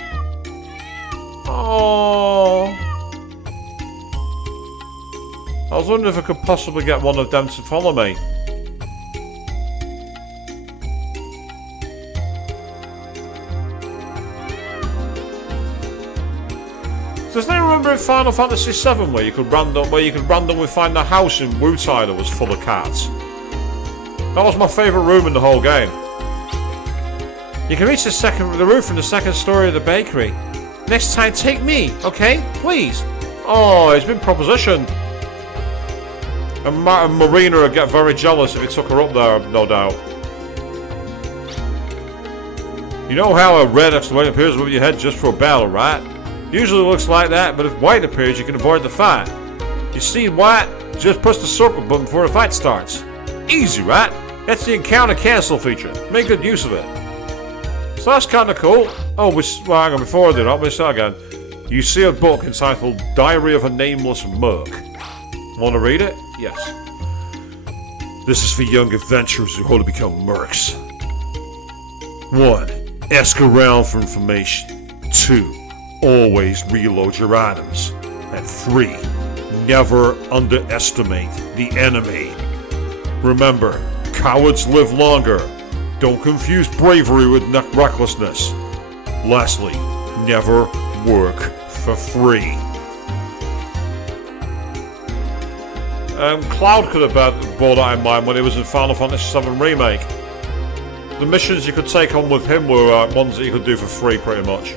Oh. I was wondering if I could possibly get one of them to follow me. Does anyone remember in Final Fantasy VII where you could randomly find a house in Wutai that was full of cats? That was my favourite room in the whole game. You can reach the roof from the second story of the bakery. Next time, take me, okay? Please. Oh, he's been propositioned. And Matt and Marina would get very jealous if he took her up there, no doubt. You know how a red exclamation appears with your head just for a battle, right? Usually it looks like that, but if white appears, you can avoid the fight. You see white, just push the circle button before the fight starts. Easy, right? That's the encounter cancel feature. Make good use of it. So that's kind of cool. Oh, well, hang on, before I do that, let's start again. You see a book entitled Diary of a Nameless Merc. Want to read it? Yes. This is for young adventurers who want to become mercs. 1. Ask around for information. 2. Always reload your items. And 3. Never underestimate the enemy. Remember, cowards live longer. Don't confuse bravery with recklessness. Lastly, never work for free. Cloud could have bore that in mind when he was in Final Fantasy VII Remake. The missions you could take on with him were ones that you could do for free, pretty much.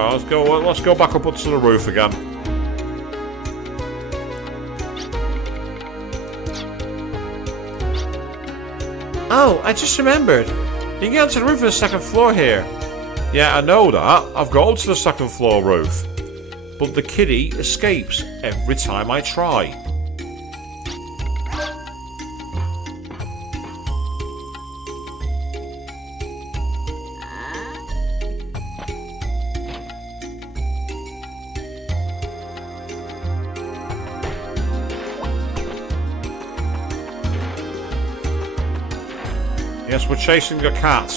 Right, let's go back up onto the roof again. Oh, I just remembered. You can get onto the roof of the second floor here. Yeah, I know that. I've got onto the second floor roof. But the kitty escapes every time I try. Yes, we're chasing a cat.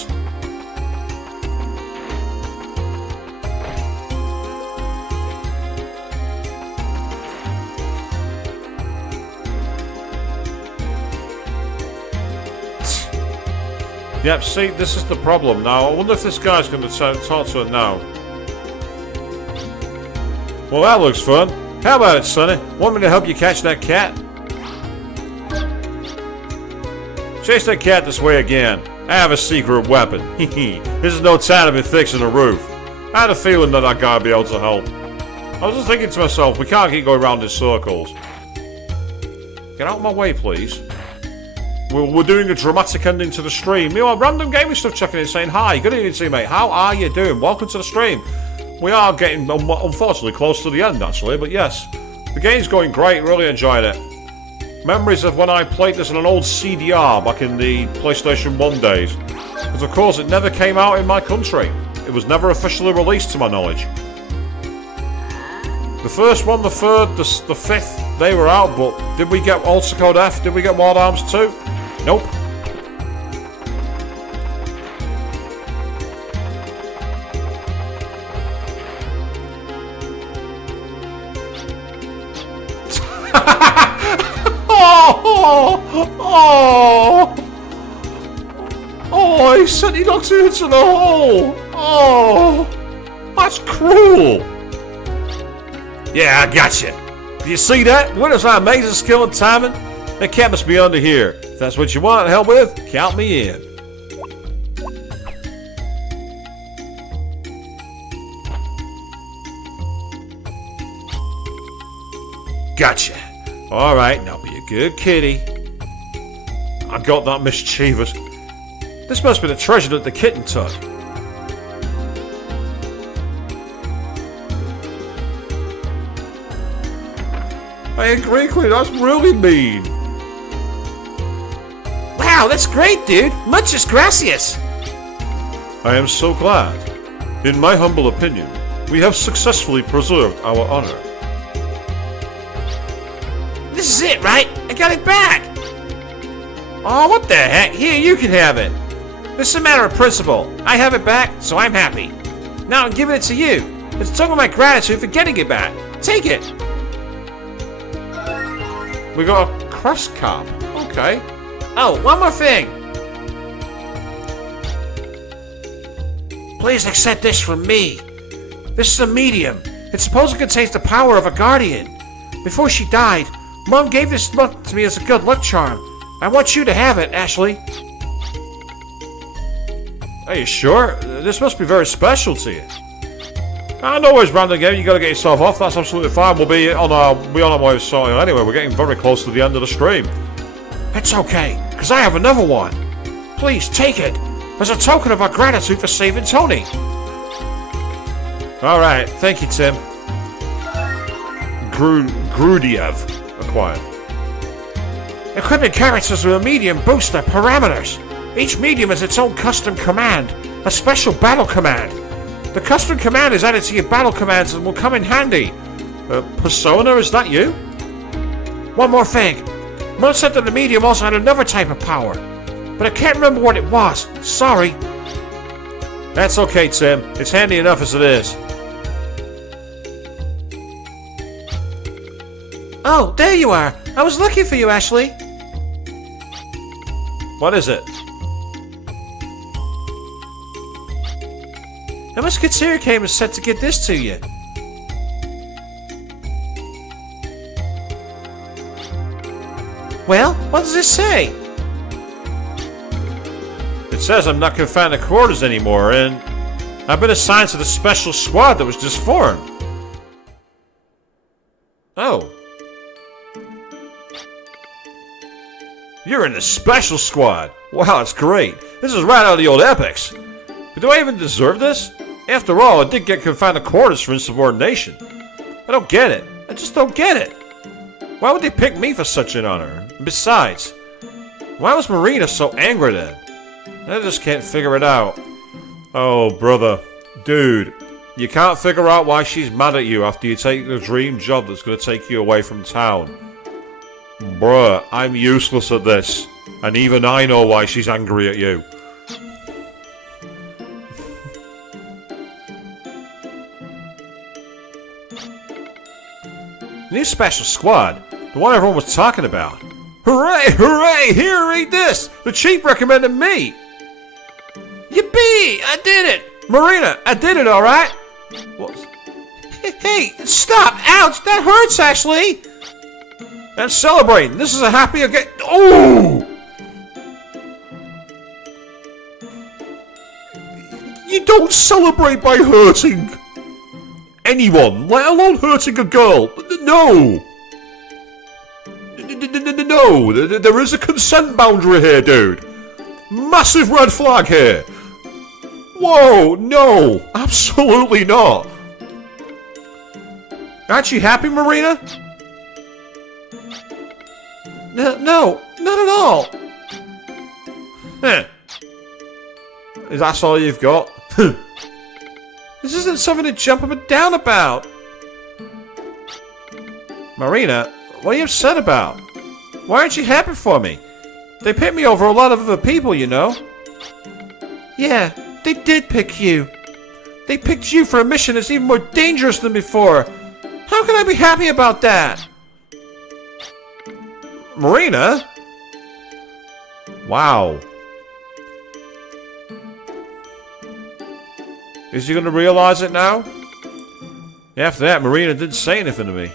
Yep, see, this is the problem now. I wonder if this guy's going to talk to her now. Well, that looks fun. How about it, Sonny? Want me to help you catch that cat? Chase that cat this way again. I have a secret weapon. This is no time to be fixing a roof. I had a feeling that guy'd be able to help. I was just thinking to myself, we can't keep going around in circles. Get out of my way, please. We're doing a dramatic ending to the stream. Meanwhile, Random Gaming Stuff checking in saying, hi, good evening teammate, how are you doing? Welcome to the stream. We are getting, unfortunately, close to the end actually, but yes. The game's going great, really enjoying it. Memories of when I played this on an old CDR back in the PlayStation 1 days. Because of course it never came out in my country. It was never officially released to my knowledge. The first one, the third, the fifth, they were out, but did we get Ultra Code F? Did we get Wild Arms 2? Nope. Oh, he said he knocked you into the hole. Oh, that's cruel. Yeah, I gotcha. Do you see that? What is that amazing skill and timing? That cat must be under here. If that's what you want help with, count me in. Gotcha. Alright, now be a good kitty. I got that mischievous. This must be the treasure that the kitten took. I agree, Queen. That's really mean. Wow, that's great, dude. Muchas gracias. I am so glad. In my humble opinion, we have successfully preserved our honor. This is it, right? I got it back. Oh, what the heck? Here, you can have it. This is a matter of principle. I have it back, so I'm happy. Now I'm giving it to you. It's a token of my gratitude for getting it back. Take it. We got a crest cap. Okay. Oh, one more thing. Please accept this from me. This is a medium. It's supposed to contain the power of a guardian. Before she died, Mom gave this book to me as a good luck charm. I want you to have it, Ashley. Are you sure? This must be very special to you. I know it's random game, you gotta get yourself off, that's absolutely fine. We'll be on our way of sorting anyway. We're getting very close to the end of the stream. It's okay, because I have another one. Please take it as a token of our gratitude for saving Tony. Alright, thank you, Tim. Grudiev acquired. Equipping characters with a medium boosts their parameters. Each medium has its own custom command, a special battle command. The custom command is added to your battle commands and will come in handy. Persona, is that you? One more thing. Mom said that the medium also had another type of power, but I can't remember what it was. Sorry. That's okay, Tim. It's handy enough as it is. Oh, there you are. I was looking for you, Ashley. What is it? A musketeer came and said to get this to you. Well, what does it say? It says I'm not confined to quarters anymore, and I've been assigned to the special squad that was just formed. Oh. You're in the special squad. Wow, that's great. This is right out of the old epics. But do I even deserve this? After all, I did get confined to quarters for insubordination. I don't get it. I just don't get it. Why would they pick me for such an honor? And besides, why was Marina so angry then? I just can't figure it out. Oh, brother. Dude. You can't figure out why she's mad at you after you take the dream job that's going to take you away from town. Bruh, I'm useless at this. And even I know why she's angry at you. New special squad. The one everyone was talking about. Hooray! Hooray! Here, read this! The chief recommended me! Yippee! I did it! Marina, I did it, alright? What? Hey, stop! Ouch! That hurts, Ashley! I'm celebrating! This is a happy occasion. Oh! You don't celebrate by hurting anyone, let alone hurting a girl. No! No, there is a consent boundary here, dude. Massive red flag here. Whoa, no, absolutely not. Aren't you happy, Marina? No, not at all. Huh. Is that all you've got? This isn't something to jump up and down about. Marina, what are you upset about? Why aren't you happy for me? They picked me over a lot of other people, you know. Yeah, they did pick you. They picked you for a mission that's even more dangerous than before. How can I be happy about that? Marina? Wow. Is he going to realize it now? After that, Marina didn't say anything to me.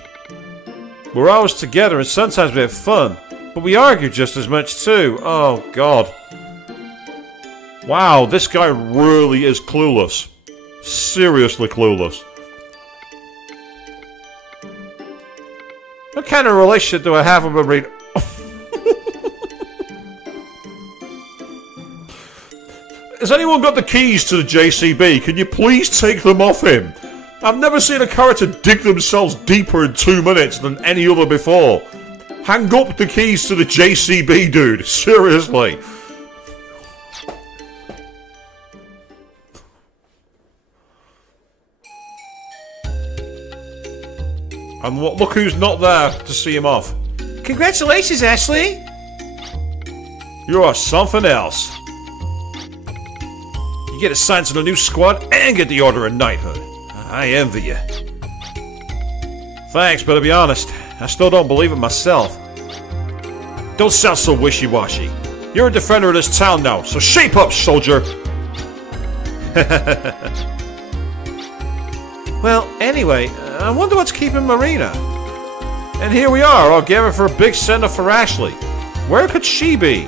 We're always together and sometimes we have fun, but we argue just as much too. Oh, God. Wow, this guy really is clueless. Seriously clueless. What kind of relationship do I have with Marina? Has anyone got the keys to the JCB? Can you please take them off him? I've never seen a character dig themselves deeper in 2 minutes than any other before. Hang up the keys to the JCB, dude. Seriously. And look who's not there to see him off. Congratulations, Ashley. You are something else. You get assigned to the new squad and get the Order of Knighthood. I envy you. Thanks, but to be honest, I still don't believe it myself. Don't sound so wishy-washy. You're a defender of this town now, so shape up, soldier! Well, anyway, I wonder what's keeping Marina. And here we are, all gathered for a big send-off for Ashley. Where could she be?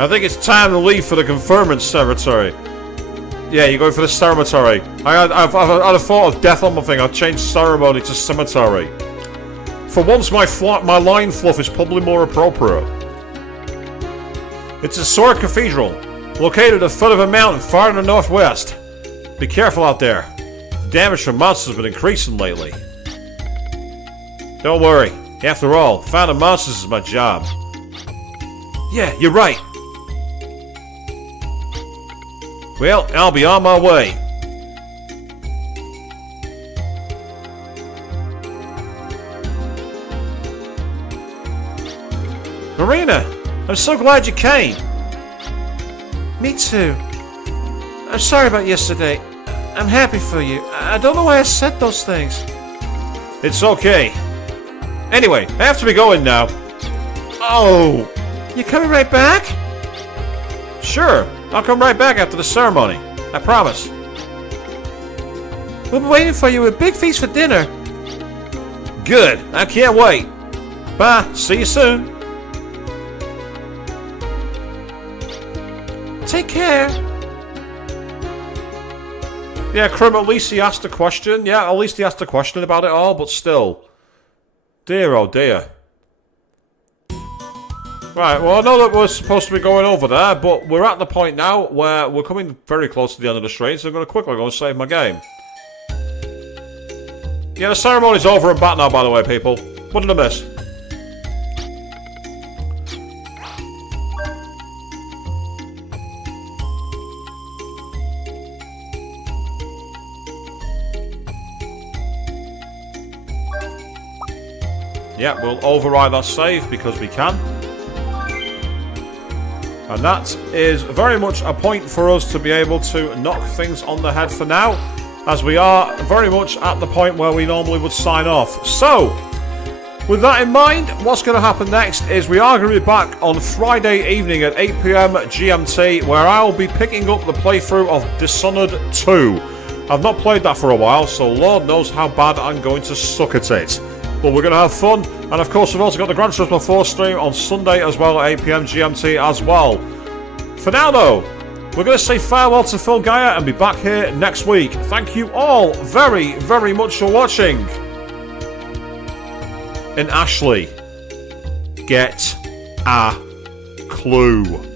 I think it's time to leave for the conferment cemetery. Yeah, you're going for the cemetery. I've had a thought of death on my thing. I've changed ceremony to cemetery. For once, my line fluff is probably more appropriate. It's a sword cathedral, located at the foot of a mountain far in the northwest. Be careful out there. The damage from monsters has been increasing lately. Don't worry. After all, finding monsters is my job. Yeah, you're right. Well, I'll be on my way. Marina, I'm so glad you came. Me too. I'm sorry about yesterday. I'm happy for you. I don't know why I said those things. It's okay. Anyway, I have to be going now. Oh, you coming right back? Sure. I'll come right back after the ceremony. I promise. We'll be waiting for you with a big feast for dinner. Good. I can't wait. Bye. See you soon. Take care. Yeah, Krim, at least he asked a question. Yeah, at least he asked a question about it all, but still. Dear, oh dear. Right, well, I know that we're supposed to be going over there, but we're at the point now where we're coming very close to the end of the stream, so I'm going to quickly go and save my game. Yeah, the ceremony's over and back now, by the way, people. What did I miss? Yeah, we'll override that save because we can. And that is very much a point for us to be able to knock things on the head for now, as we are very much at the point where we normally would sign off. So, with that in mind, what's going to happen next is we are going to be back on Friday evening at 8 PM GMT, where I'll be picking up the playthrough of Dishonored 2. I've not played that for a while, so Lord knows how bad I'm going to suck at it. But we're going to have fun, and of course we've also got the Gran Turismo 4 stream on Sunday as well at 8 PM GMT as well. For now though, we're going to say farewell to Filgaia and be back here next week. Thank you all very, very much for watching. And Ashley, get a clue.